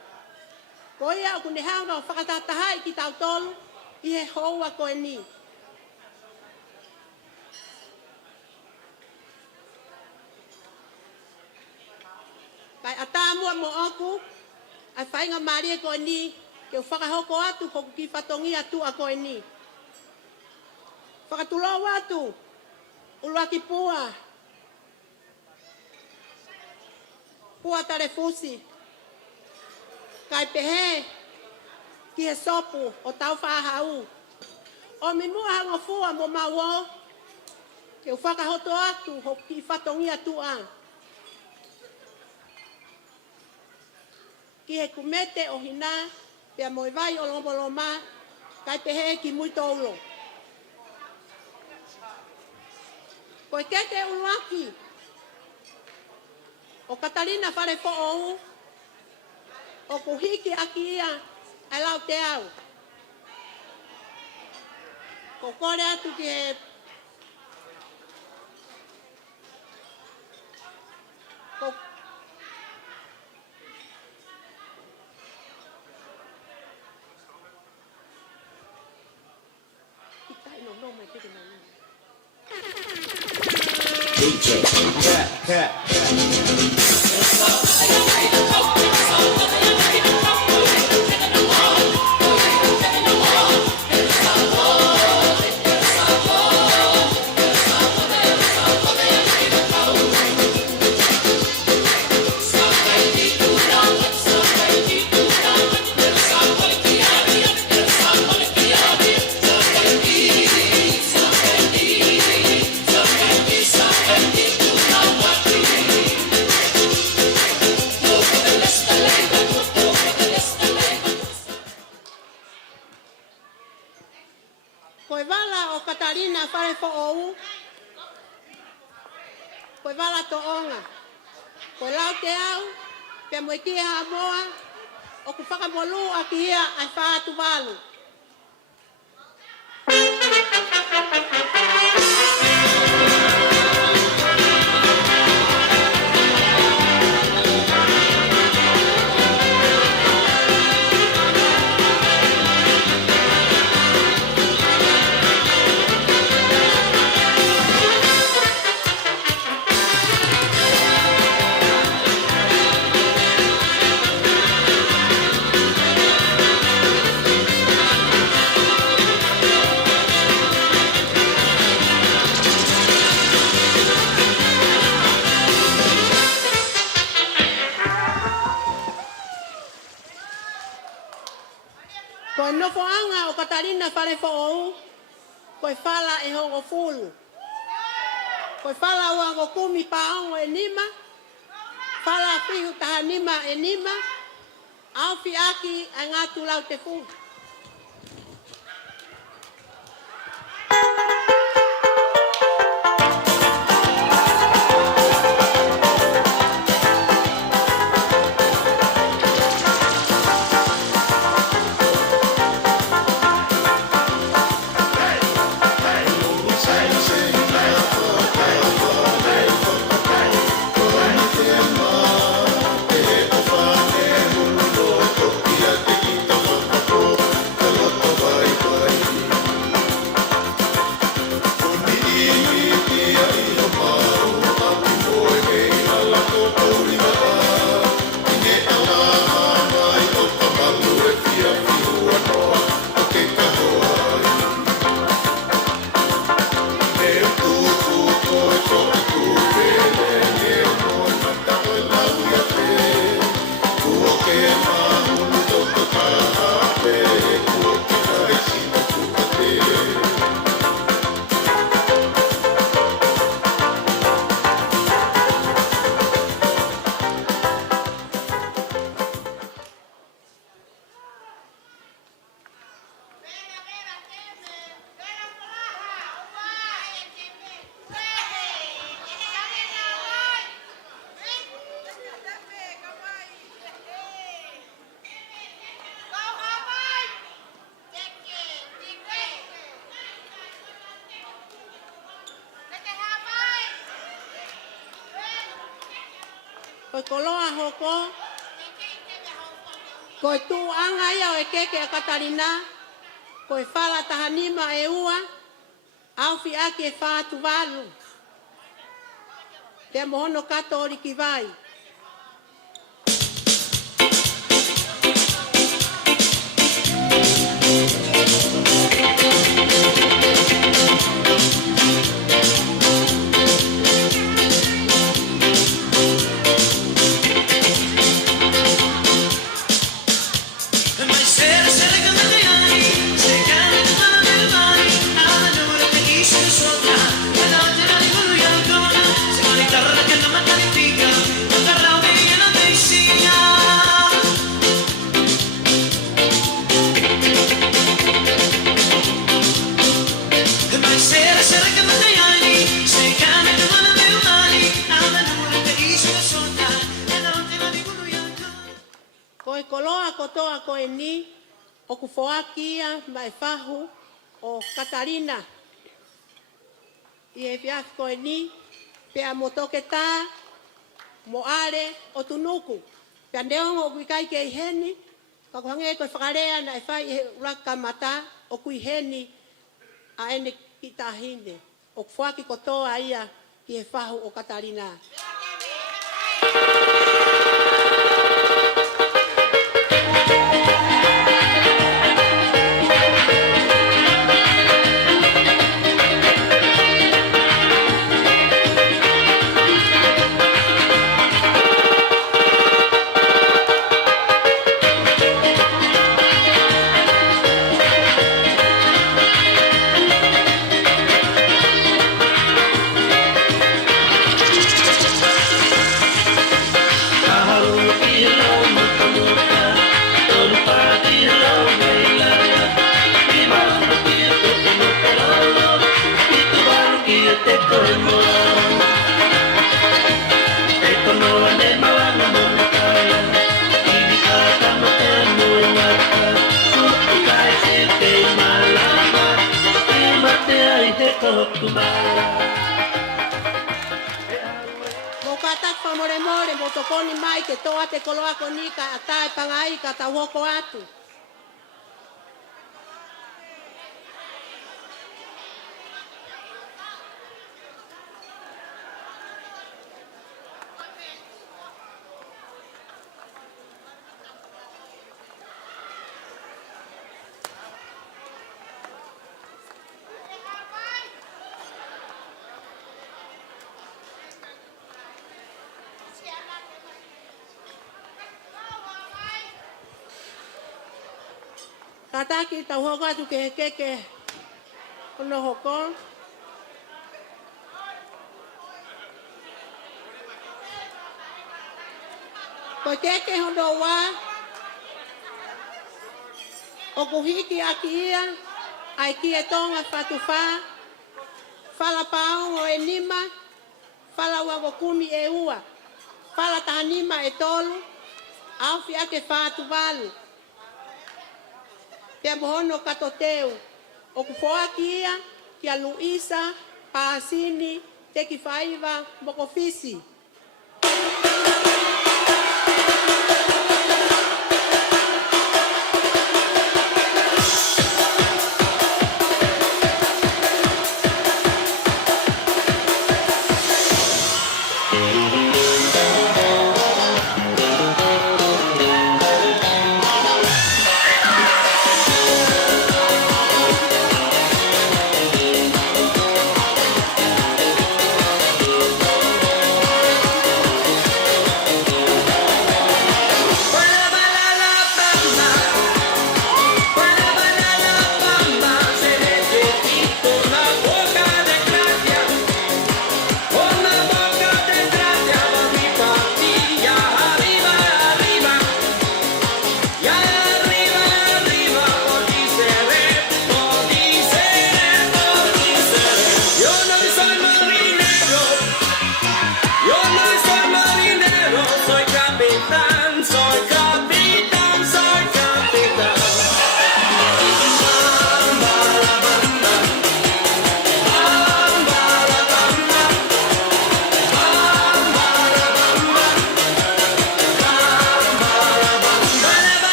Ko ia o kune hanga o whakatatahai ki tau tolu, I he houa koe ni. Kai atamua mo oku, ai whainga maria koe ni, ke u whakahoko atu ko ki whatongi atu a koe ni. Whakatulau atu, ulua ki pua. Pua tarefusi. Kai pehe, ki he sopu o tau whahau. O minua hango fua mo mawo, ke u whakahoto atu ho ki whatongi atu a. Ki he kumete o hina, pia moivai o lomoloma, kai pehe ki muito ulo. Koe keke uluaki, o Catalina Falefo'ou, o kuhiki aki ia, ai lau te au. Ko kore atu ki he koe wala o Katalina Falefo'ou, koe wala to onga. Koe lau te au, pe mo ikia ha moa, o ku whakamolu a ki ia ai whaatu walu. Koe nofo anga o Katalina Falefo'ou, koe whala e hongo fulu. Koe whala ua ngo kumi paongo e nima, whala fihu taha nima e nima, au fi aki a ngatu lau te fulu. Oh, Koe koloa hoko. Koe tu anga ia o e keke a Katalina. Koe fala tahanima e ua. Au fi aki e whātu walu. Te mohono kato ori ki vai. Koe koloa kotoa koe ni, o kufoakia mai fahu o Catalina. I e fiafi koe ni, pea motoke tā, mo ale o tunuku. Pea neongo o kuikai ke i heni, kakuhange koe whakarea na e whai i uraka mata o kui heni a ene ki tahine. O kufoaki kotoa ia ki e fahu o Catalina. Mokatak pa more motokoni mai ke toa te koloa koni ka atai pangai ka tawoko atu. Kataki tau hoko atu ke keke ono hoko. Koe keke hondo wa. O kuhiki aki ia. Ai ki e tonga whatuwha. Falefo'ou o e nima. Falefo'ou kumi e ua. Fala tahanima e tolu. Au fi ake whatu walu. Pea mohono kato teu, o kufoaki ia, kia Luisa, Paasini, teki whaiva, mokofisi.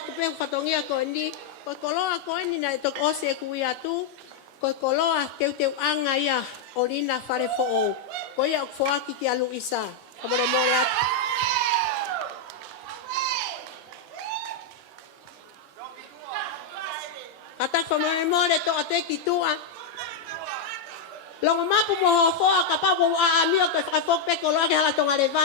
atu pe fatongia ko ni ko koloa ko ni na to ose ku ia tu ko koloa teu anga ia olina Falefo'ou ko ia foaki ki alu isa kamore more atu kata kamore more to ate ki tua longo mapu mo fo ka pa bo a mi ko fa fo pe koloa ke hala tonga leva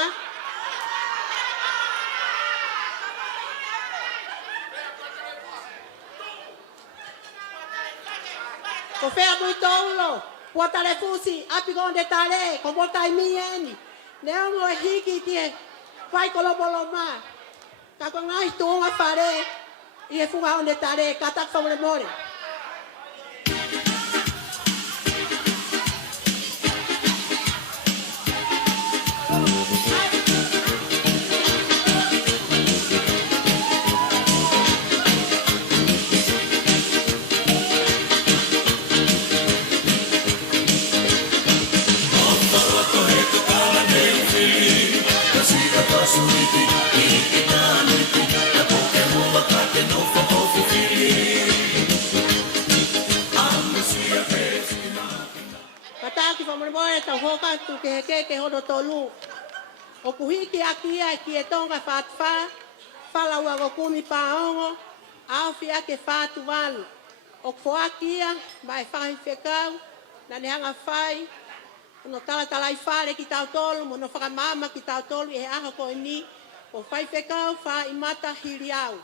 ko fea muito ulo puata le fusi api gonde tale ko bota mieni neo mo hiki tie fai kolo boloma ka ko ngai tunga fare e fuga onde tale kata famole more ta hoka tu ke hodo tolu o kuhiki akia ki Tonga fatfa fala wa kumi paongo au fia ke fatu walu o foakia mai fai fekau na ne hanga fai no tala i fare ki tau tolu mo no faka mama ki tau tolu e aha ko ni o fai fekau fa imata hiriau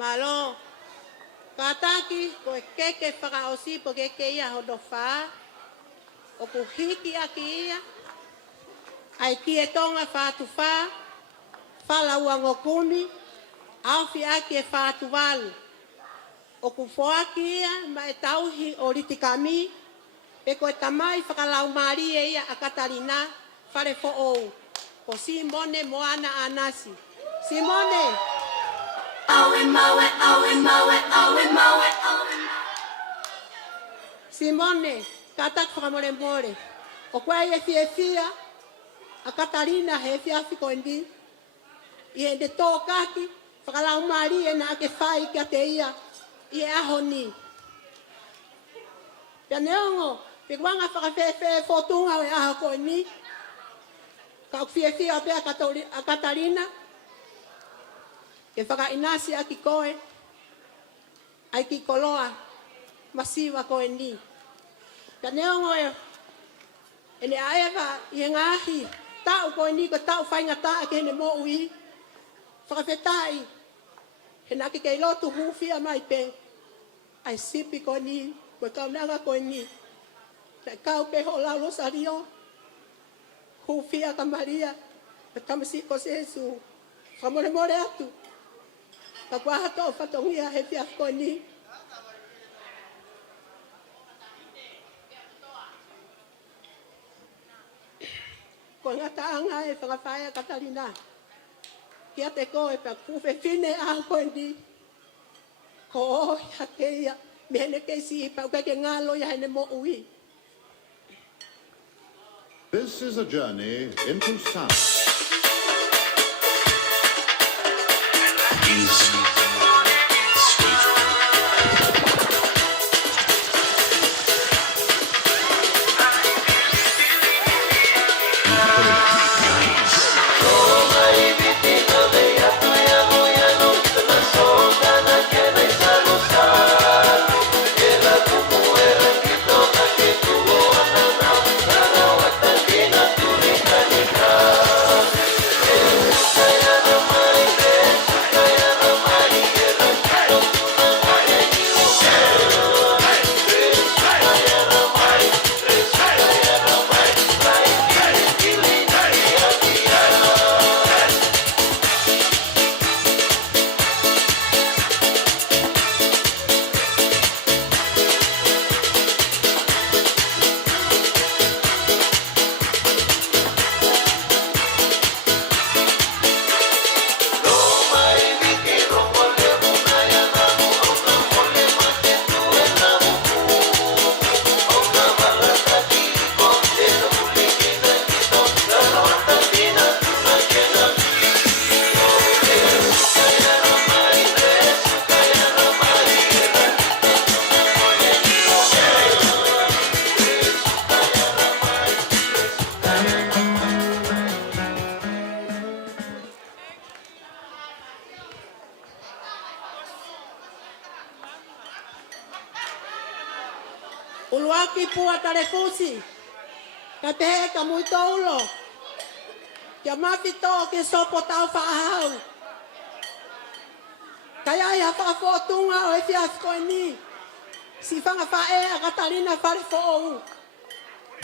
Malo kataki ko keke faka osi porque que ia hodofa o kuhiki aki ai ki Tonga fatu fa fala uango kumi au fi aki fatu val o kufoaki mai tauhi oritikami e ko tamai faka lau mari ia a Katalina Falefo'ou ko Simone moana anasi Simone Simone, katak famole more. O kwa ye fia a Catalina he fia fiko ndi. Ye de to kaki, fakala mari e na ke fai ka te ia. Ye ahoni. Ya neongo, pe kwanga faka fe fotunga we aha ko ni. Ka fia pe a Catalina. Ke faka inasi aki koe. Ai ki koloa masiva ko ni. Ya neongo ene aeva yengahi tau ko ni ko tau fai ngata ke ne mo ui. Faka fetai. Hena ke lotu hufi mai pe. Ai sipi ko ni ko kaunanga ko ni. Ta kau pe hola rosario. Hufi ka Maria. Betamsi ko Yesu. Famole more atu. Kwa hato fatongia he fia ko ni. Ko ngata anga e whakawhaia Catalina. Kia te koe pa kuwhe whine a koe ni. Ko o ia keia. Mehene ke si pa uke ke ngalo ia hene mo ui. This is a journey into sound. Uluaki pua Falefo'ou. Ka pehe ka muito ulo. Kia mafi to ke sopo tau whaahau. Kaya ia whaafotunga o e fiasko ni. Si whanga whae a Catalina Falefo'ou.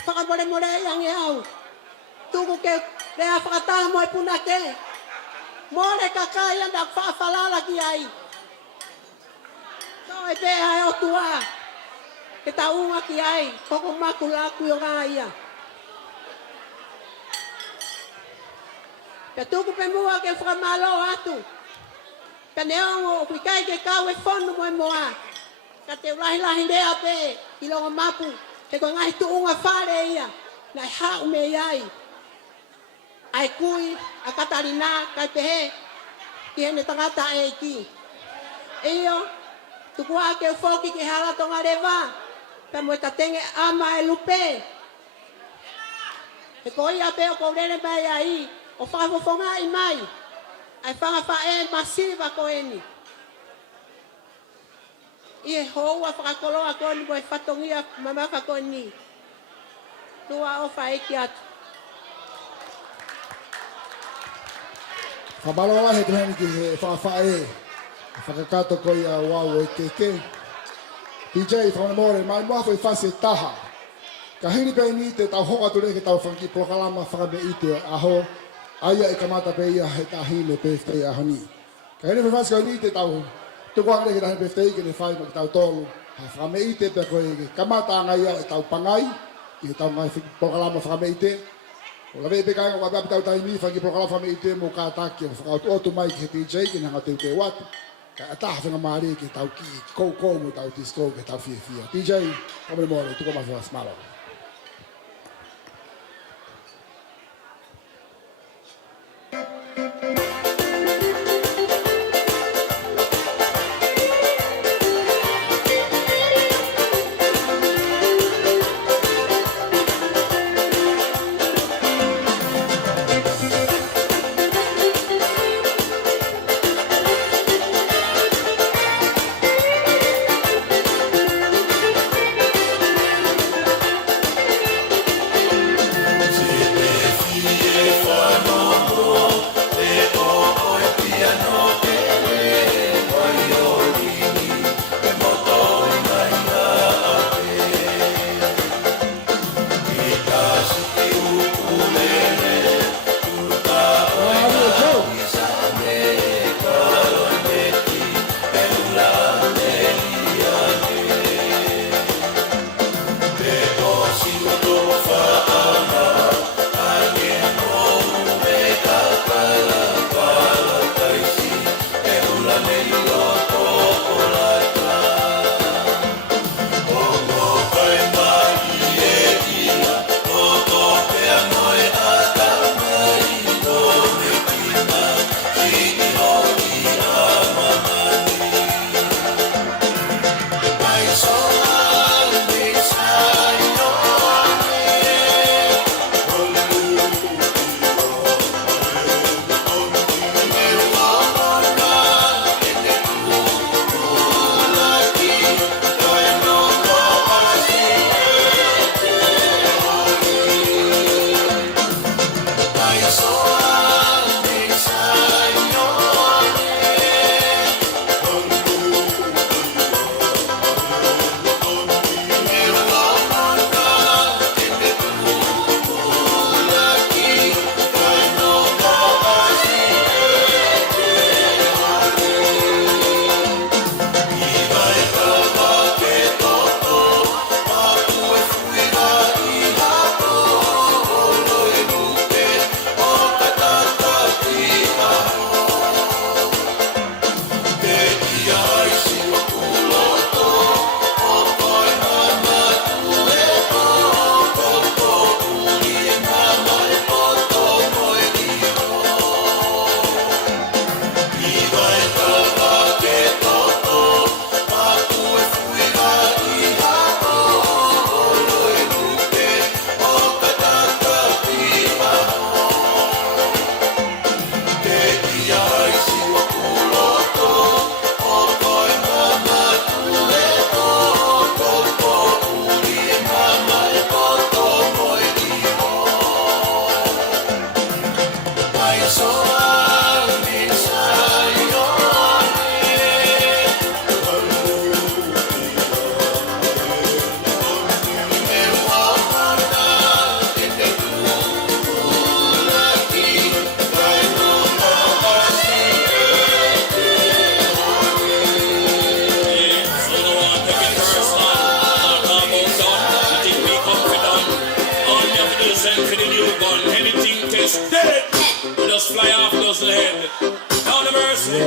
Whakamore more yang e au. Tuku ke rea whakatala mo e puna ke. More kakaya na whaafalala ki ai. No e pe ai o tua. Ke taunga ki ai. Koko maku laku o ia. Pe tuku pe mua ke whakamalo atu. Pe neongo kuikai ke kau e whonu mo e moa. Ka te ulahi rea pe i longa mapu. Te ko ngai tuunga whare ia. Nai hau me iai. Ai kui a Katalina kai pehe. Ki hene tangata e ki. Iyo. Tukua ke whoki ke hala tonga rewa. Pe mo ta tenge ama e lupe. Te ko ia pe o kourere mai ai. O whaafofonga i mai. Ai whanga whae masiva ko eni. Ie hoa whakakoloa ko ni boe whatongia mamaka ko ni. Tua o whaeki atu. Whamaloa he tuhani ki he whawhae. Whakakato ko ia wau o keke. PJ, whanamore, mai mwafo i whase taha. Ka hiri pe ni te tau hoka ture ke tau whanki prokalama whakame i te aho. Aia e kamata pe ia he tahine pe whtei ahoni. Ka hiri pe whase ko ni te tau tukuang ke tahine pe whtei ke ne whai ma ki tau tolu. Ha whakame i te pe koe ke kamata anga ia e tau pangai. Ki he tau ngai prokalama whakame i te. O la vei kai ngā tau tai ni whanki prokalama whakame i te mo ka taki. O whakautu otu mai ki he PJ ki nanga teu te watu. Ka ataha whenga maari ki tau ki kou mo tau tisko ke tau fia fia. PJ, kamere mōre, tuko mawhua smalo. just fly off those head. Down the mercy.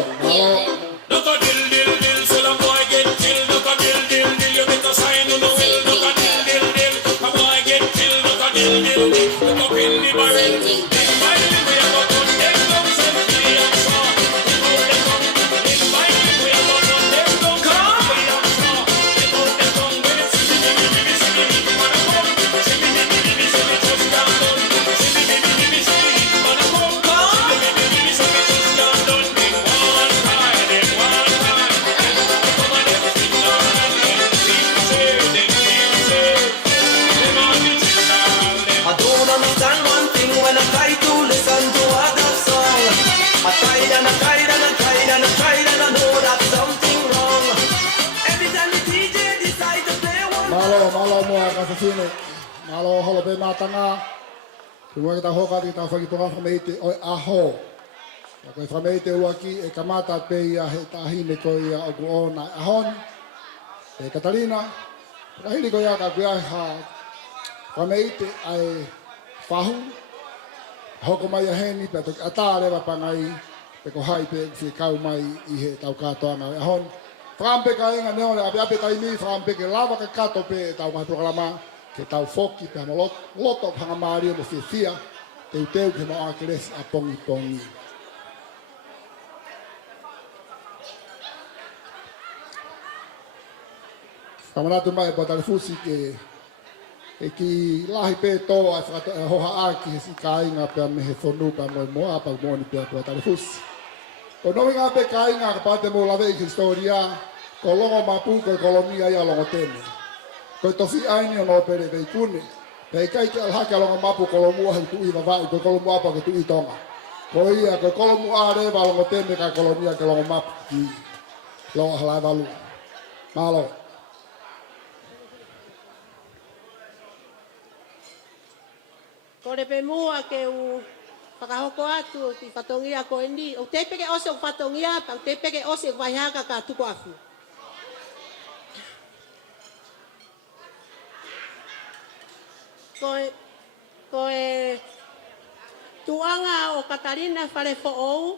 Look a dill, so the boy get killed. Look a dill, you better sign on the will. Look a dill, a boy get killed. Look a dill, look up in the barrel. Malo mua kasi sine. Malo holo pe matanga. Kung kita hoka kita fagi toka famete oi aho. Ko famete uaki e kamata pe ia he tahine ko ia ogu ona ahon. E Catalina. Kahili ko ia ka kuia ha. Famete ai fahu. Hoko mai heni pe to atare va pangai. Pe ko hai pe si kau mai I he tau katoa na ahon. Frampe ka inga neole ape tai mi frampe ke lava ka kato pe tau mai programa ke tau foki pe no loto hanga mario mo fia teu ke mo akres a pongi. Kamaratu mai botar fusi ke ki lahi pe to a hoha aki si ka inga pe me he fonu pa Moimoi apa mo ni pe botar fusi. Ko no inga pe ka inga ka pate mo lave historia ko longo mapu ko kolonia ia longo tene. Ko tofi aini ono pere vei kune. Pei kai ke alhaka longo mapu kolomua he tui vavai ko kolomua apa ke tui Tonga. Ko ia ko kolomua reva longo tene ka kolonia ke longo mapu ki longo halai valu. Malo. Ko re pe mua ke u whakahoko atu ti whatongia ko endi. O te peke ose o whatongia, pa o te peke ose o waihaka ka tuko afu. Ko e tuanga o Katalina Falefo'ou,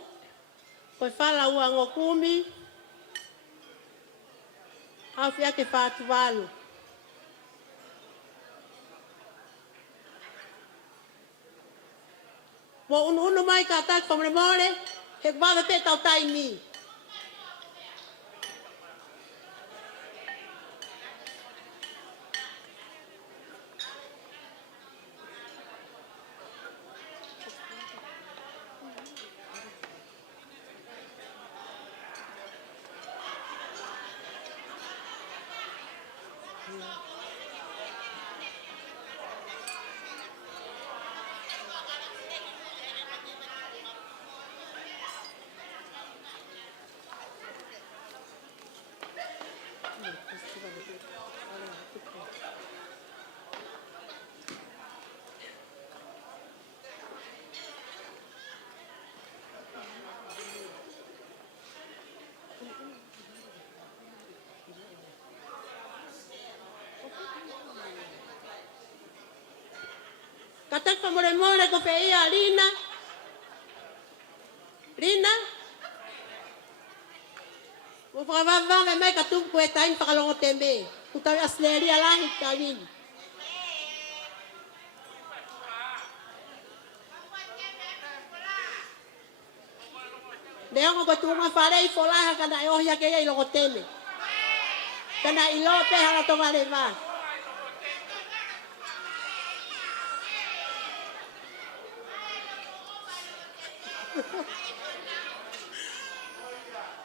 ko e Falefo'ou ngokumi, au fia ke whātuwalu. Mo unu mai ka tak pa Moimoi, he kwa pe tau tai mi. Katak pa Moimoi ko pe ia Rina. Rina. Mo pa va me mai ka tu ko tain pa kalongo tembe. Tu tawi asleri ala hitain. Deo ko tu ma fare I fola kana o ya ke ia lo teme. Kana ilo pe hala to vale va.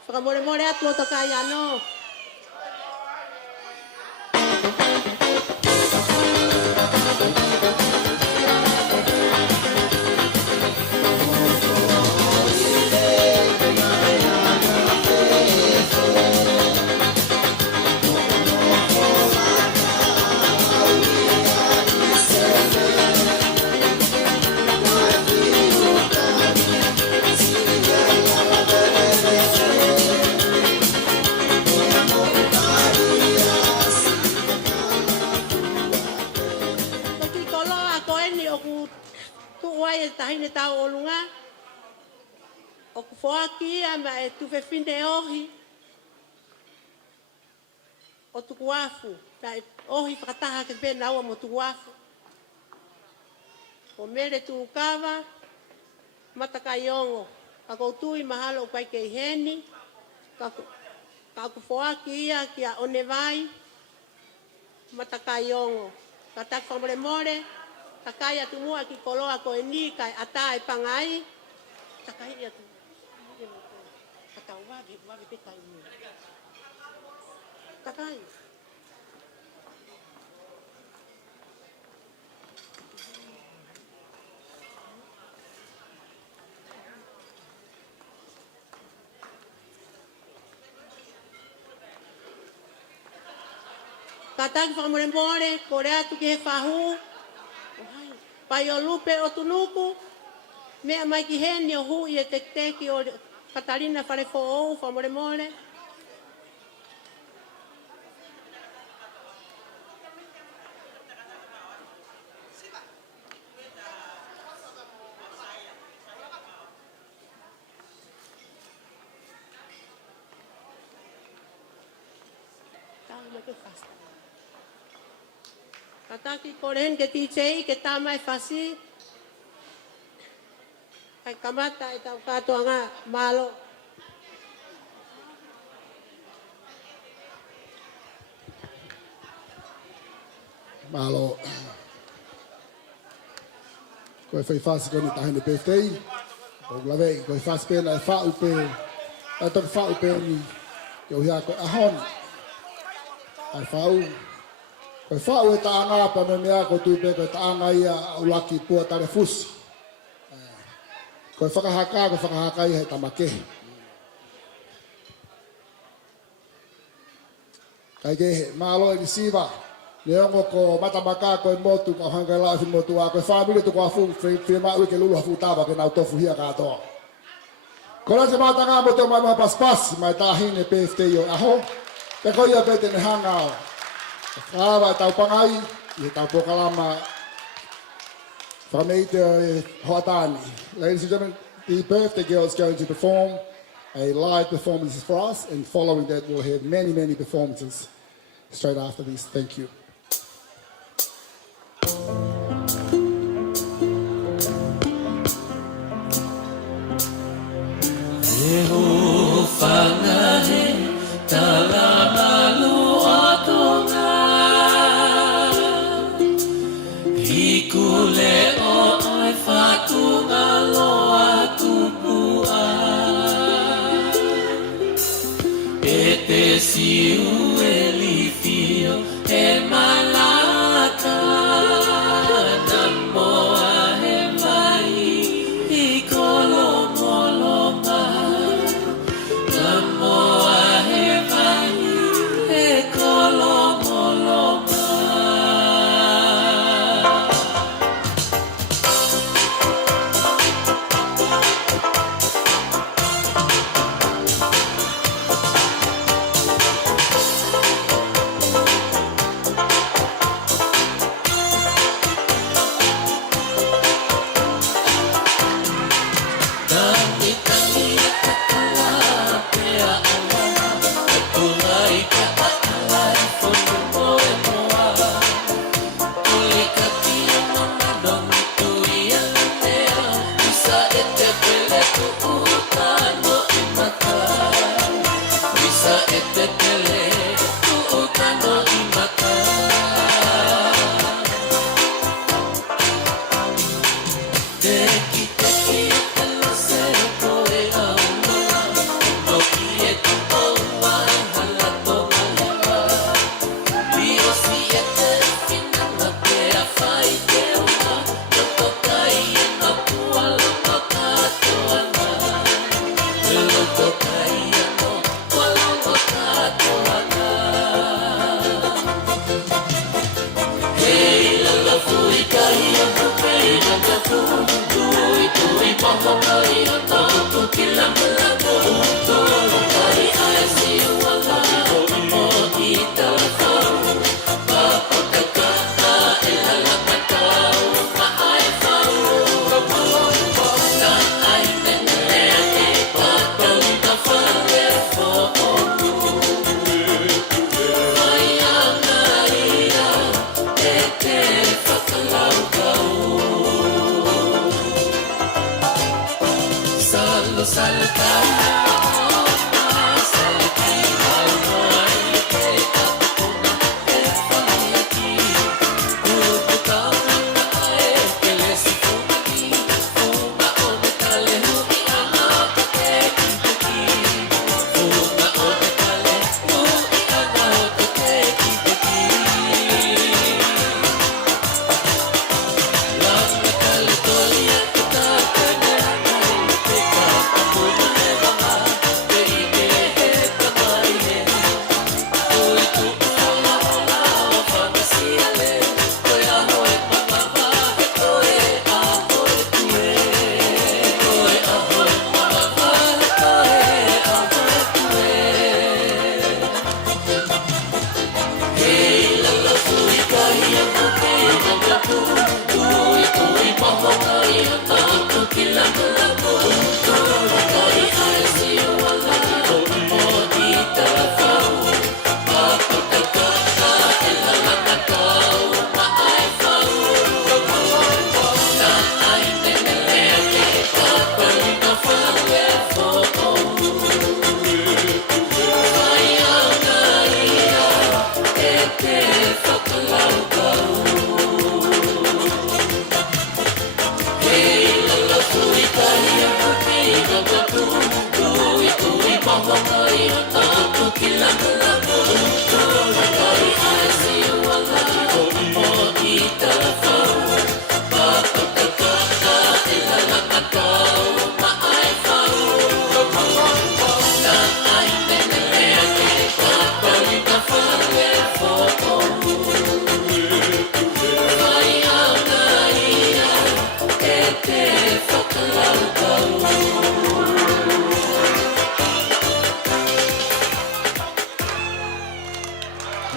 Para Moimoi atu to kaya no. Tahine tau olunga O ku whoaki a ma e tuwe whine ohi. O tuku afu. Ta e ohi whakataha ke pēna ua mo tuku afu. O mere tu kawa. Matakai ongo. Ka koutui mahalo o pai kei heni. Ka ku whoaki ia ki a one vai. Matakai ongo. Ka tak whamore more. Takai atu mua ki koloa ko e ni kai ata e pangai. Takai atu. Katau wavi pekai mua. Takai. Kataki whamore more, kore atu ki he whahu. Pai o lupe o tunuku. Mea mai ki heni o hui e tekteki o Katalina Falefo'ou, whamore more. Kataki koren ke TJ ke tamai fasi. Kai kamata e tau katoa ngā malo. Malo. Koe whai whasi koni tahine birthday. O glawei, koe whasi pēna e whau pē. E toki whau pē ni. Ke uhia koe ahon. Ai whau. Koe whau e ta anga pa me mea ko tūpē koe ta anga ia ulaki pua tare fusi. Koe whakahaka, koe whakahaka ia he tamakehi. Kai kehe, malo e ni siwa. Leongo ko matamaka koe motu ka hanga la fi motu a koe family to ko fu fi ma ke lulu fu tava ke na tofu hia ka to. Kola se mata nga moto mai pas mai ta hine PFT yo aho. Te ko ia pete ne hanga. Ava tau pangai, i tau pokalama. Famete Hoatani. Ladies and gentlemen, the birthday girl is going to perform a live performance for us, and following that we'll have many, many performances straight after this. Thank you. Siu elifio e malaka namoa he mai I kolomoloma namoa he mai e kolomoloma.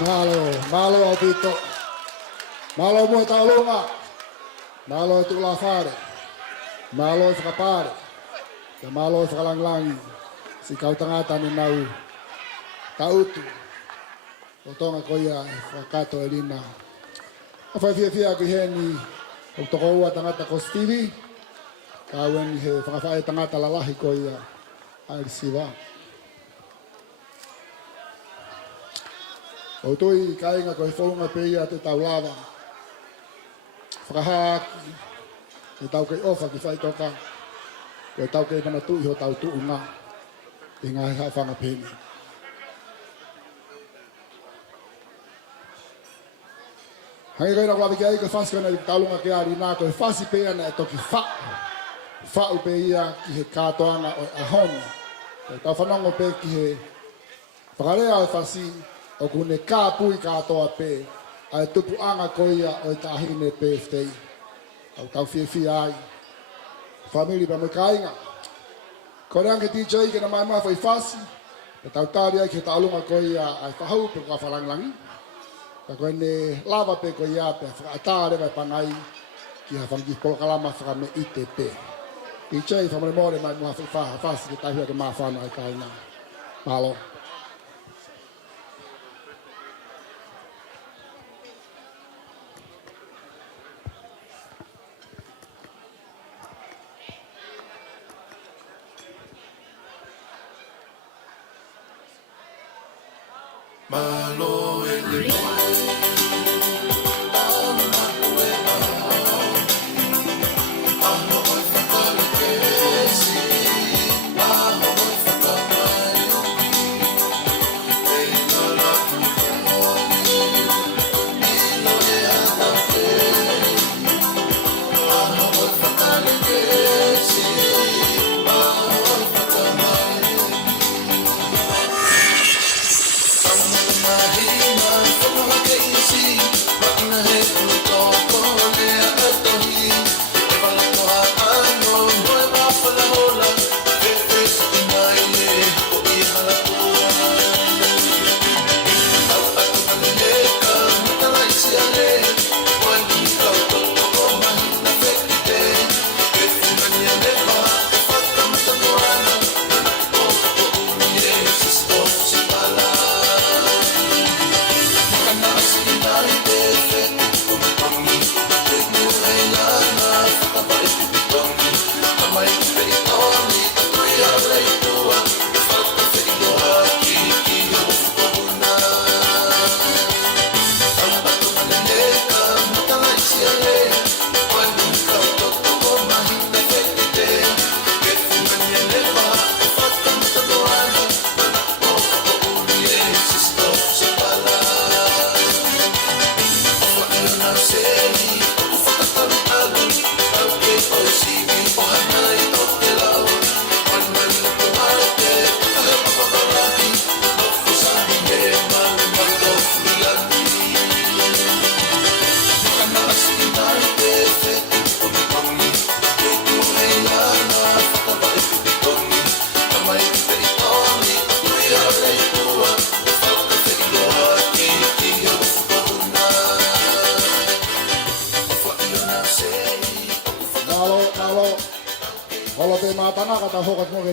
Malo o pito. Malo mo taulunga. Malo tu la fare. Malo sa kapare. Malo sa kalanglangi. Si kau tangata ni nau. Tautu. O Tonga koia Katalina. Afai fia ki heni. O toko ua tangata ko Stevie. Kawen he whakawhae tangata lalahi koia. Airisiwa. O tui kainga koe whaunga peia te tau lava. Whakahaki. E tau kei ofa ki whaitoka. Koe tau kei mana tui ho tau tuunga. I ngā he hawhanga peni. Hangi koe na kua wiki ai koe whasi koe na i taulunga ke ari nā koe whasi pea na e toki wha. Whau peia ki he kātoanga o ahoni. Koe tau whanongo pe ki he whakarea o whasi. O kune kāpui kātoa pē, ai tupu anga koia o i tāhine pē ftei. Au tau fia ai. Famili pa moi kāinga. Kore anke DJ ke na mai mawhai whasi, pe tau tāri ai ke tālunga koia ai whahau pe kua whalanglangi. Pa koe ne lava pe koia pe whakatāre vai pangai ki ha whangi polokalama whakame ite pē. DJ whamare mōre mai mawhai whasi ke tāhia ke mawhana ai kāinga. Mahalo. Malo ele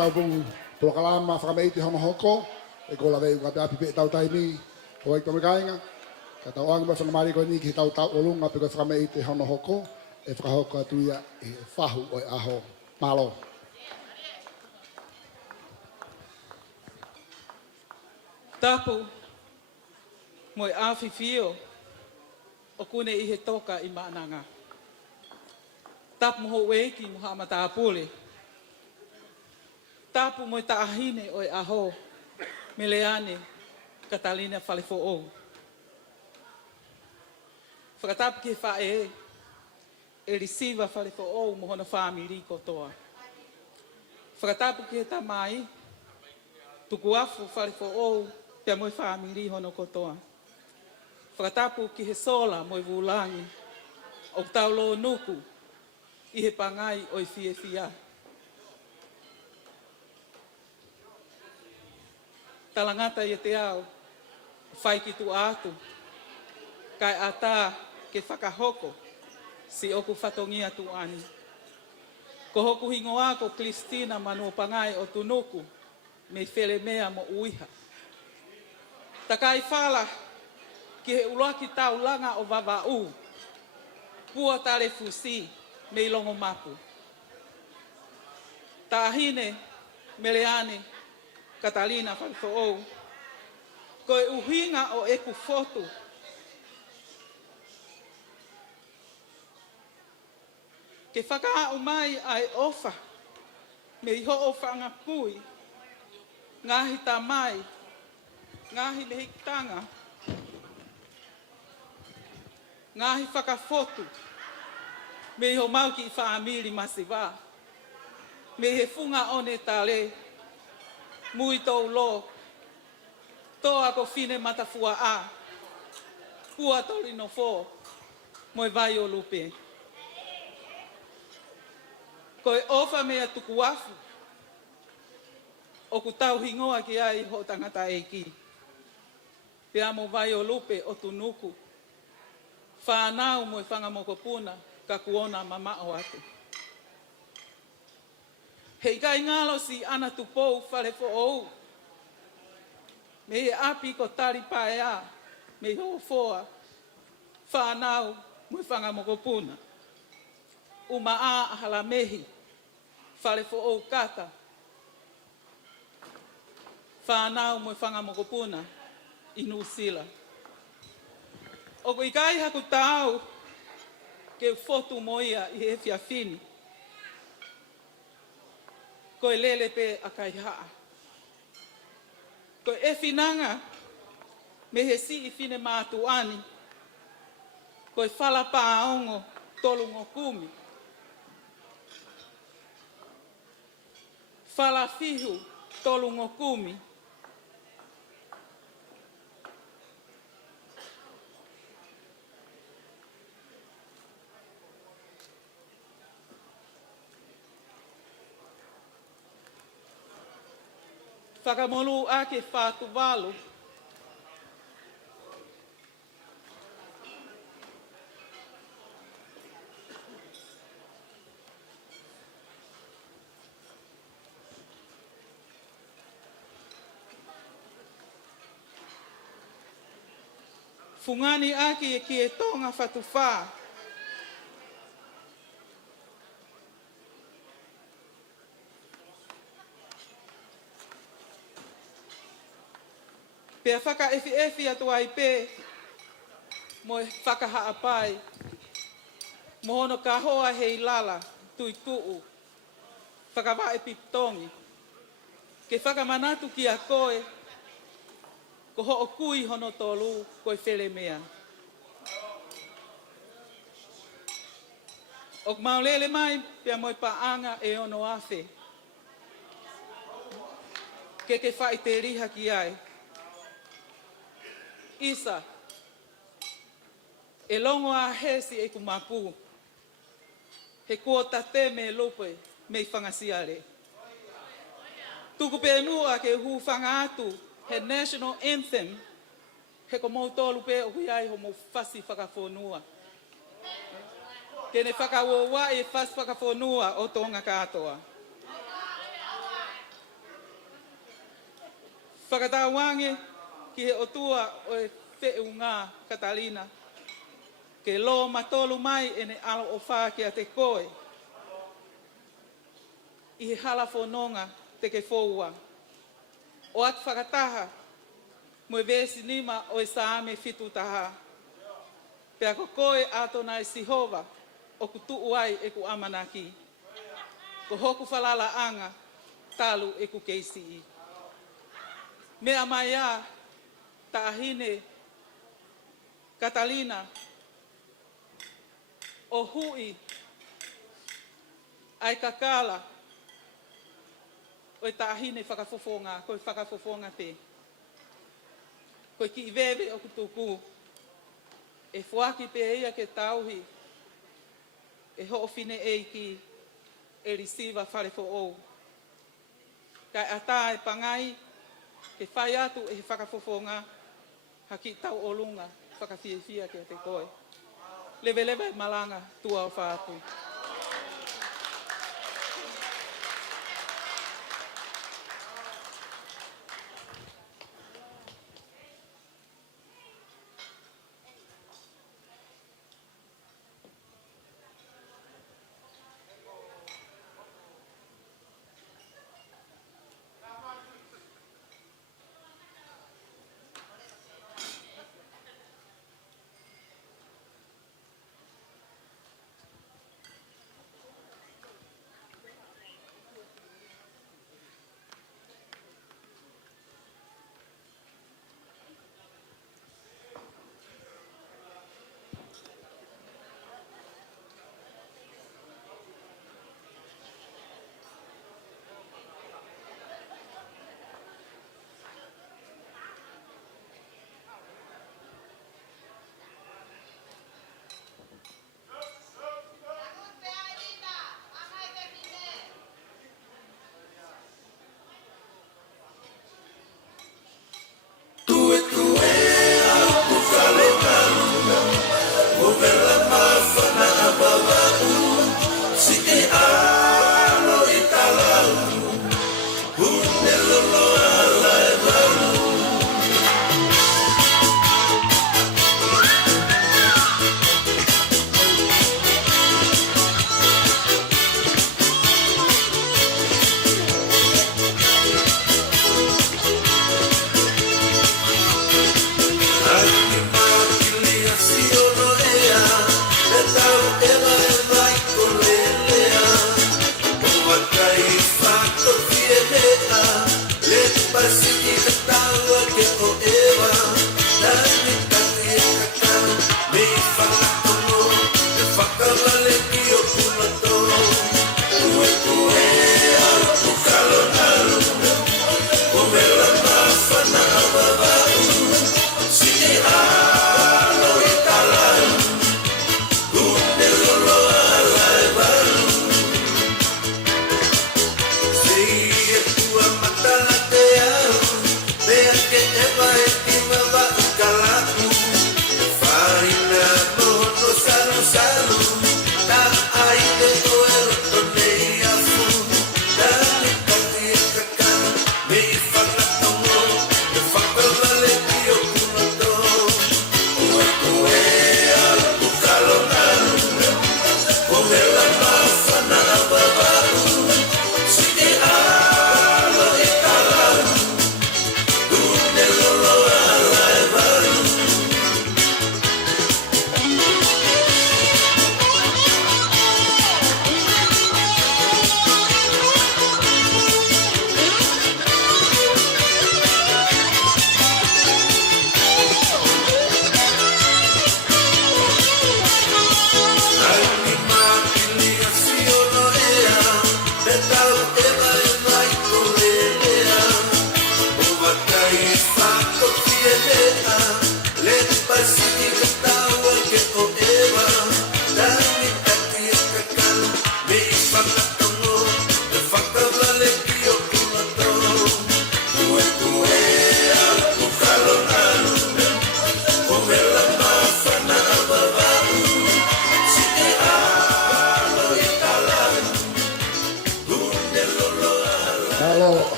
tau pungu tō kalama whakameiti hama hoko e ko la vei ka te api pe tau tai ni o i tome kainga ka tau anga whakamari ko ni ki tau olunga pe ko whakameiti hama hoko e whakahoko atuia e whahu o i aho malo. Tapu moi awhiwhio o kune i he toka i maananga. Tapu mo weki mo hama tāpule. Tapu moi taahine o i aho Meleane, Katalina, Falefo'ou. Whakatapu ki whae e risiva Falefo'ou mo hona whamiri kotoa. Whakatapu ki he tamai, tuku afu Falefo'ou pia moi whamiri hono kotoa. Whakatapu ki he sola moi vulangi, o taulo nuku i he pangai o i fia. Talangata i te ao, whai ki tu atu. Kai ata ke whakahoko si oku whatongia tu ani. Ko hoku hingoa ko Kristina manu pangai o tunuku me whele mea mo uiha. Takai whala ki he uloaki tau langa o Falefo'ou. Pua tale fusi me ilongo mapu. Tahine, Meleane, Katalina, Falefo'ou. Koe uhinga o eku fotu. Ke whakaau mai ai ofa. Me iho o whangapui. Ngahi tā mai. Ngahi me hikitanga. Ngahi whakafotu. Me iho mau ki whaamiri masiwa. Me he funga one tale. Mui tau lo. Toa ko fine matafua a. Pua torino fo. Moi vai o lupe. Koe ofa mea tuku afu. O ku tau hingoa ki ai ho tangata eiki. Pea mo vai o lupe o tunuku. Whanau mo i whangamoko puna ka kuona mamao atu. Hei kai ngalo si ana tupou Falefo'ou. Me he api ko tari pae a. Me ho foa. Whanau mo i whangamoko puna. Uma a halamehi. Falefo'ou kata. Whanau mo i whangamoko puna. Inu sila. O ko i kai haku tau. Ke fotu moia i he whiawhini. Ko e lele pe a kai haa. Ko e whinanga. Me he si i whine mātu ani. Ko e whala pāongo tolu ngokumi. Whala fihu tolu ngokumi. Whakamolu ake whātu walu. Fungani ake e ki e Tonga whatuwha. Pea whaka efi atu ai pē, mo e whakahaa pai. Mohono ka hoa hei lala, tui kuu, whakawa e piptongi. Ke whakamanatu ki a koe, ko ho o kui hono tolu, koe whele mea. O maulele mai, pea moi paanga e ono afe. Ke whai te riha ki ai. Isa, e longo a hesi e kumapu. He kuota te me lupe, me whangasiare. Tuku pe nua ke hu whanga atu, he national anthem, he ko mautolu pe o huiai ho mo whasi whakawhonua. Ke ne whakawowa e whasi whakawhonua o Tonga katoa. Whakatawange, ki he otua o e wheu ngā Catalina. Ke lo matolu mai e ne alo o whā ki a te koe. I he hala whanonga te ke whoua. O atu whakataha, mo e vesi nima o e saame fitu taha. Pea ko koe atona e Sihova, o ku tuu ai e ku amanaki. Ko hoku whalala anga, talu e ku keisi. Mea mai a, tahine, Catalina, o hui, ai kakala, o e tahine whakafofonga, koe whakafofonga te. Koe ki i vewe o kutuku, e whuaki pe ia ke tauhi, e hoofine eiki, e risiva Falefo'ou. Kai ata e pangai, ke whai atu e whakafofonga, haki tau olunga, whakawhiawhia kia te koe. Lewe lewe malanga tua o whātu.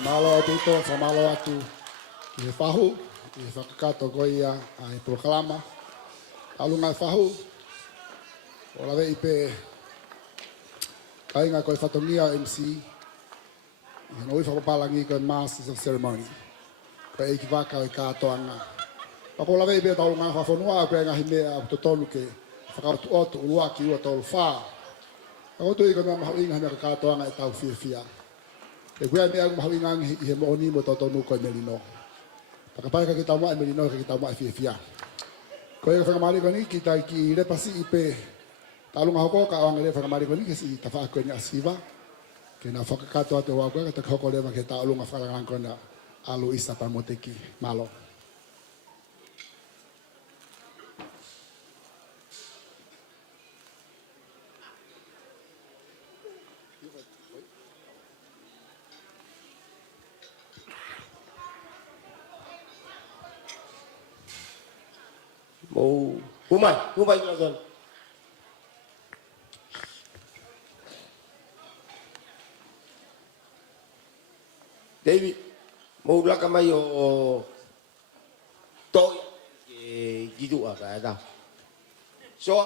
Malo tito sa malo atu i fahu i whakakato goia ai proklama alunga fahu o la vei pe kainga koe whatongia MC i noi whakapalangi koe Masters of Ceremony koe eiki waka o i kātoanga pako la vei pe taulunga whafonua koe ngahi mea au totonu ke whakautu otu ulua ki ua tolu whaa ako tui koe mahu inga mea kātoanga e tau fia e kuia mea mahu inga i he mooni mo totonu koe Melino pakapai ka kita mua e Melino ka kita mua e fia koe ka whakamari koe ni ki tai ki repasi i pe talunga hoko ka awanga le whakamari koe ni ke si tawha koe ni asiva ke na whakakato ate hoa koe ka te hoko lewa ke talunga whakarangan koe na alu isa pa moteki malo. Mo humai lo don. David, mo la kamai o toi ke gitu apa ada. So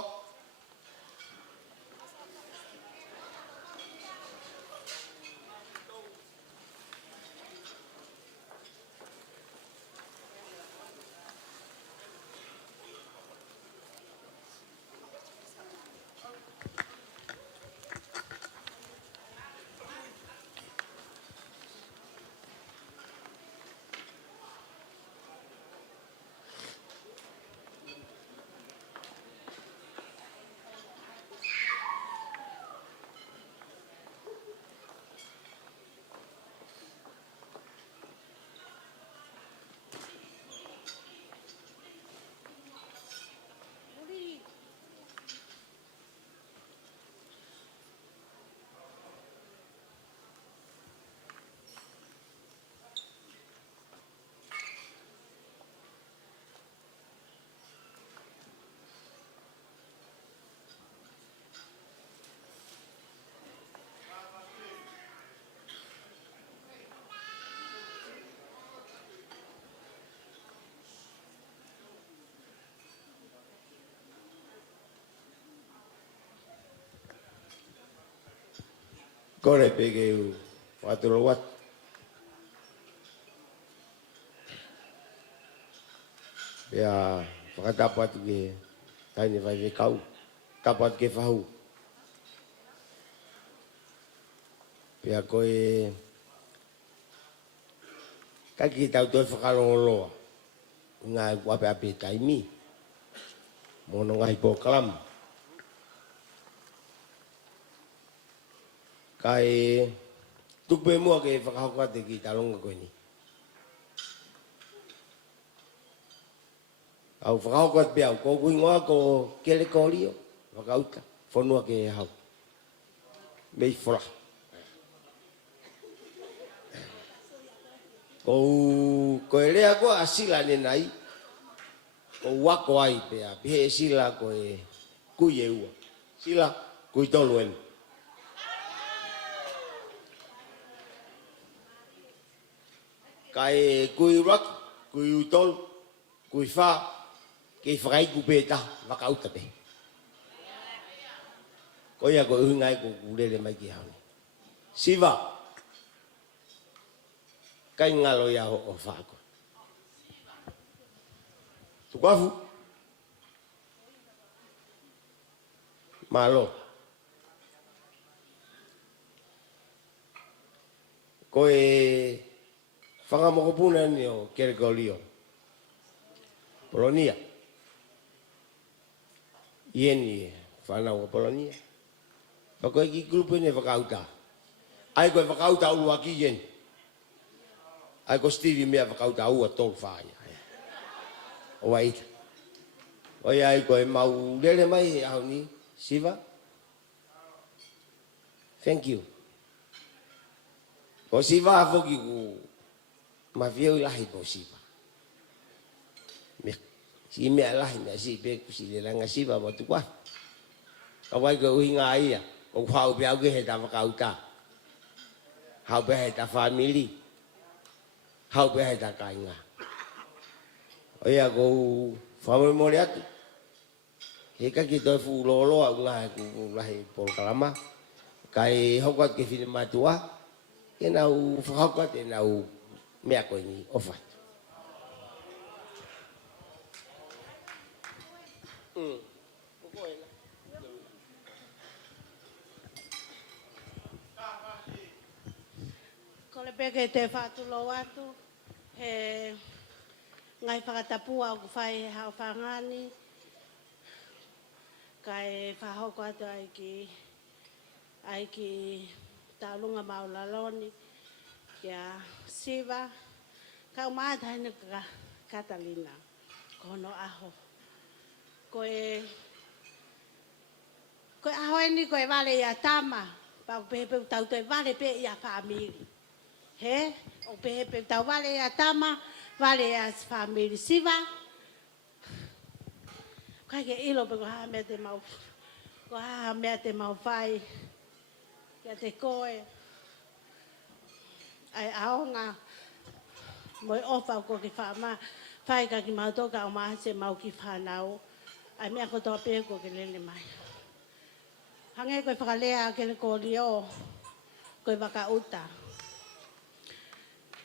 kore pege watu lawat. Ya, pakai dapat ke tanya vai kau. Dapat ke fahau. Ya koe kaki tau tu fakalolo. Ngai ape taimi. Mono ngai poklam. Kai tukbe mua ke fakahauka te ki talonga koe ni. Au fakahauka te biau, ko kuingoa ko kele kolio, fakauta, fonua ke hau. Mei fora. Ko elea ko asila ne nai, ko wako ai pea, pihe sila ko e kuye ua. Sila kui tolu enu. Kai kui rak, kui utol, kui fa, kei whakai kupeta, wakauta pe. Ko ia ko uhingai ko kurele mai ki hauni. Siva, kai ngalo ia ho o whako. Tukafu, malo. Ko e whangamokopuna ni o Kerekolio. Polonia. Ieni whanau o Polonia. Pako e ki grupo ne whakauta. Ai koe whakauta ulu aki ien. Ai ko Stevie mea whakauta ua tolu whaia. O waita. Oi ai koe mau lele mai au ni. Siva. Thank you. Ko Siva foki ku mafieu lahi po Siva. Si mea lahi mea si peku si le langa Siva mo tukwa. Kawai ko uhinga ia. O hau pe au ke he ta wakauta. Hau pe he ta family. Hau pe he ta kainga. O ia ko whamemore atu. Heka ki toi fu lolo au ngahe ku lahi po kalama. Kai hokat ke whine matua. E nau whakaukat e nau mea koe ni ofat. Ko le peke te whātulo atu, he ngai whakatapua o whai hao whangani, kai whahoko atu ai ki taulunga maulaloni, kia Siva, kau maata hene ka Katalina, kono aho. Koe aho eni koe vale ia tama, pa pepe tau te vale pe ia family. He, o pepe tau vale ia tama, vale ia family. Siva, Kai ke ilo pe ko ha me te mau. Ko ha me te mau fai. Kia te koe. Ai aonga. Moi ofa ko ki whaama. Whai ka ki mau toka o maha se mau ki whanau. Ai mea ko toa pe ko ke lele mai. Hange koe whakalea ke le kōri o. Koe waka uta.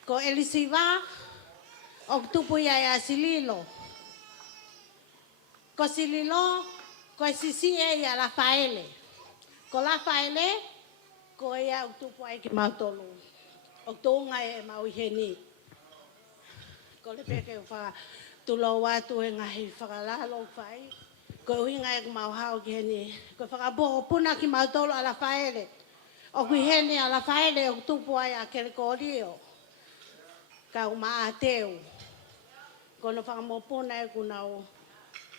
Ko elisiwa. O tupu ia sililo. Ko sililo. Ko sisi e ia la faele. Ko la faele. Ko ia o tupu ai ki mau tolu. O tōnga e mau iheni. Ko le peke o wha tulo watu e ngahi whakalalo whai. Ko uhinga e mau hao ki heni. Ko whakaboko puna ki mau tolu ala whaele. O kui heni ala whaele o tupu ai a kere kōrio. Ka umaa teu. Ko no whakamopuna e kunau.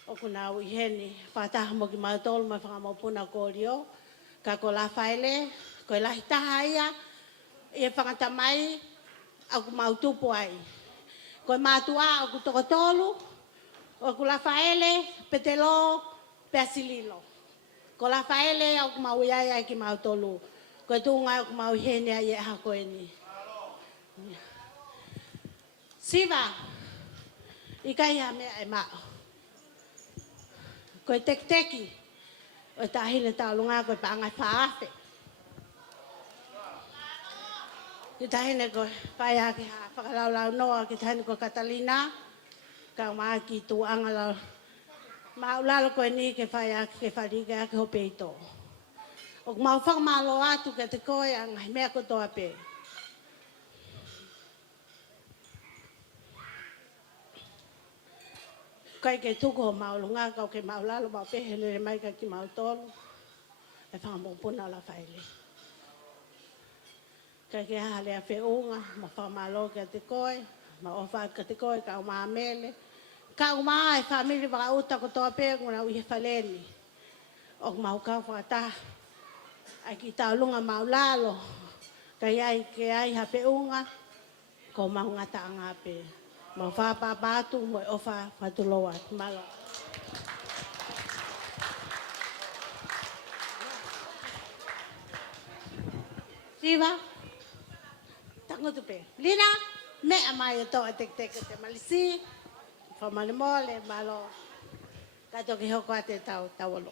O kunau i heni. Whataha mo ki mau tolu mai whakamopuna kōrio. Ka ko la whaele. Ko e lahi taha ia. E whakatamai. A ku mau tupu ai. Ko e mātua o ku tokotolu. O ku la whaele. Petelo. Peasililo. Ko la whaele o ku mau iai ai ki mau tolu. Ko e tūngai o ku mau hene ai e hako e ni. Siva. I kai ha mea e mao. Ko e tek-teki. O e tahine taulunga ko e paangai whaafe. Ki tahine ko whai hake ha whakalaulau noa ki tahine ko Katalina. Ka maa ki tuanga lau. Maulalo ko e ni ke whai hake ke wharika hake hope ito. O mau whakamalo atu ke te koe a ngai mea ko toa pe. Kai ke tuku ho maulunga kau ke maulalo mau pehele mai ka ki mautolu. E whakamopuna la whaile. Kai ke hale a whiunga, ma whakamalo ke te koe, ma ofa ke te koe ka umaa mele. Ka umaa e whamiri waka uta ko toa pe nguna uhe whaleni. O mau kau whakataha. Ai ki taulunga maulalo. Kai ai ke ai ha whiunga, ko maunga ta angape. Ma whapa batu mo e ofa whatuloa. Malo. Siva. Tango tupe. Lina. Me amai e toa tek-tek te malisi. Whamalimole. Malo. Kato ki hoko ate taualo.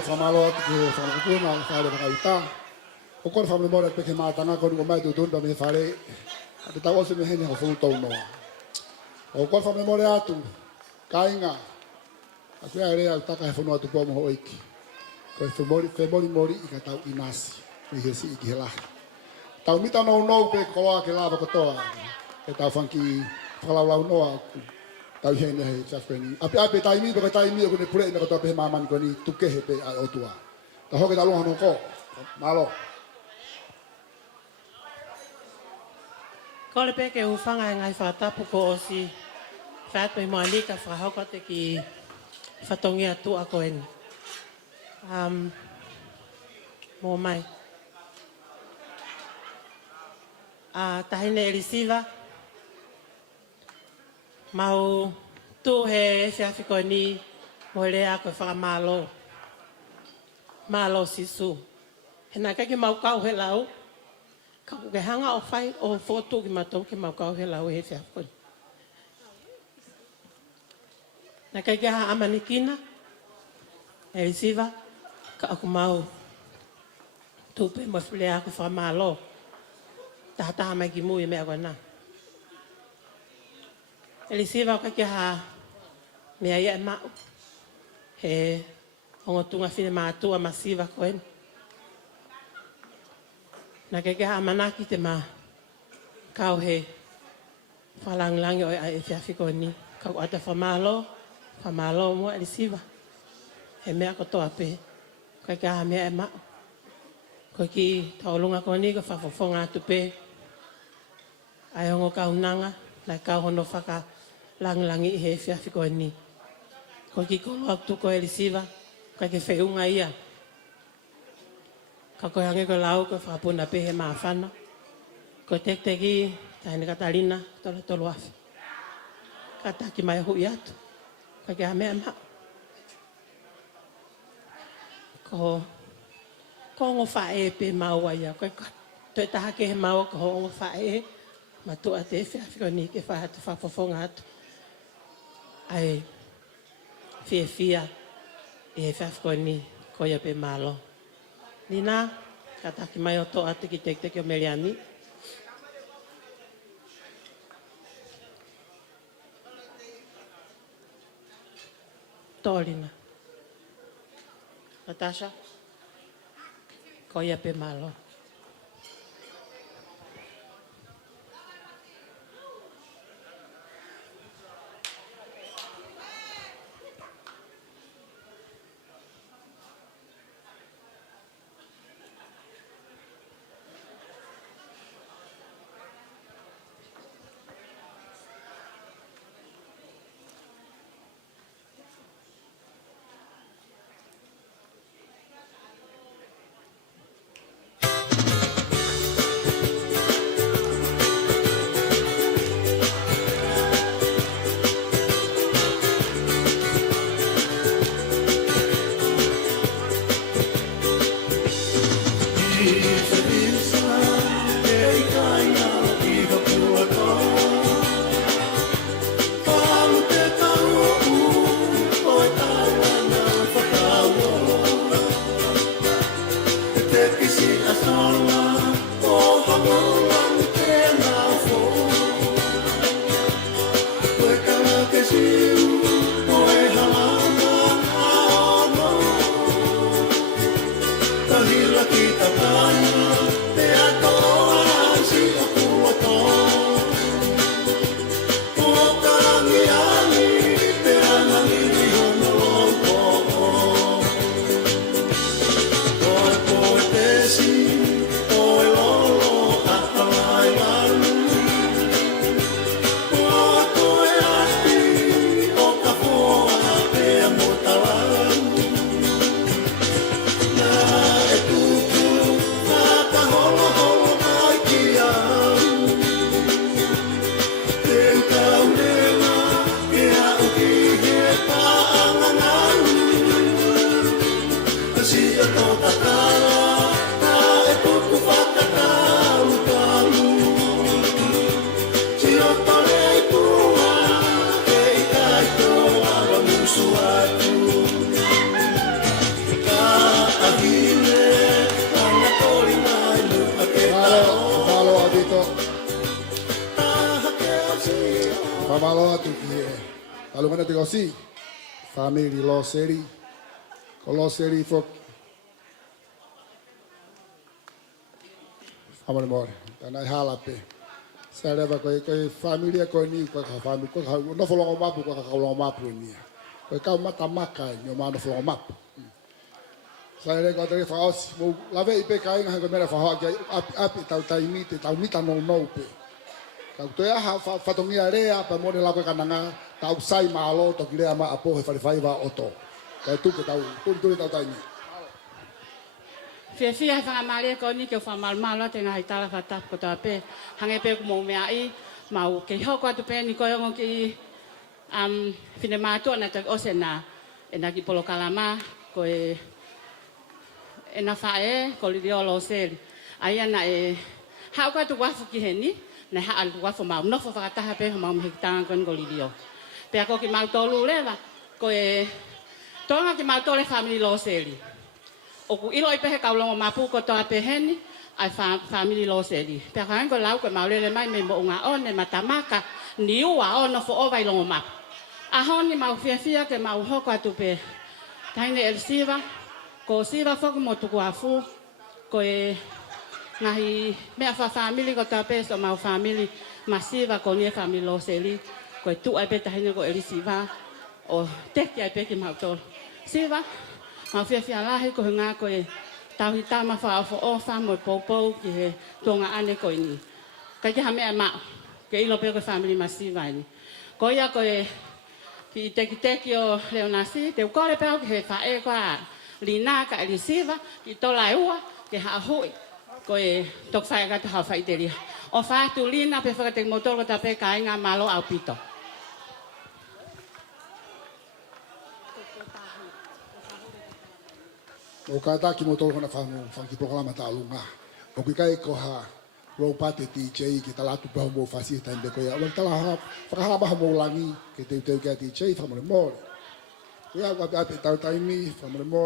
whamalo atu ki whamakukuna o whare whakauta. O kore whamemore peke mātanga konu o mai tutun pa me whare. A te tau ose me hene ho whutau noa. O kore whamemore atu, kainga. A kuea ere au taka he whanua tu pō moho oiki. Koe whemori mori i ka tau inasi. Me hesi i ki he lahi. Tau mita nou pe koloa ke lava katoa. E tau whanki whakalaulau noa. Tau hene hei chafeni. Ape taimi pe taimi o kone pure ina katoa pe he mamani koni tukehe pe ai otua. Ta hoke ta luha no ko. Malo. Kole pe ke ufanga e ngai whatapu ko osi. Whaatu i moa nika whahauka te ki whatongi atu a koeni. Moimoi. Tahine e risiva. Mau tu he whiawhi koeni mo rea koe whakamalo. Malo sisu. He nā kaki mau kau he lau. Ka ke hanga o whai o whotu ki matou ki mau kau he lau he whiawhi koeni. Nā kaki ha amanikina. E risiva. Ka aku mau tupe mo whilea koe whakamalo. Tahataha mai ki mui mea koe nā. Elisiva ka kia ha mea ia e mau. He ongotunga whine mātua masiva koen. Nā ke kia ha manaki te mā. Kau he whalanglangi o e whiawhi koe ni. Kau ata whamalo mua elisiva. He mea kotoa pe. Ka kia ha mea e mau. Koe ki taolunga koe ni ko whafofonga atu pe. Ai ongo kaunanga. Nai kau hono whaka langi i he whiawhi koe ni. Ko ki kolo atu ko elisiva, ka ke wheunga ia. Ka koe hange ko lau ko whakapuna pe he maawhana. Ko tekteki, taine Katalina, tolu awhi. Ka taki mai hui atu. Ka ke ha mea mau. Ko ngo whae pe maua ia. Ko toi taha ke he maua ko ngo whae. Matua te whiawhi koe ni ke whahatu whapofonga atu. Ai whia e he whiawhi koe ni ko ia pe malo. Nina, ka taki mai o toa te ki teki o Meleane. Tōrina. Natasha, ko ia pe malo. Whamalo atu ki e. Talungana te kosi. Family lo seri. Ko lo seri fo. Hamare more. Tanai hala pe. Sareva ko family ko ni ko ka family ko no folongo mapu ko ka folongo mapu ni. Ko ka mata maka ni ma no folongo mapu. Sareva ko te fa os mo lave ipe kai nga ko mera fa ha ki api tau taimite tau mita no no pe. Kau toia fatongia rea pa mone la ko kananga tau sai malo to kile ma apo he fai va oto. Kau tu ke tau tu tau taimi. Fia fa male ko ni ke fa mal malo te ngai tala fa tap ko ta pe hange pe ko mo me ai mau ke ho ko tu pe ni ko ngo ki fine ma to na te osena ena ki polo kalama ko ena fa ko li lo sel ai ana ha ko tu wa fu ki heni na ha al wa fo mau no fo fa ta pe mau me ta kon golidio pe ko ki mau to lu le va ko tonga ki mau to le family lo seli o ku ilo pe ka lo ma pu ko to pe heni ai family lo seli pe ka ko lau ko mau le mai me mo nga on ne matamaka ni wa on fo o vai lo ma a honi mau fia ke mau ho ko tu pe taine el siva ko siva fo mo tu kwa fu ko ngahi mea fa family ko tape so mau family masiva ko ni family lo seli ko tu ai beta hine ko elisiva o tek ai pe ki mau to siva mau fia la he ko nga ko tau hita ma fa o fa mo popo ki he tonga ane ko ni ka ja me ma ke ilo pe ko family masiva ni ko ya ko ki tek yo leonasi te ko le pe ko he fa e ko lina ka elisiva ki to la ua ke ha hui ko tok fai ka ta fai te ri o fa tu lina pe fa te motor ko ta pe kai nga malo au pito O ka ta ki motor ko na fa ki programa ta lunga o ki kai ko ha ro pate DJ ki ta Latu pa mo fa si ta inde ko ya wa ta la fa ha ba mo langi ki te ka DJ fa mo mo ya wa pa ta ta mi fa mo mo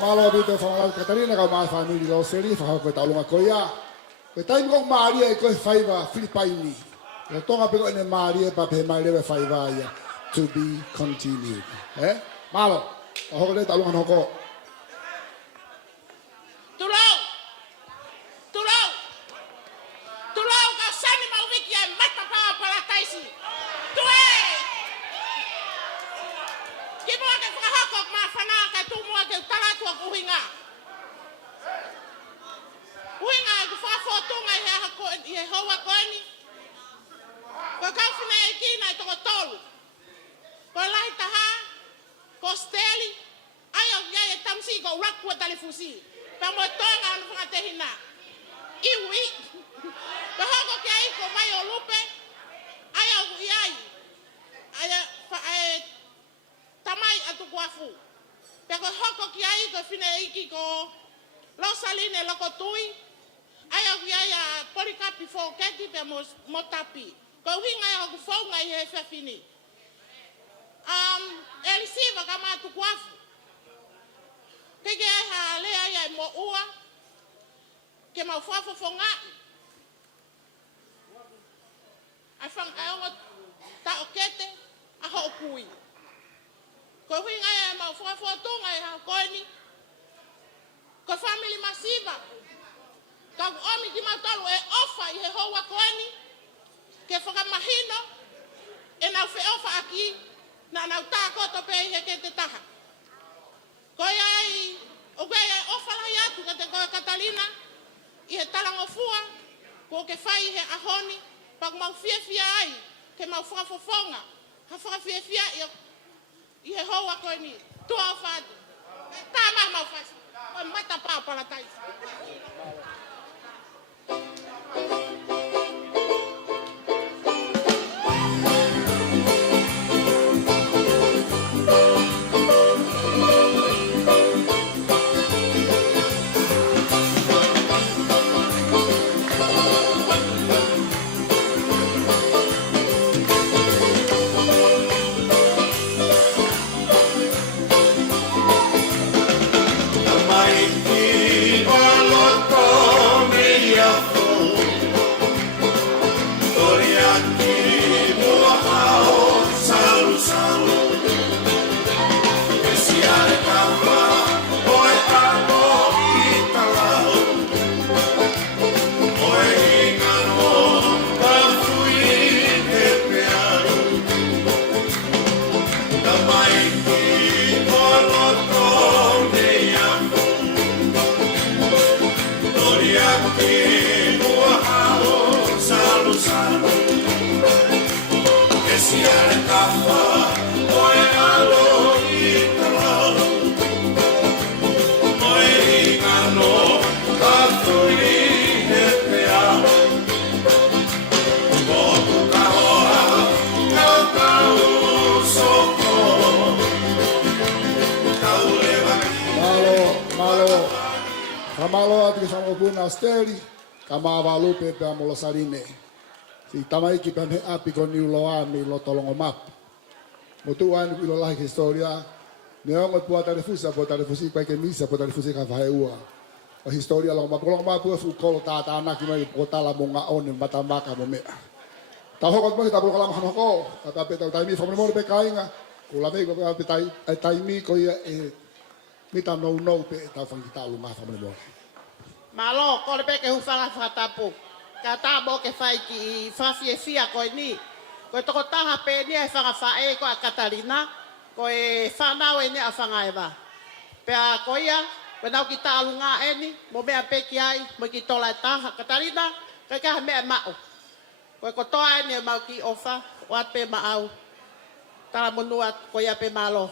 Malo bito fa Catalina ka ma family lo seri fa ko ta lunga ko ya. Ko tai ko Maria ko faiva Filipaini. Le tonga pe ko ne Maria pa pe Maria faiva ya to be continued. Malo. Ho le ta lunga no ko. Tulau ka sani ma wiki ya mata pa para taisi. Tue. Kibo ke fa hakok ma fana ka tu mo ke talatu ko hinga. Hinga ku fa foto nga ya ko ye hawa ko ni. Ko ka fina e kina to tolu. rakua Falefo'ou. Pa mo Tonga anu whakatehina. Iwi. Pa hoko ki ai ko mai o lupe. Ai au iai. Ai tamai atu kuafu. Pa ko hoko ki ai ko fine iki ko Losaline loko tui. Ai au iai a polikapi fo keti pe mo tapi. Ko hinga ai au fo ngai he fefini. Elisiva kama atu kuafu. Kege ai ha lea ai mo ua. Ke mau fuafo fonga. Ai fang ai ongo ta okete a ho kui. Ko hinga ai mau fuafo tunga ai ha koini. Ko family masiva. Ka omi ki matolu e ofa i he hoa koini. Ke whaka mahino. E nau fe ofa aki. Na nau tā koto pe he ke te taha. Ko ai, o koe ai ofa lai atu ka te koe Katalina. I he talangofua. Ko ke whai he ahoni. Pak mau fia ai. Ke mau whakafofonga. Ha whakafia i he hoa koini. Tua o whātu. Tā mau whasi. Koe mata pāpala taisi. Kamalo atu ke sama puna steli, kama valupe pe amolo saline. Si tamai ki pe api ko niu loa mi lo tolongo map. Motu anu ilo lahi historia. Neongo pua Falefo'ou pa ke misa pua Falefo'ou ka Falefo'ou. O historia lo map lo map fu kolo tata anak mai kota la monga on mata maka mo me. Ta hokot mo ta kala mahano ko, ta pe ta mi famole mo pe kainga. Ko la me ko pe tai mi ko ia mita no pe ta fang kita lu ma famole mo. Malo, ko le pe ke hufala fatapu. Kata bo ke fai ki fia ko ni. Ko to ko taha pe ni e fanga fae ko Catalina. Ko e fana we ni afanga eva. Pe a ko ia, pe nau ki talunga eni, mo me pe ki ai, mo ki tola taha Catalina, ke ka me mao. Ko toa ni mau ki ofa, wa pe mau. Tala monuat ko ia pe malo.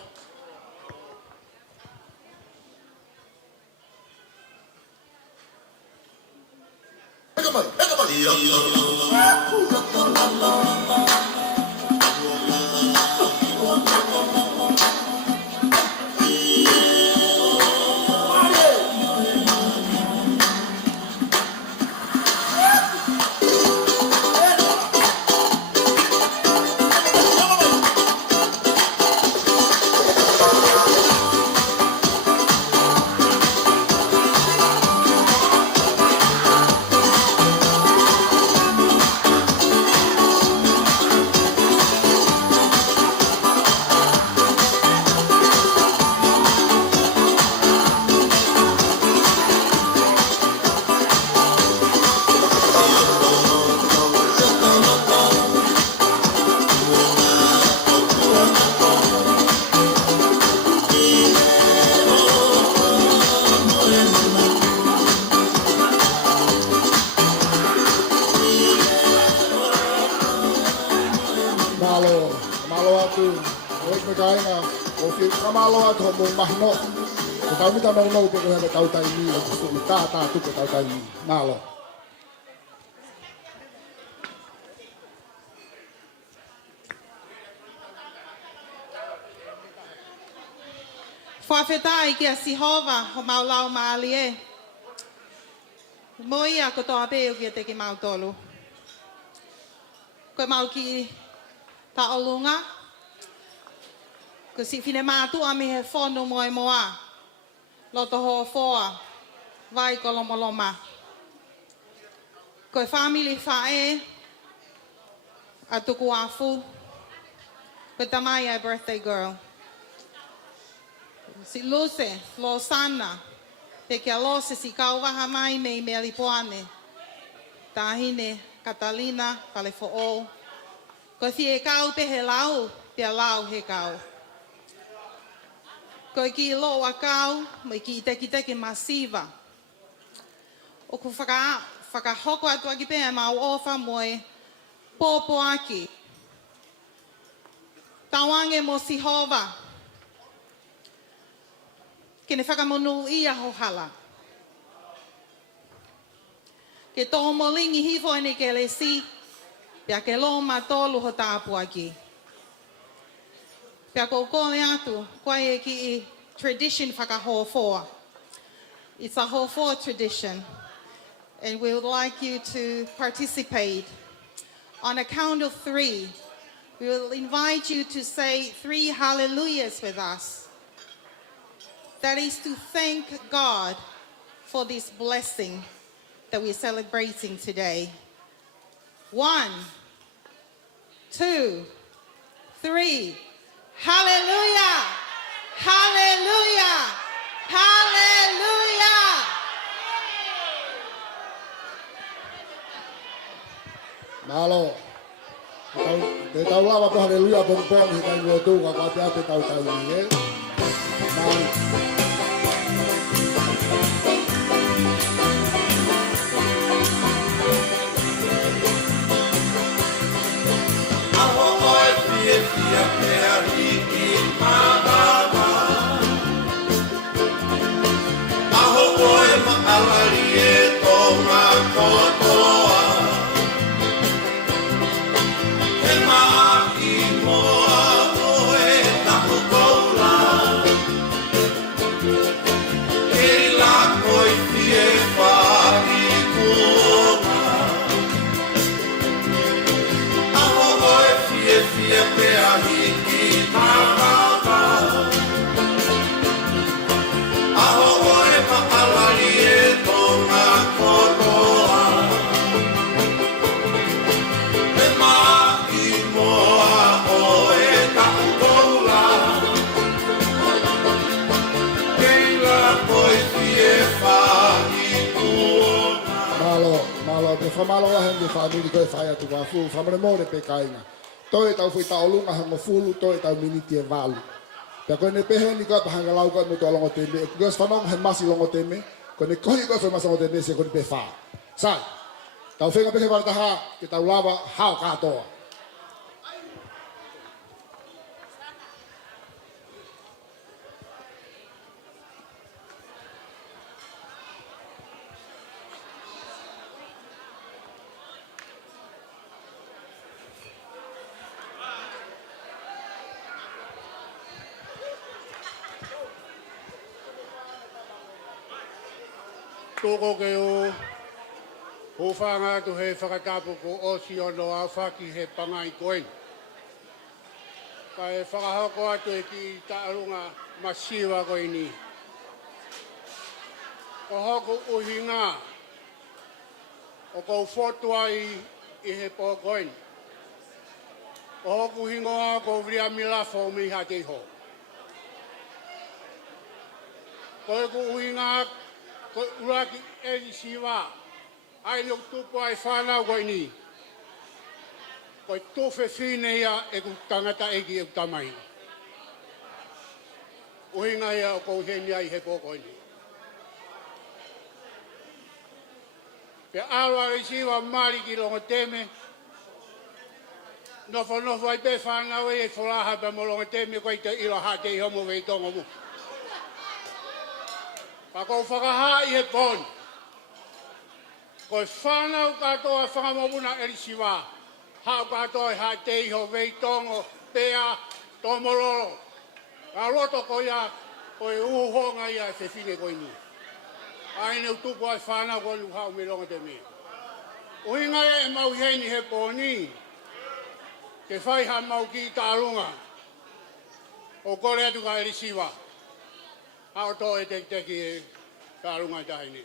Malo atu, oik me kainga, o fi kamalo atu mo mahno. Ko tau mita mau nau pe ko hebe tau tai ni o kusu i tā tuke tau tai ni. Nālo. Whawhetai ki a Sihova ho maulau maali e. Moi a ko toa pēo ki a teki mautolu. Koe mau ki ta olunga. Ko si whine mātu a mi he whonu Moimoi. Loto ho foa. Vai kolomoloma. Koe family whae. A tuku afu. Koe tamai ai birthday girl. Si Luce, Losana, pe kia lose si kauwaha mai mei Meleane. Tahine, Katalina, Falefo'ou. Ko si e kau pe he lau, pe lau he kau. Ko ki lo a kau, mai ki teki masiva. O ku whakahoko atu aki pe e mau ofa moe pōpo aki. Tawange mo Sihova. Kene whakamonu ia ho hala. Ke tō molingi hifo ene ke le si, pia ke lo matolu ho tāpu aki. Pia ko kone atu, koe e ki I tradition whakahofoa. It's a hofoa tradition. And we would like you to participate. On a count of 3, we will invite you to say 3 hallelujahs with us. That is to thank God for this blessing that we're celebrating today. 1, 2, 3. Hallelujah! Hallelujah! Hallelujah! Malo. Te tau lava po hallelujah pong pong hi kai ngua tu ka ka te tau tau ni e. Whamalo a hengi whamiri koe whai atu wafu, whamare mōre pe kainga. Toi tau whi tau lunga hango fulu, toi tau miniti e walu. Pea koe ne pehe ni koe pahanga lau koe mutua longo teme, e kukas whanong hen masi longo teme, koe ne kohi koe whi masi longo teme se koe ne pe wha. Sai, tau whenga pehe warataha, ke tau lava hao katoa. Toko ke o whanga tu he whakatapu ko o si ono a whaki he pangai koen. Ka e whakahoko atu e ki taarunga masiwa koe ni. Ko hoku uhinga o kou whotua I he pō koen. Ko hoku hingoa ko vria milafo mi ha te ho. Ko e ku uhinga ko uraki eri siwa ai no tupo ai whanau koe ni. Ko e tofe whine ia e ku tangata eki e ku tamai. Uhinga ia o kou heni ai he pō koe ni. Pe awa i siwa mari ki longo teme. Nofo ai pe whanau e wholaha pe mo longo teme koe te ilo ha te homo vei tongo mu. Kako whakahai he pon. Koe whanau katoa whangamopuna erisiwa. Hau katoa ha teiho veitongo, pea, tomororo. Ka roto ko ia, koe uhonga ia se fine koe ni. Aine utupu ai whanau koe luhau me longa te me. Uhinga e mau heni he poni. Ke whai ha mau ki tarunga. O kore atu ka erisiwa. Hau to e teki e tarunga tahini.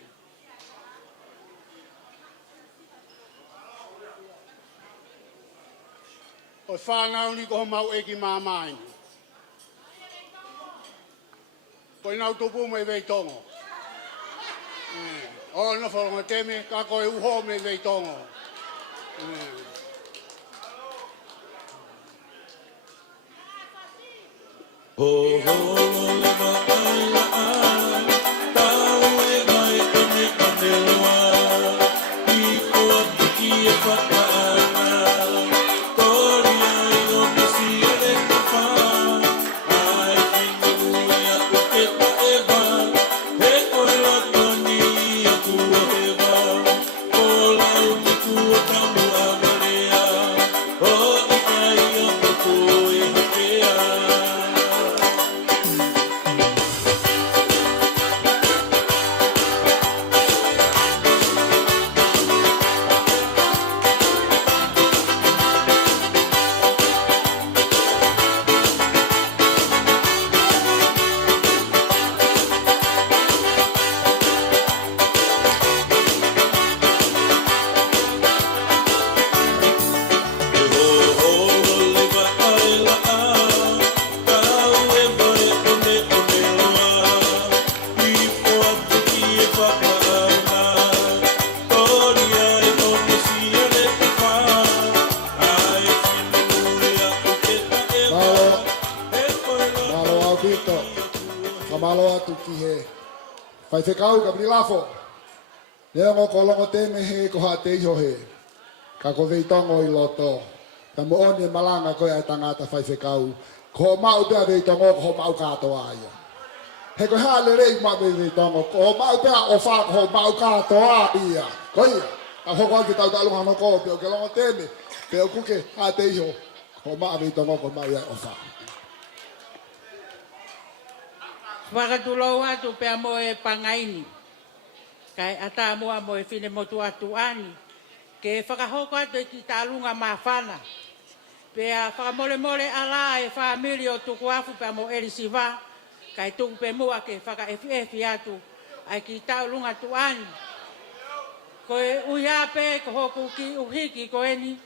O whanau ni ko mau eki māmaini. Koe nau tupu me veitongo. O no wharonga teme, ka koe uho me veitongo. Ho ho lo le ma ai la ai, tau e mai kone kone loa, I koa piki e whakaana, kori ai o pisi e le te wha, ai whinu ue a uke ta e wha, he koe lako ni a kua he wha, ko lau ni kua tamu a marea, o I kai o kuku e hakea. Kamalo atu ki he. Pai te kau ka brilafo. Lea ngo kolongo teme he ko ha te iho he. Ka ko veitongo I loto. Ka mo oni malanga koe ai tangata fai te kau. Ko mau pia veitongo ko mau katoa ia. He ko hale rei ma veitongo. Ko mau pia o wha ko mau katoa ia. Ko ia. A hoko aki tau talunga no ko pia ke longo teme. Pia kuke ha te iho. Ko mau veitongo ko mau ia o wha. Whakatulou atu pea mo e pangaini. Kai ata mua mo e whine motu atu ani. Ke whakahoko atu e ki tālunga mawhana. Pea whakamole mole ala e whamiri o tuku afu pea mo erisiwa. Kai tuku pe mua ke whaka efi atu. Ai ki tālunga tu ani. Koe uia pe ko hoku ki uhiki ko eni.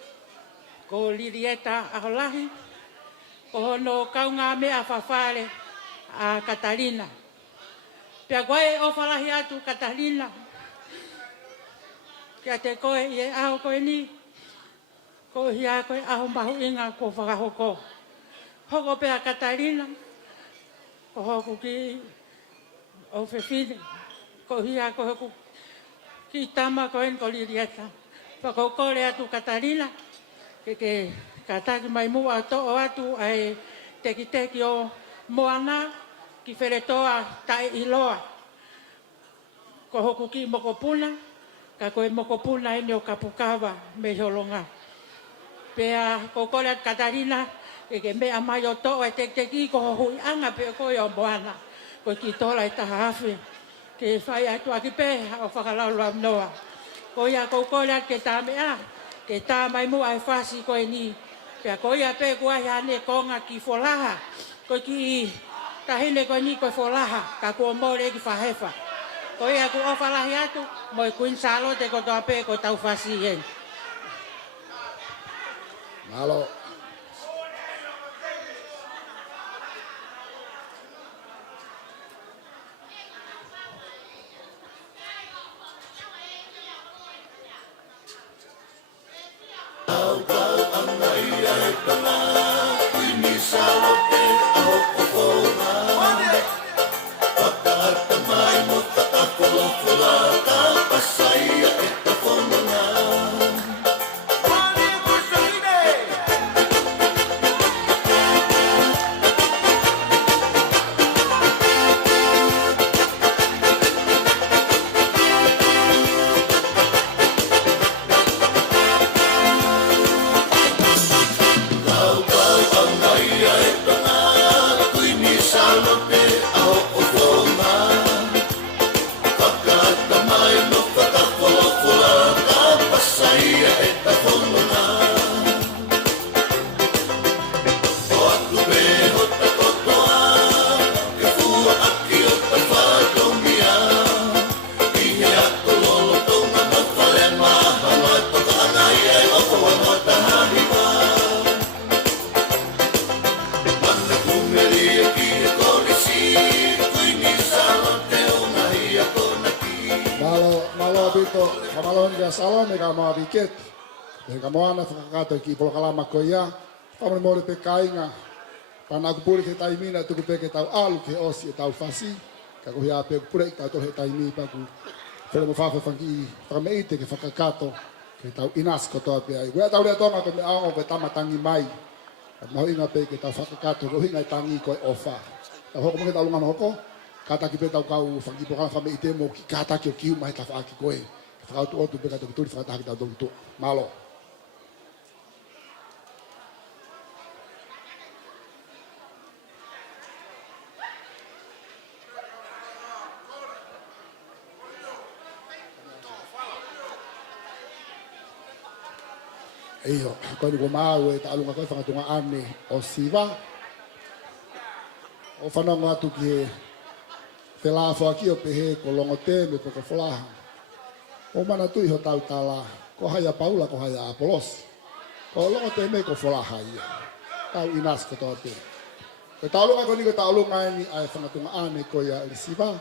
Ko lirieta aholahi. Ko hono kaunga mea whawhare. A Catalina. Pea koe o whalahi atu Catalina. Kia te koe I e aho koe ni. Ko hia koe aho mahu inga ko whakahoko. Hoko pea Catalina. Ko hoku ki o whewhine. Ko hia ko hoku ki tama koe ko lirieta. Whakokore atu Catalina. Ke kataki mai mua to'o atu ai teki o moana ki wheretoa tae iloa. Ko hoku ki mokopuna, ka koe mokopuna ene o kapukawa me holonga. Pea ko kore at Katalina, ke mea mai o toa e teki ko hui anga pe koe o moana. Ko ki tola I taha hawhi, ke whai atu aki pe o whakalaulu am noa. Ko ia ko kore at ke tā mea, ke tā mai mua e whasi koe ni. Pea ko ia pe kua hane konga ki wholaha. Ko ki tahine ko ni ko folaha ka ko more ki fahefa. Ko ia ku ofalahi atu mo kuin salo te ko toape ko tau fasi hen. Malo. salon ka salon ka ma viket. Ka mo ana whakakato ki polo kalama ko ia. Pamone mole pe kainga. Pana aku puri ke taimina tu pe ke tau alu ke osi e tau fasi. Ka ko ia pe pure ka to he taimi pa ku. Fere mo fafa fangi pa me ite ke whakakato ke tau inas ko to pe ai. Wa tau le tonga ko me ao pe tamatangi mai. Mo inga pe ke tau whakakato ko hinga tangi ko ofa. Ta hoko mo ke tau lunga hoko. Kata ki pe tau kau fangi po ka me ite mo ki kata ki o ki mai ta fa ki koe. Fa tu o tu pe ka tu fa ta ki tau tu. Malo. Iyo, ko ni ko mau e talunga ko whangatunga ane o siva. O whananga atu ki Falefo'ou aki o pehe ko longo te me ko folaha. O mana tu iho tau tala, ko haya Paula ko haya Apolos. Ko longo te me ko folaha ia. Tau inas ko tote. Ko talunga ko ni ko talunga ni ai whangatunga ane ko ia siva.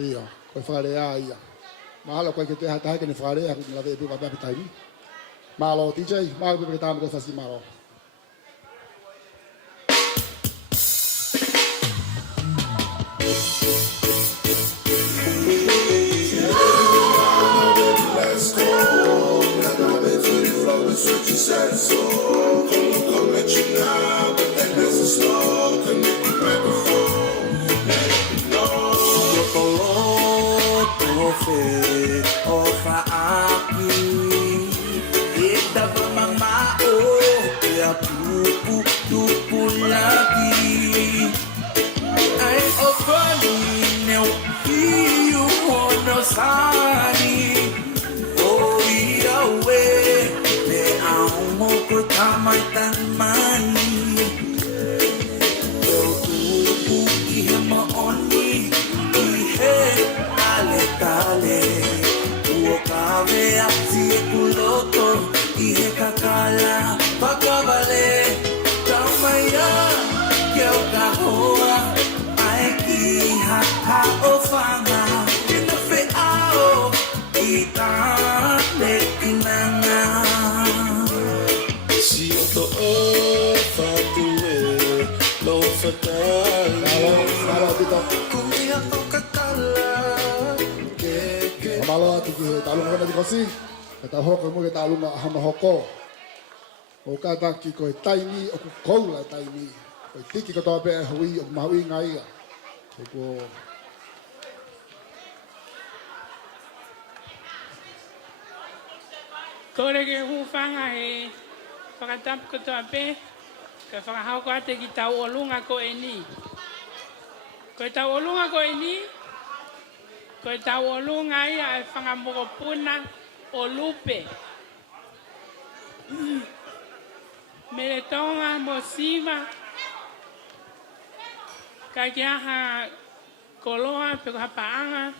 Iyo, ko wharea ia. Mahalo ko ke te hata ke ni whare aku la ve bu ba taimi. Malo DJ, malo pe tamu ko fasi malo. Let's go. Now I'm into the flow, it's what you said so. Come let you now, but then there's a slow. Connect the microphone, let it know. Fe ofa aki ita pa mamao ya tupu lagi ai ofani ne you wanna sani oh yeah we ne amo ko tamatan mani tupu ihema oni ihe dale, uokave asi kuloto, ihe kakala, pakavale, tamaya, keu kahoa, aeki ha ofanga, kinafe ao, ita lekinanga. Si oto o fatue, lo fatala, kumia o kakala. Malo atu ki talunga na dikosi. Kata hoko mo ke talunga hama hoko. O kata ki ko taimi o ku koula taimi. Ko tiki ko tope hui o mahui ngai. Ko Kore ke hufanga he whakatap ko tope. Ka whakahau ko ate ki tau olunga ko eni. Ko tau olunga ko eni. Ko tau olunga ia e whangamokopuna o lupe. Mere tonga mo siva. Ka kia ha koloa pe ko hapaanga.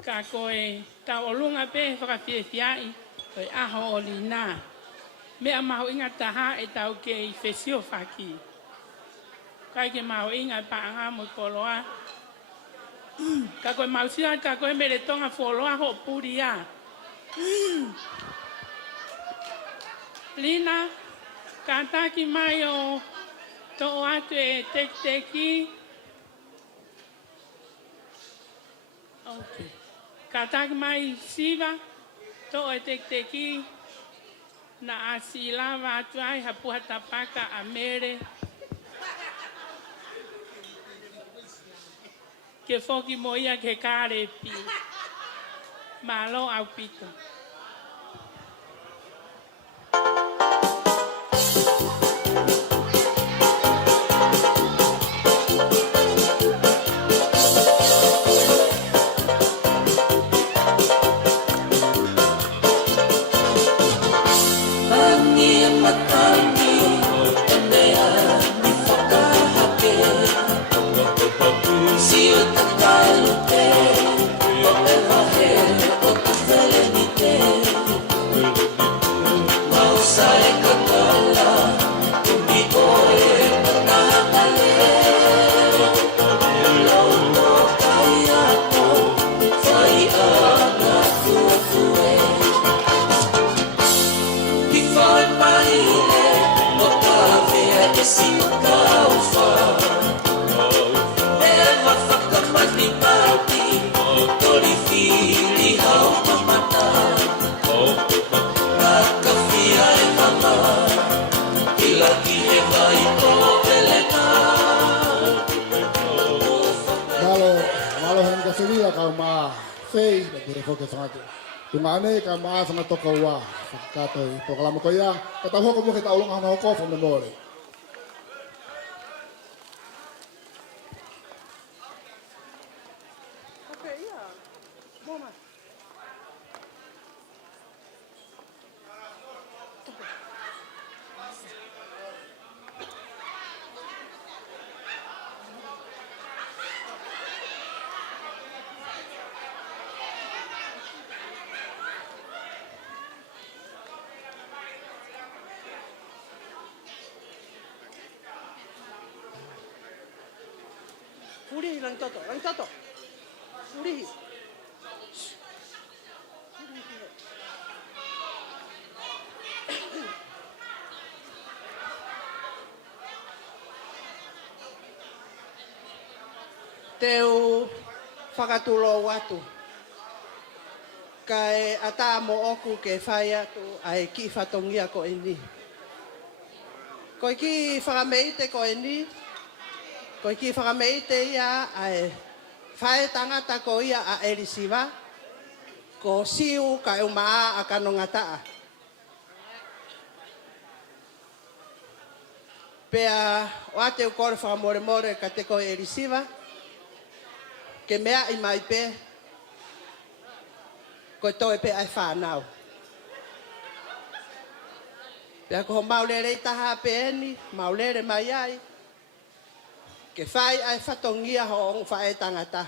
Ka koe tau olunga pe whakawhiawhiai. Koe aho o lina. Mea maho inga taha e tau ke i whesio whaki. Kai ke maho inga paanga mo koloa. Ka koe mausia, ka koe mere tonga wholoa ho puria. Lina, ka taki mai o to o atu e teki. Okay. Ka taki mai siva, to o e teki. Na asila wa atu ai hapuha tapaka a mere. Ke foki moia ke kare pi. Malo au pito. Malo hen ka seria ka ma sei na dire fokus sangat. Tumane ka ma sangat to kawa. Kato proklamo ko ya. Kata ho ko mo kita ulong ana ko from the morning. Okay, yeah. Mama. Urihi lang toto. Urihi. Teu whakatulo watu. Kai ata mo oku ke whai atu ai ki whatongia ko ini. Ko ki whakameite ko ini. Ko ki whakameite ia ai whae tangata ko ia a erisiwa. Ko siu ka umaa a kanongataa. Pea o ate u kore whakamore ka te ko erisiwa. Ke mea i mai pe. Ko toi pe ai whanau. Pea ko maulere i taha pe eni, maulere mai ai. Ke whai ai whatongia ho ong whae tangata.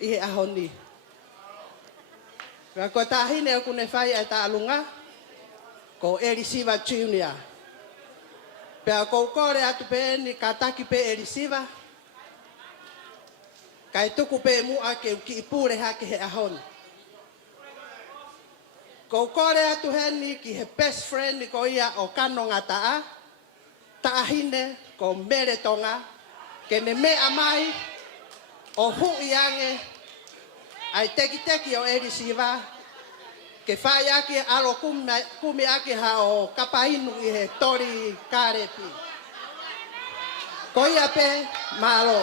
I he ahoni. Pea ko tahine o kune whai ai ta alunga. Ko Erisiva Junior. Pea ko kore atu pe eni ka taki pe Erisiva. Kai tuku pe mua ke ki ipure hake he ahoni. Ko kore atu heni ki he best friend ni ko ia o kano ngataa. Tahine ko mere Tonga. Ke me mea mai o hui ange. Ai teki o Erisiva. Ke whai ake alo kumi ake ha o kapainu i he tori karepi. Ko ia pe malo.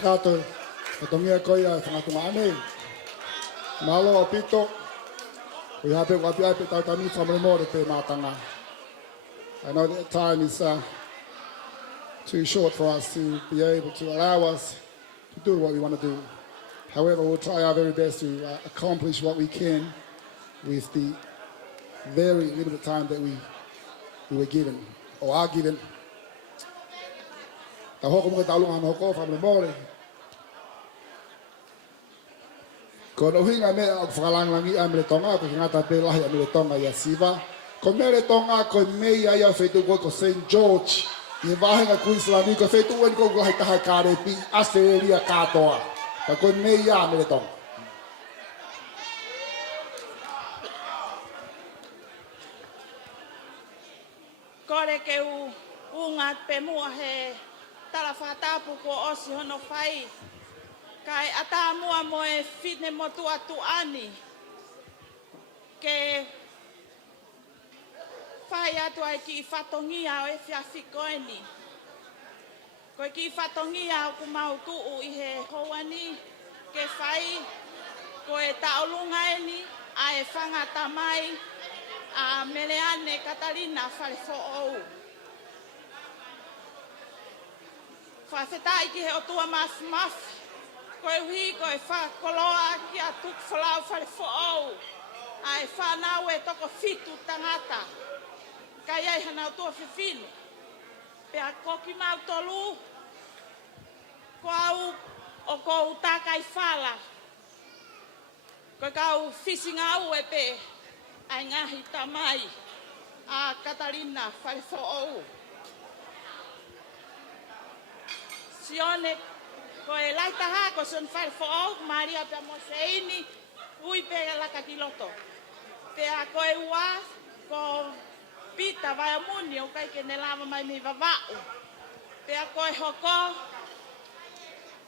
Kato, katongia ko ia whangatunga ane. Malo pito. We have what we have to tell me from the morning pe matanga. I know that time is too short for us to be able to allow us to do what we want to do. However, we'll try our very best to accomplish what we can with the very limited time that we were given or are given. Ta hoko mo talungan hoko from the morning. Ko no hinga me o whakalangangi a mele tonga ko ngata pe lahi a mele tonga ia siva. Ko mele tonga ko mei ia fetu ko St. George. I wahenga Queensland ko fetu wen ko lahi taha kare pi Australia katoa. Ta ko mei ia mele tonga. Kore ke unga pe mua he tala whatapu ko osi hono whai. Kai ata mua moe fitne motu atu ani. Ke whai atu ai ki whatongia o e whiawhikoeni. Koe ki whatongia o ku mau tuu i he houani. Ke whai koe taolunga eni a e whangata mai a Meleane Katalina Falefo'ou. Whawhetai ki he o tua mafi. Koe hui koe whakoloa ki a tuk whalau Falefo'ou. Ai whanau e toko fitu tangata. Kai ai hana o tua whiwhine. Pea koki mau tolu. Ko au o kou takai whala. Koe kau fisinga au e pe. Ai ngahi tamai. A Catalina Falefo'ou. Sione koe laitaha ko son Falefo'ou Maria pe moseini ui pe la kakiloto. Pea koe ua ko pita vai amuni o kai ke ne lava mai mi vava'u. Pea koe hoko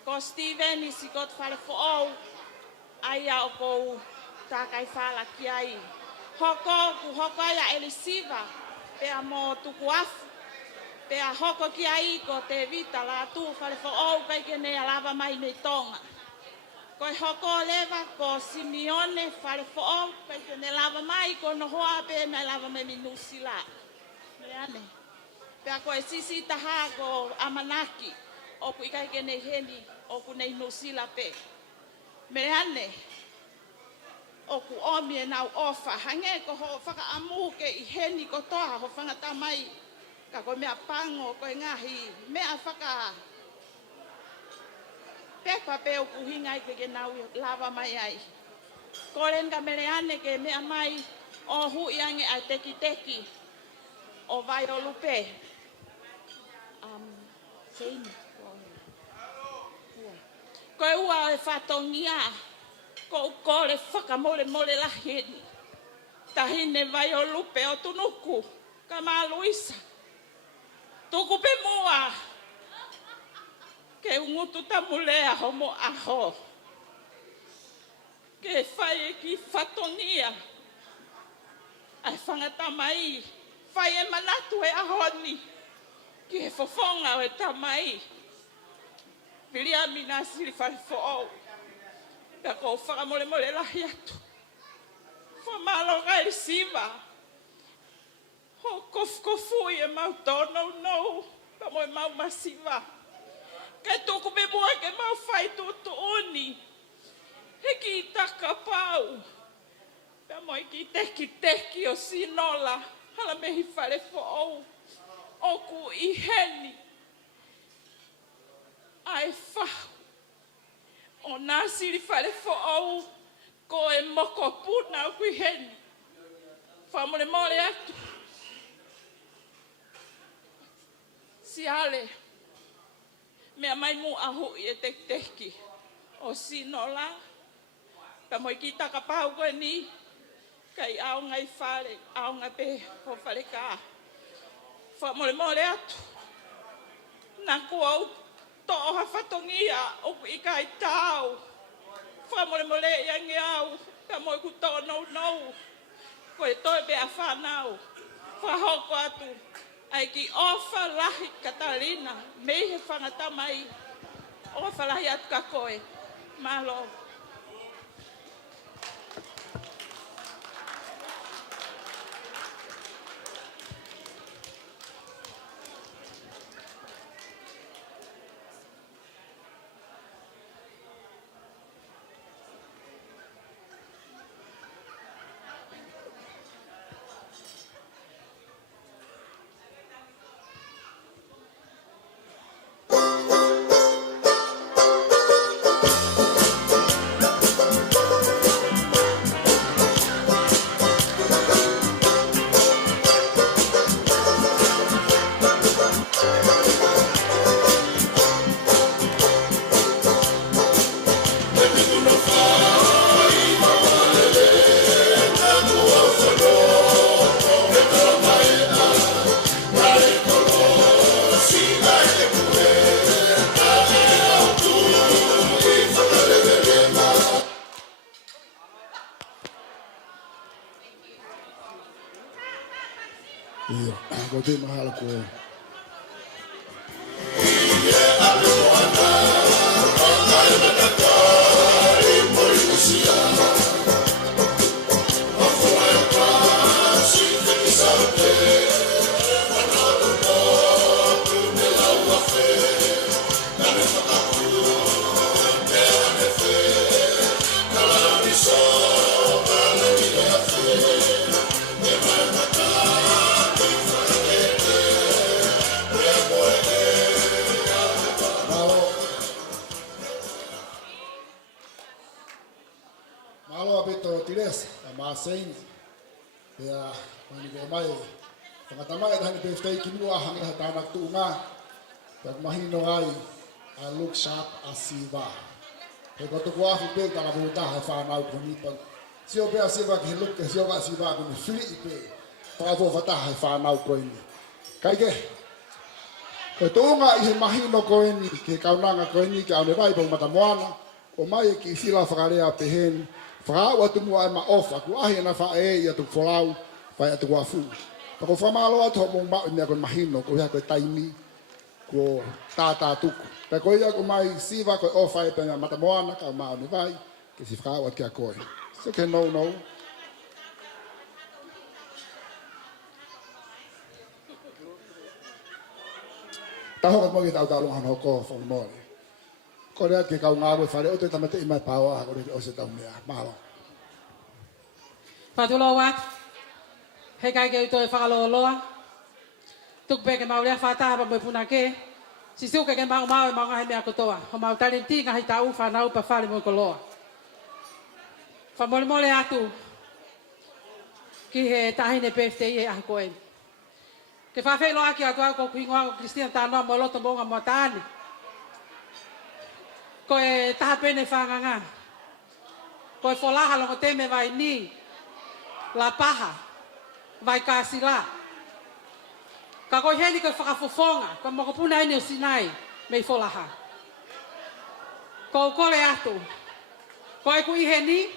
ko Steven isi kot Falefo'ou ai a o kou takai whala ki ai. Hoko ku hoko ai a elisiva pea mo tuku afu. Pea hoko ki ai ko te vita Latu Falefo'ou kai ke ne lava mai nei Tonga. Koe hoko leva ko Simeone Falefo'ou kai ke ne lava mai ko nohoa pe na lava mai minusi la. Meleane. Pea koe sisi taha ko Amanaki o ku ikai ke ne heni o ku nei nusila pe. Meleane. O ku omi e nau ofa. Hange ko ho whaka amu ke i heni ko toa ho whangata mai. Ka koe mea pango koe ngahi. Mea whaka pepa pe o ku hingai ke nau lava mai ai. Koren ka Meleane ke mea mai o hui ange ai teki teki. O vai o lupe. Seini. Koe ua e whatongia. Ko kore whakamole mole la heni. Tahine vai o lupe o tunuku. Ka maa Luisa. Tuku pe mua. Ke ungutu tamulea homo aho. Ke whai e ki whatongia. Ai whangata mai. Whai e manatu e ahoni. Ki he fofonga o e tamai. Pilia mina siri Falefo'ou. Pea kou whakamole mole lahi atu. Whamalo gai siva. Ho kofui e mau tono no. Pa moe mau masiva. Kai tuku me mua ke mau whai tutu uni. Heki i taka pau. Pea moe ki teki o sinola. Hala mehi Falefo'ou. Oku i heni. Ai whahu. O nā siri Falefo'ou ko e moko puna o kui heni. Whamore mole atu. Siale. Mea mai mu ahu i e teki. O sinola. Pa moi ki taka pau koe ni. Kai au ngai whare. Au ngai pe ho whare ka. Whamore mole atu. Nā kua to'o ha whatongia o ku ika i tau. Whamore mole i ange au. Ka moi ku to'o nou. Koe toi be a whanau. Whahoko atu. Ai ki ofa lahi Catalina. Mei he whangata mai. Ofa lahi atu ka koe. Malo. Ko te mahala ko. Saying, ya, mani ko mai, pangatama ito hani birthday kinua hanggang hatanak tuunga, pag mahino ay look sharp asiba. Kaya ko tuwa ko pe kalabuta hay fanau ko ni pag siyo pe asiba ki look ke siyo asiba ko ni free pe, pag abo fata hay fanau ko ni. Kaya ko tuunga i mahino ko ni ke kaunanga ko ni ke ane bai pag matamuana, o mai ki sila fakarea pehen. Whaka watu mua ma ofa, ku ahi ana wha e ia tu wholau, whai atu wafu. Pako whamaloa to mong mao mea koe mahino, ko hea koe taimi, ko tātā tuku. Pako ia ko mai siwa koe ofa e penga matamoana, ka mao ni vai, ke si whaka watu kia koe. So ke no. Taho kat mo ki tau talungan hoko, whamore. Ko rea ke kau ngāwe whare o te tamate i mai pāua ko rea o se tau mea. Mahalo. Whatulo wat. He kai ke uto e whakaloloa. Tuk pe ke maurea whataha pa mui puna ke. Si siu ke mau e mau ngahe mea kotoa. Ho mau talenti ngahi tau whanau pa whare mui koloa. Whamole atu. Ki he tahine PFTI e ahi koe. Ke whawhelo aki atu au ko kuingoa ko Christian tānoa mo loto monga mo tāne. Ko e taha pene whanganga. Ko e wholaha longo teme vai ni. La paha. Vai kāsila. Ka koe heni koe whakafofonga. Ko moko puna ene o sinai. Mei wholaha. Ko kore atu. Ko e ku ihe ni.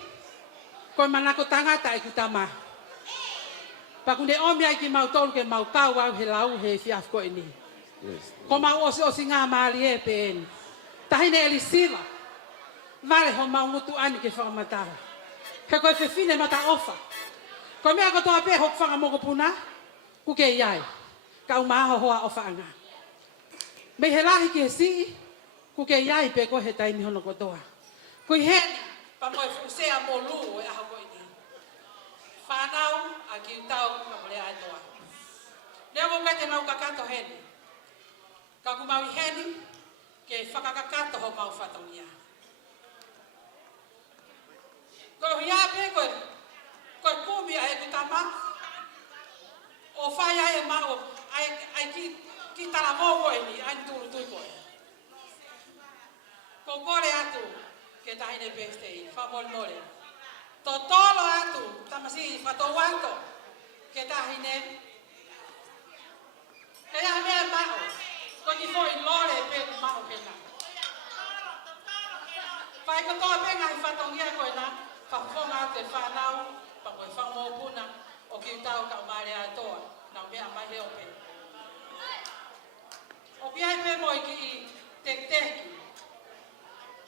Ko e manako tangata e ku tama. Pa kune omi ai ki mau tolu ke mau kau au he lau he fiaf ko e ni. Ko mau osi ngā maali e pe eni. Tahine elisiva. Vale ho mau ngutu ani ke whakamataha. He koe whewhine mata ofa. Ko mea kotoa pe hok whangamoko puna. Kuke iai. Ka umaha hoa ofa anga. Mei he lahi ki he sii. Kuke iai pe ko he taimi hono kotoa. Kui heni. Pa moe usea mo luu e aho koe ni. Whanau a ki utau ka mole aitoa. Leo ko kate nau kakato heni. Ka kumau i heni. Ke whakakakato ho mau whatongia. Ko hia pe koe kumi ai kutama. O whai ai mau ai ki taramo koe ni, ai tūru tui koe. Ko kore atu ke tahine PFTI, whamolmore. To tolo atu, tamasi whatowanto ke tahine. Kaya mea mao. Ko ni foi lore pe mau kena. Pai ko to pe ngai whatongia koe na, whafonga te whanau, pa koe whamo puna, o ki tau ka umare atoa, na mea mai heo pe. O ki ai pe moi ki i tek-teki,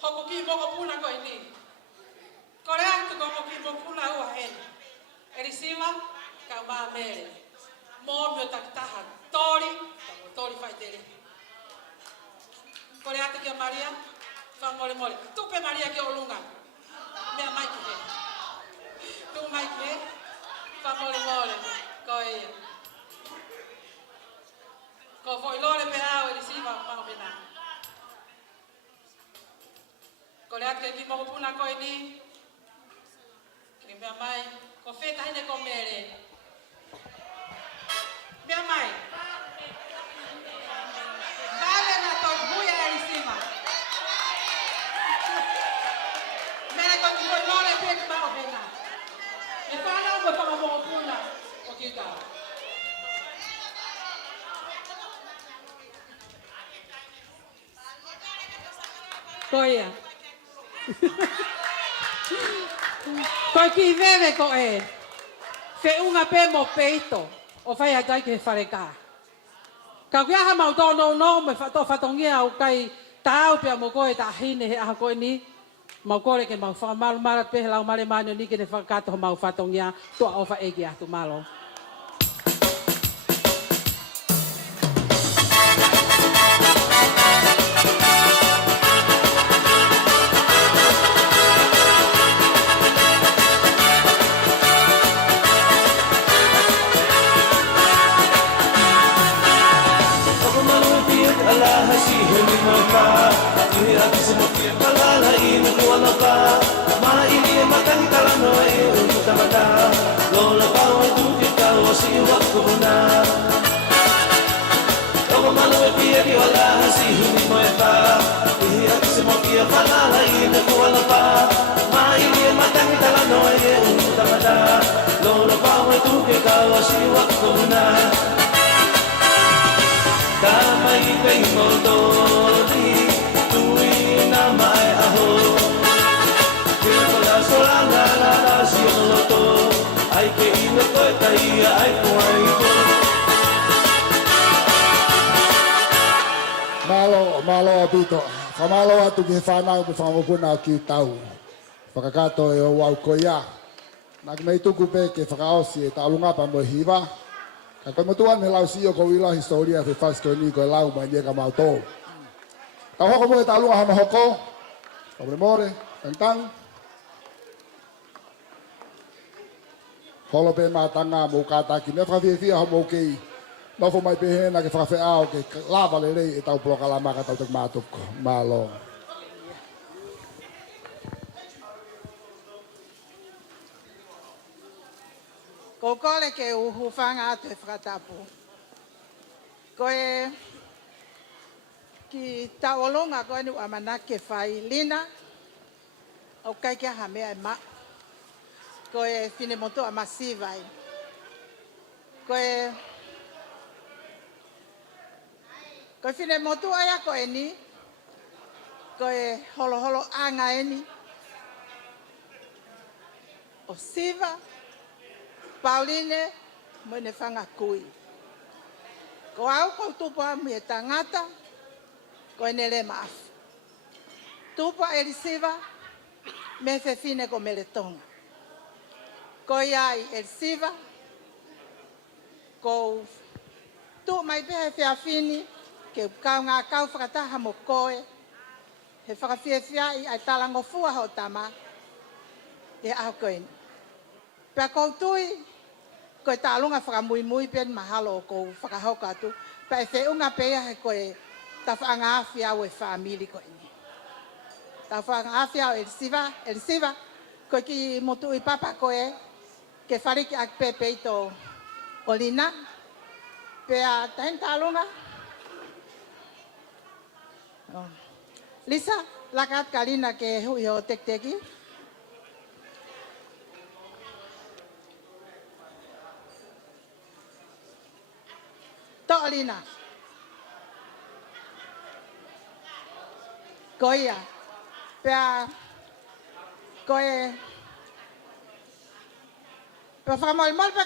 hoko ki moko puna koe ni. Kore atu ko mo ki moko puna ua heni. Erisiwa, ka umare mere. Mo mio takitaha, tori whai tere. Kore atu ki a Maria, whamore. Tupe Maria ki o lunga. Mea mai ki he. Tu mai ki he. Whamore. Ko e. Ko foi lore pe au e risiva mau pena. Kore atu ki moho puna ko e ni. Ki mea mai. Ko feta hine ko mere. Mea mai. Vale na tot buia e risiva. Mea ko ki foi lore pe mau pena. E whanau mo whakamoho puna o ki utau. Koia. Koe ki vewe ko e. Fe unga pe mo peito. o whai a tai ke whare kā. Ka kia ha mau tō no me whatongia au kai tāu pia mo koe tā hine he aha koe ni. Mau kore ke mau whakamalu mara pehe lau mare mane ni ke ne whakatoho mau whatongia toa o wha eki atu malo. Malo apito. Kamalo atu ke whanau pe whamokuna ki tau. Whakakato e o wau koia. Nāk mei tuku pe ke whakaosi e tālunga pa mo hiva. Ka koe motuan me lau si o ko wila historia fe whasko ni koe lau mai nie ka mau tō. Tau hoko mo e tālunga hama hoko. Obre more, tantang. Holo pe mātanga mo kātaki. Me whawhiawhia homo kei. Nofo mai pehena ke whakawhiao ke lava le rei e tau plokalama ka tau tek mātuko. Malo. Ko kore ke uhu whanga atu e whakatapu. Ko e ki taolonga koe ni amana ke whai lina au kai ke hamea e ma. Ko e whine moto a masivai. Ko e whine motu aia ko e ni. Ko e holo holo anga e ni. O siva. Pauline, mo ne whanga kui. Ko au ko tupa mi e tangata, ko e ne le maafu. Tupa e risiva, me fefine ko mele tonga. Ko iai e risiva, ko tu mai pehe whiawhini, ke kau ngā kau whakataha mo koe, he whakawhiawhia i ai talango fua ho tama, e au koeni. Pea koutui, koe tālunga whakamuimui pen mahalo o kou whakahoka atu. Pea e whiunga pea he koe ta whaangawhi au e whaamili koe ni. Ta whaangawhi au e risiva, koe ki motu i papa koe, ke whariki ak pepe i tō olina. Pea tahen tālunga. Lisa, laka Catalina ke hui ho tekteki. Catalina. Koia. Pea koe pea whakamolmol pe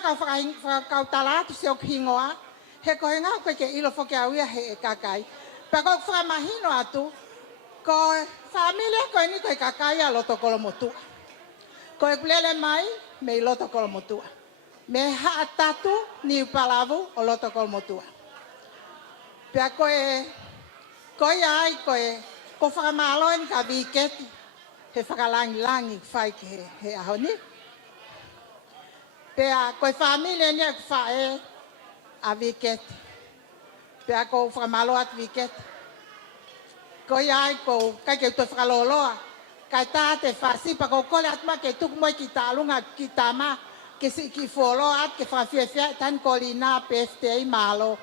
kau talatu se o kingoa. He koe ngau koe ke ilo whoke awia he e kakai. Pea koe whakamahino atu. Koe familia koe ni koe kakai a loto kolomotua. Koe kulele mai me i loto kolomotua. Me haa tatu ni upalavu o loto kolomotua. Pea koe ai koe ko whakamaloen ka viketi. He whakalangi whai ke he ahoni. Pea koe familia ni aku whae a viketi. Pea ko whakamalo at viketi. Koe ai ko kai ke uto whakaloloa. Kai tāte whasipa ko kole atma ke tuk moi ki tālunga ki tāma. Ki folo at ke whawhiawhia tan kolina pefte i malo.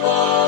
Bye.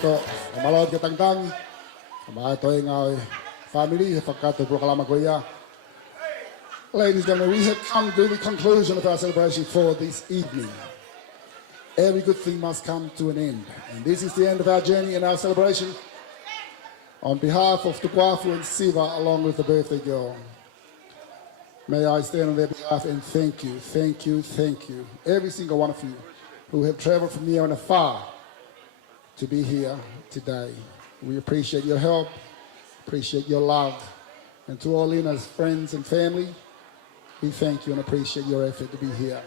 ito, malawad ka tangtang, mga ito ay nga family, whakato po kalama ko iya. Ladies and gentlemen, we have come to the conclusion of our celebration for this evening. Every good thing must come to an end. And this is the end of our journey and our celebration. On behalf of Tukwafu and Siva, along with the birthday girl, may I stand on their behalf and thank you, thank you, thank you, every single one of you who have traveled from near and afar to be here today. We appreciate your help, appreciate your love, and to all Lina's friends and family, we thank you and appreciate your effort to be here.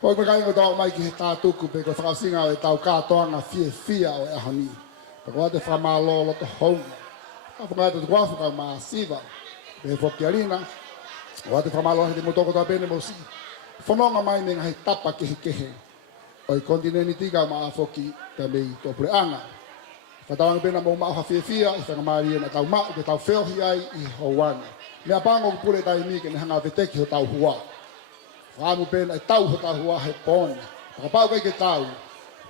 Hoy magay ko daw mai ki tatu ku pe ko whakasinga e tau katoa ngā fia o e ahani. Pako te whamalo lo te hong. A whangai te wafu ka mā siva. Pe Katalina. O te whamalo he te motoko tā pene mo si. Whanonga mai me ngai tapa kehe. O i kontineni tika mā whoki te mei tō pureanga. Whatawanga pena mō mā fia i whangamari e na tau mā ke tau wheohi ai i Hawaii. Mea pango ku pule tai mi ke ne hanga veteki ho tau hua. Whaamu pēna e tau ho tau hua he pōne. Whakapau kai ke tau.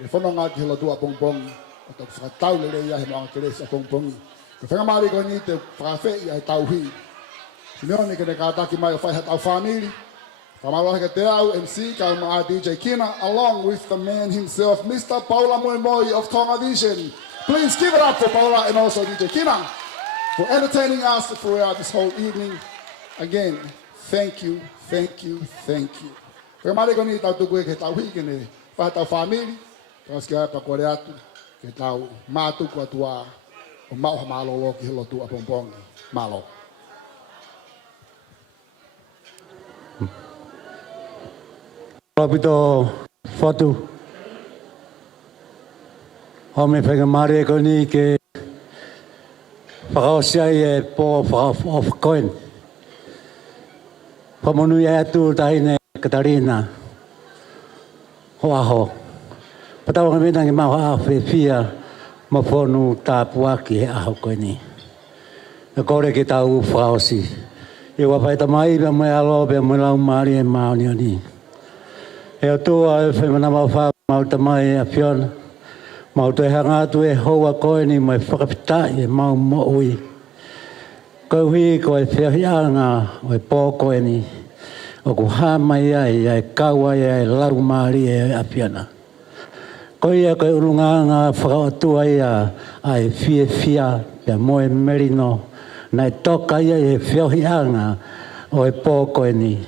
E whanonga ki hela tua pongpongi. O tau whakatau le rei ahe moanga ke resi a pongpongi. Ke whangamari ko ni te whakawhei ai tau hi. Simeone ke ne kātaki mai o whaiha tau whaniri. Whamaloha ke te au MC ka maa DJ Kina along with the man himself, Mr. Paula Moimoi of Tonga Vision. Please give it up for Paula and also DJ Kina for entertaining us throughout this whole evening. Again, thank you, thank you, thank you. Whamare ko ni tau tuku e ke tau hi ke ne whaha tau whamiri. Kaos ki ai pa kore atu ke tau mātuku atua o mauha mālolo ki hilo tu a pongpongi. Mālo. Rapito fotu. Home whakamare ko ni ke whakaosia e po whakaoin. Whamonu e atu tahine Catalina. Ho aho. Patawa ka minang i maha awhewhia ma whonu tāpuaki he aho koe ni. E kore ki tau whakaosi. E wapaita mai bea mai alo bea mai lau maari e maoni o ni. E o tua e whemana mau wha mau tamai a whiona. Mau te hanga atu e hoa koe ni mai whakapitai e mau mo'ui. Koe hui koe whiahianga o e pō koe ni. O ku hā mai ai e kaua ai lau maari e a whiona. Koe ia koe urunganga whakaotua ia ai whia pia moe merino. Nai toka ia e whiahianga o e pō koe ni.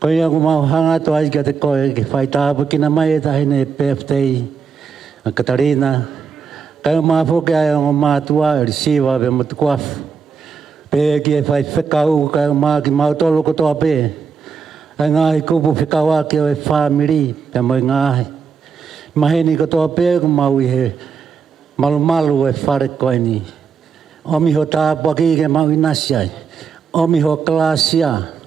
Koe ia ku mau hanga atu ai ka te koe ki whaitāpu kina mai e tahine e birthday a Katalina. Kai o maa whoke ai o mātua e risiwa be mutukuafu. Pē ki e whai whekau kai o maa ki mau tolu kotoa pē. Ai ngāhi kupu whekau ake o e whāmiri pia moi ngāhi. Maheni kotoa pē ku mau i he malu e whare koe ni. Omi ho tāpua ki ke mau inasi ai. Omi ho klasia.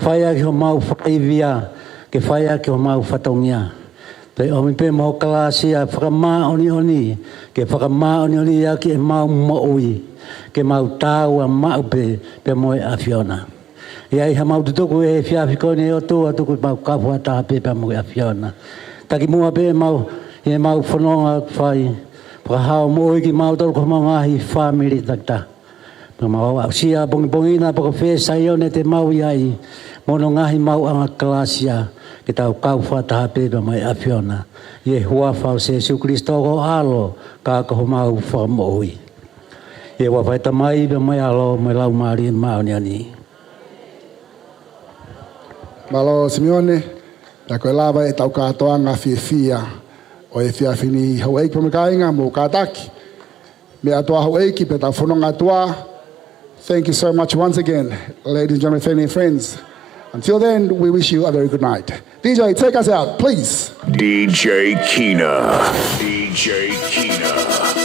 Whaia ki ho mau whakaivia, ke whaia ki ho mau whatongia. Te omi pe mo klasia, whakamā oni, ke whakamā oni ia ki e mau mo'ui, ke mau tāua mau pe moe a whiona. Ia iha mau tutuku e whiawhikone e o tua tuku mau kapua tā pe moe a whiona. Taki mua pe mau, e mau whanonga whai, whakahao mo'ui ki mau tolu ko mau ngahi whamiri takta. Mau sia bongi-bongina pako whesa ione te mau iai. Mono ngahi mau anga klasia. Ki tau kau whataha pepa mai a whiona. Ie hua whau se Jesu Christo ko alo. Ka kaho mau whamohui. Ie wawhaita mai pe mai alo mai lau maari e maoni ani. Malo Simeone. Ta koe lava e tau katoa ngā whia. O e whiawhini hau eiki pa mekainga mo kātaki. Me atoa hau eiki pe tau whanonga atoa. Thank you so much once again, ladies and gentlemen, family and friends. Until then, we wish you a very good night. DJ, take us out, please. DJ Kina. DJ Kina.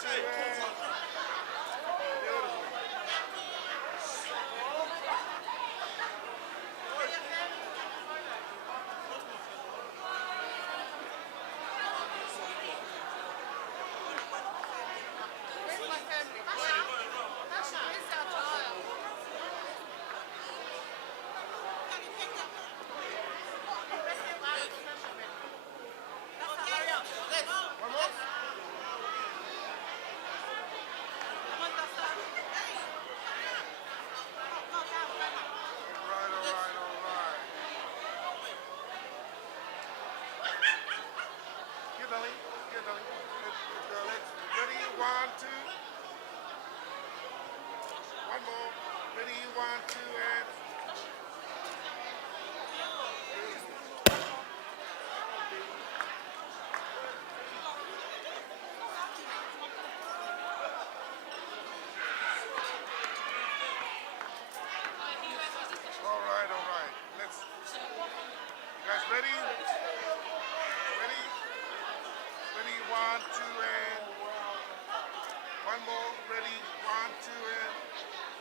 two, and beautiful. One more, ready, one, two, and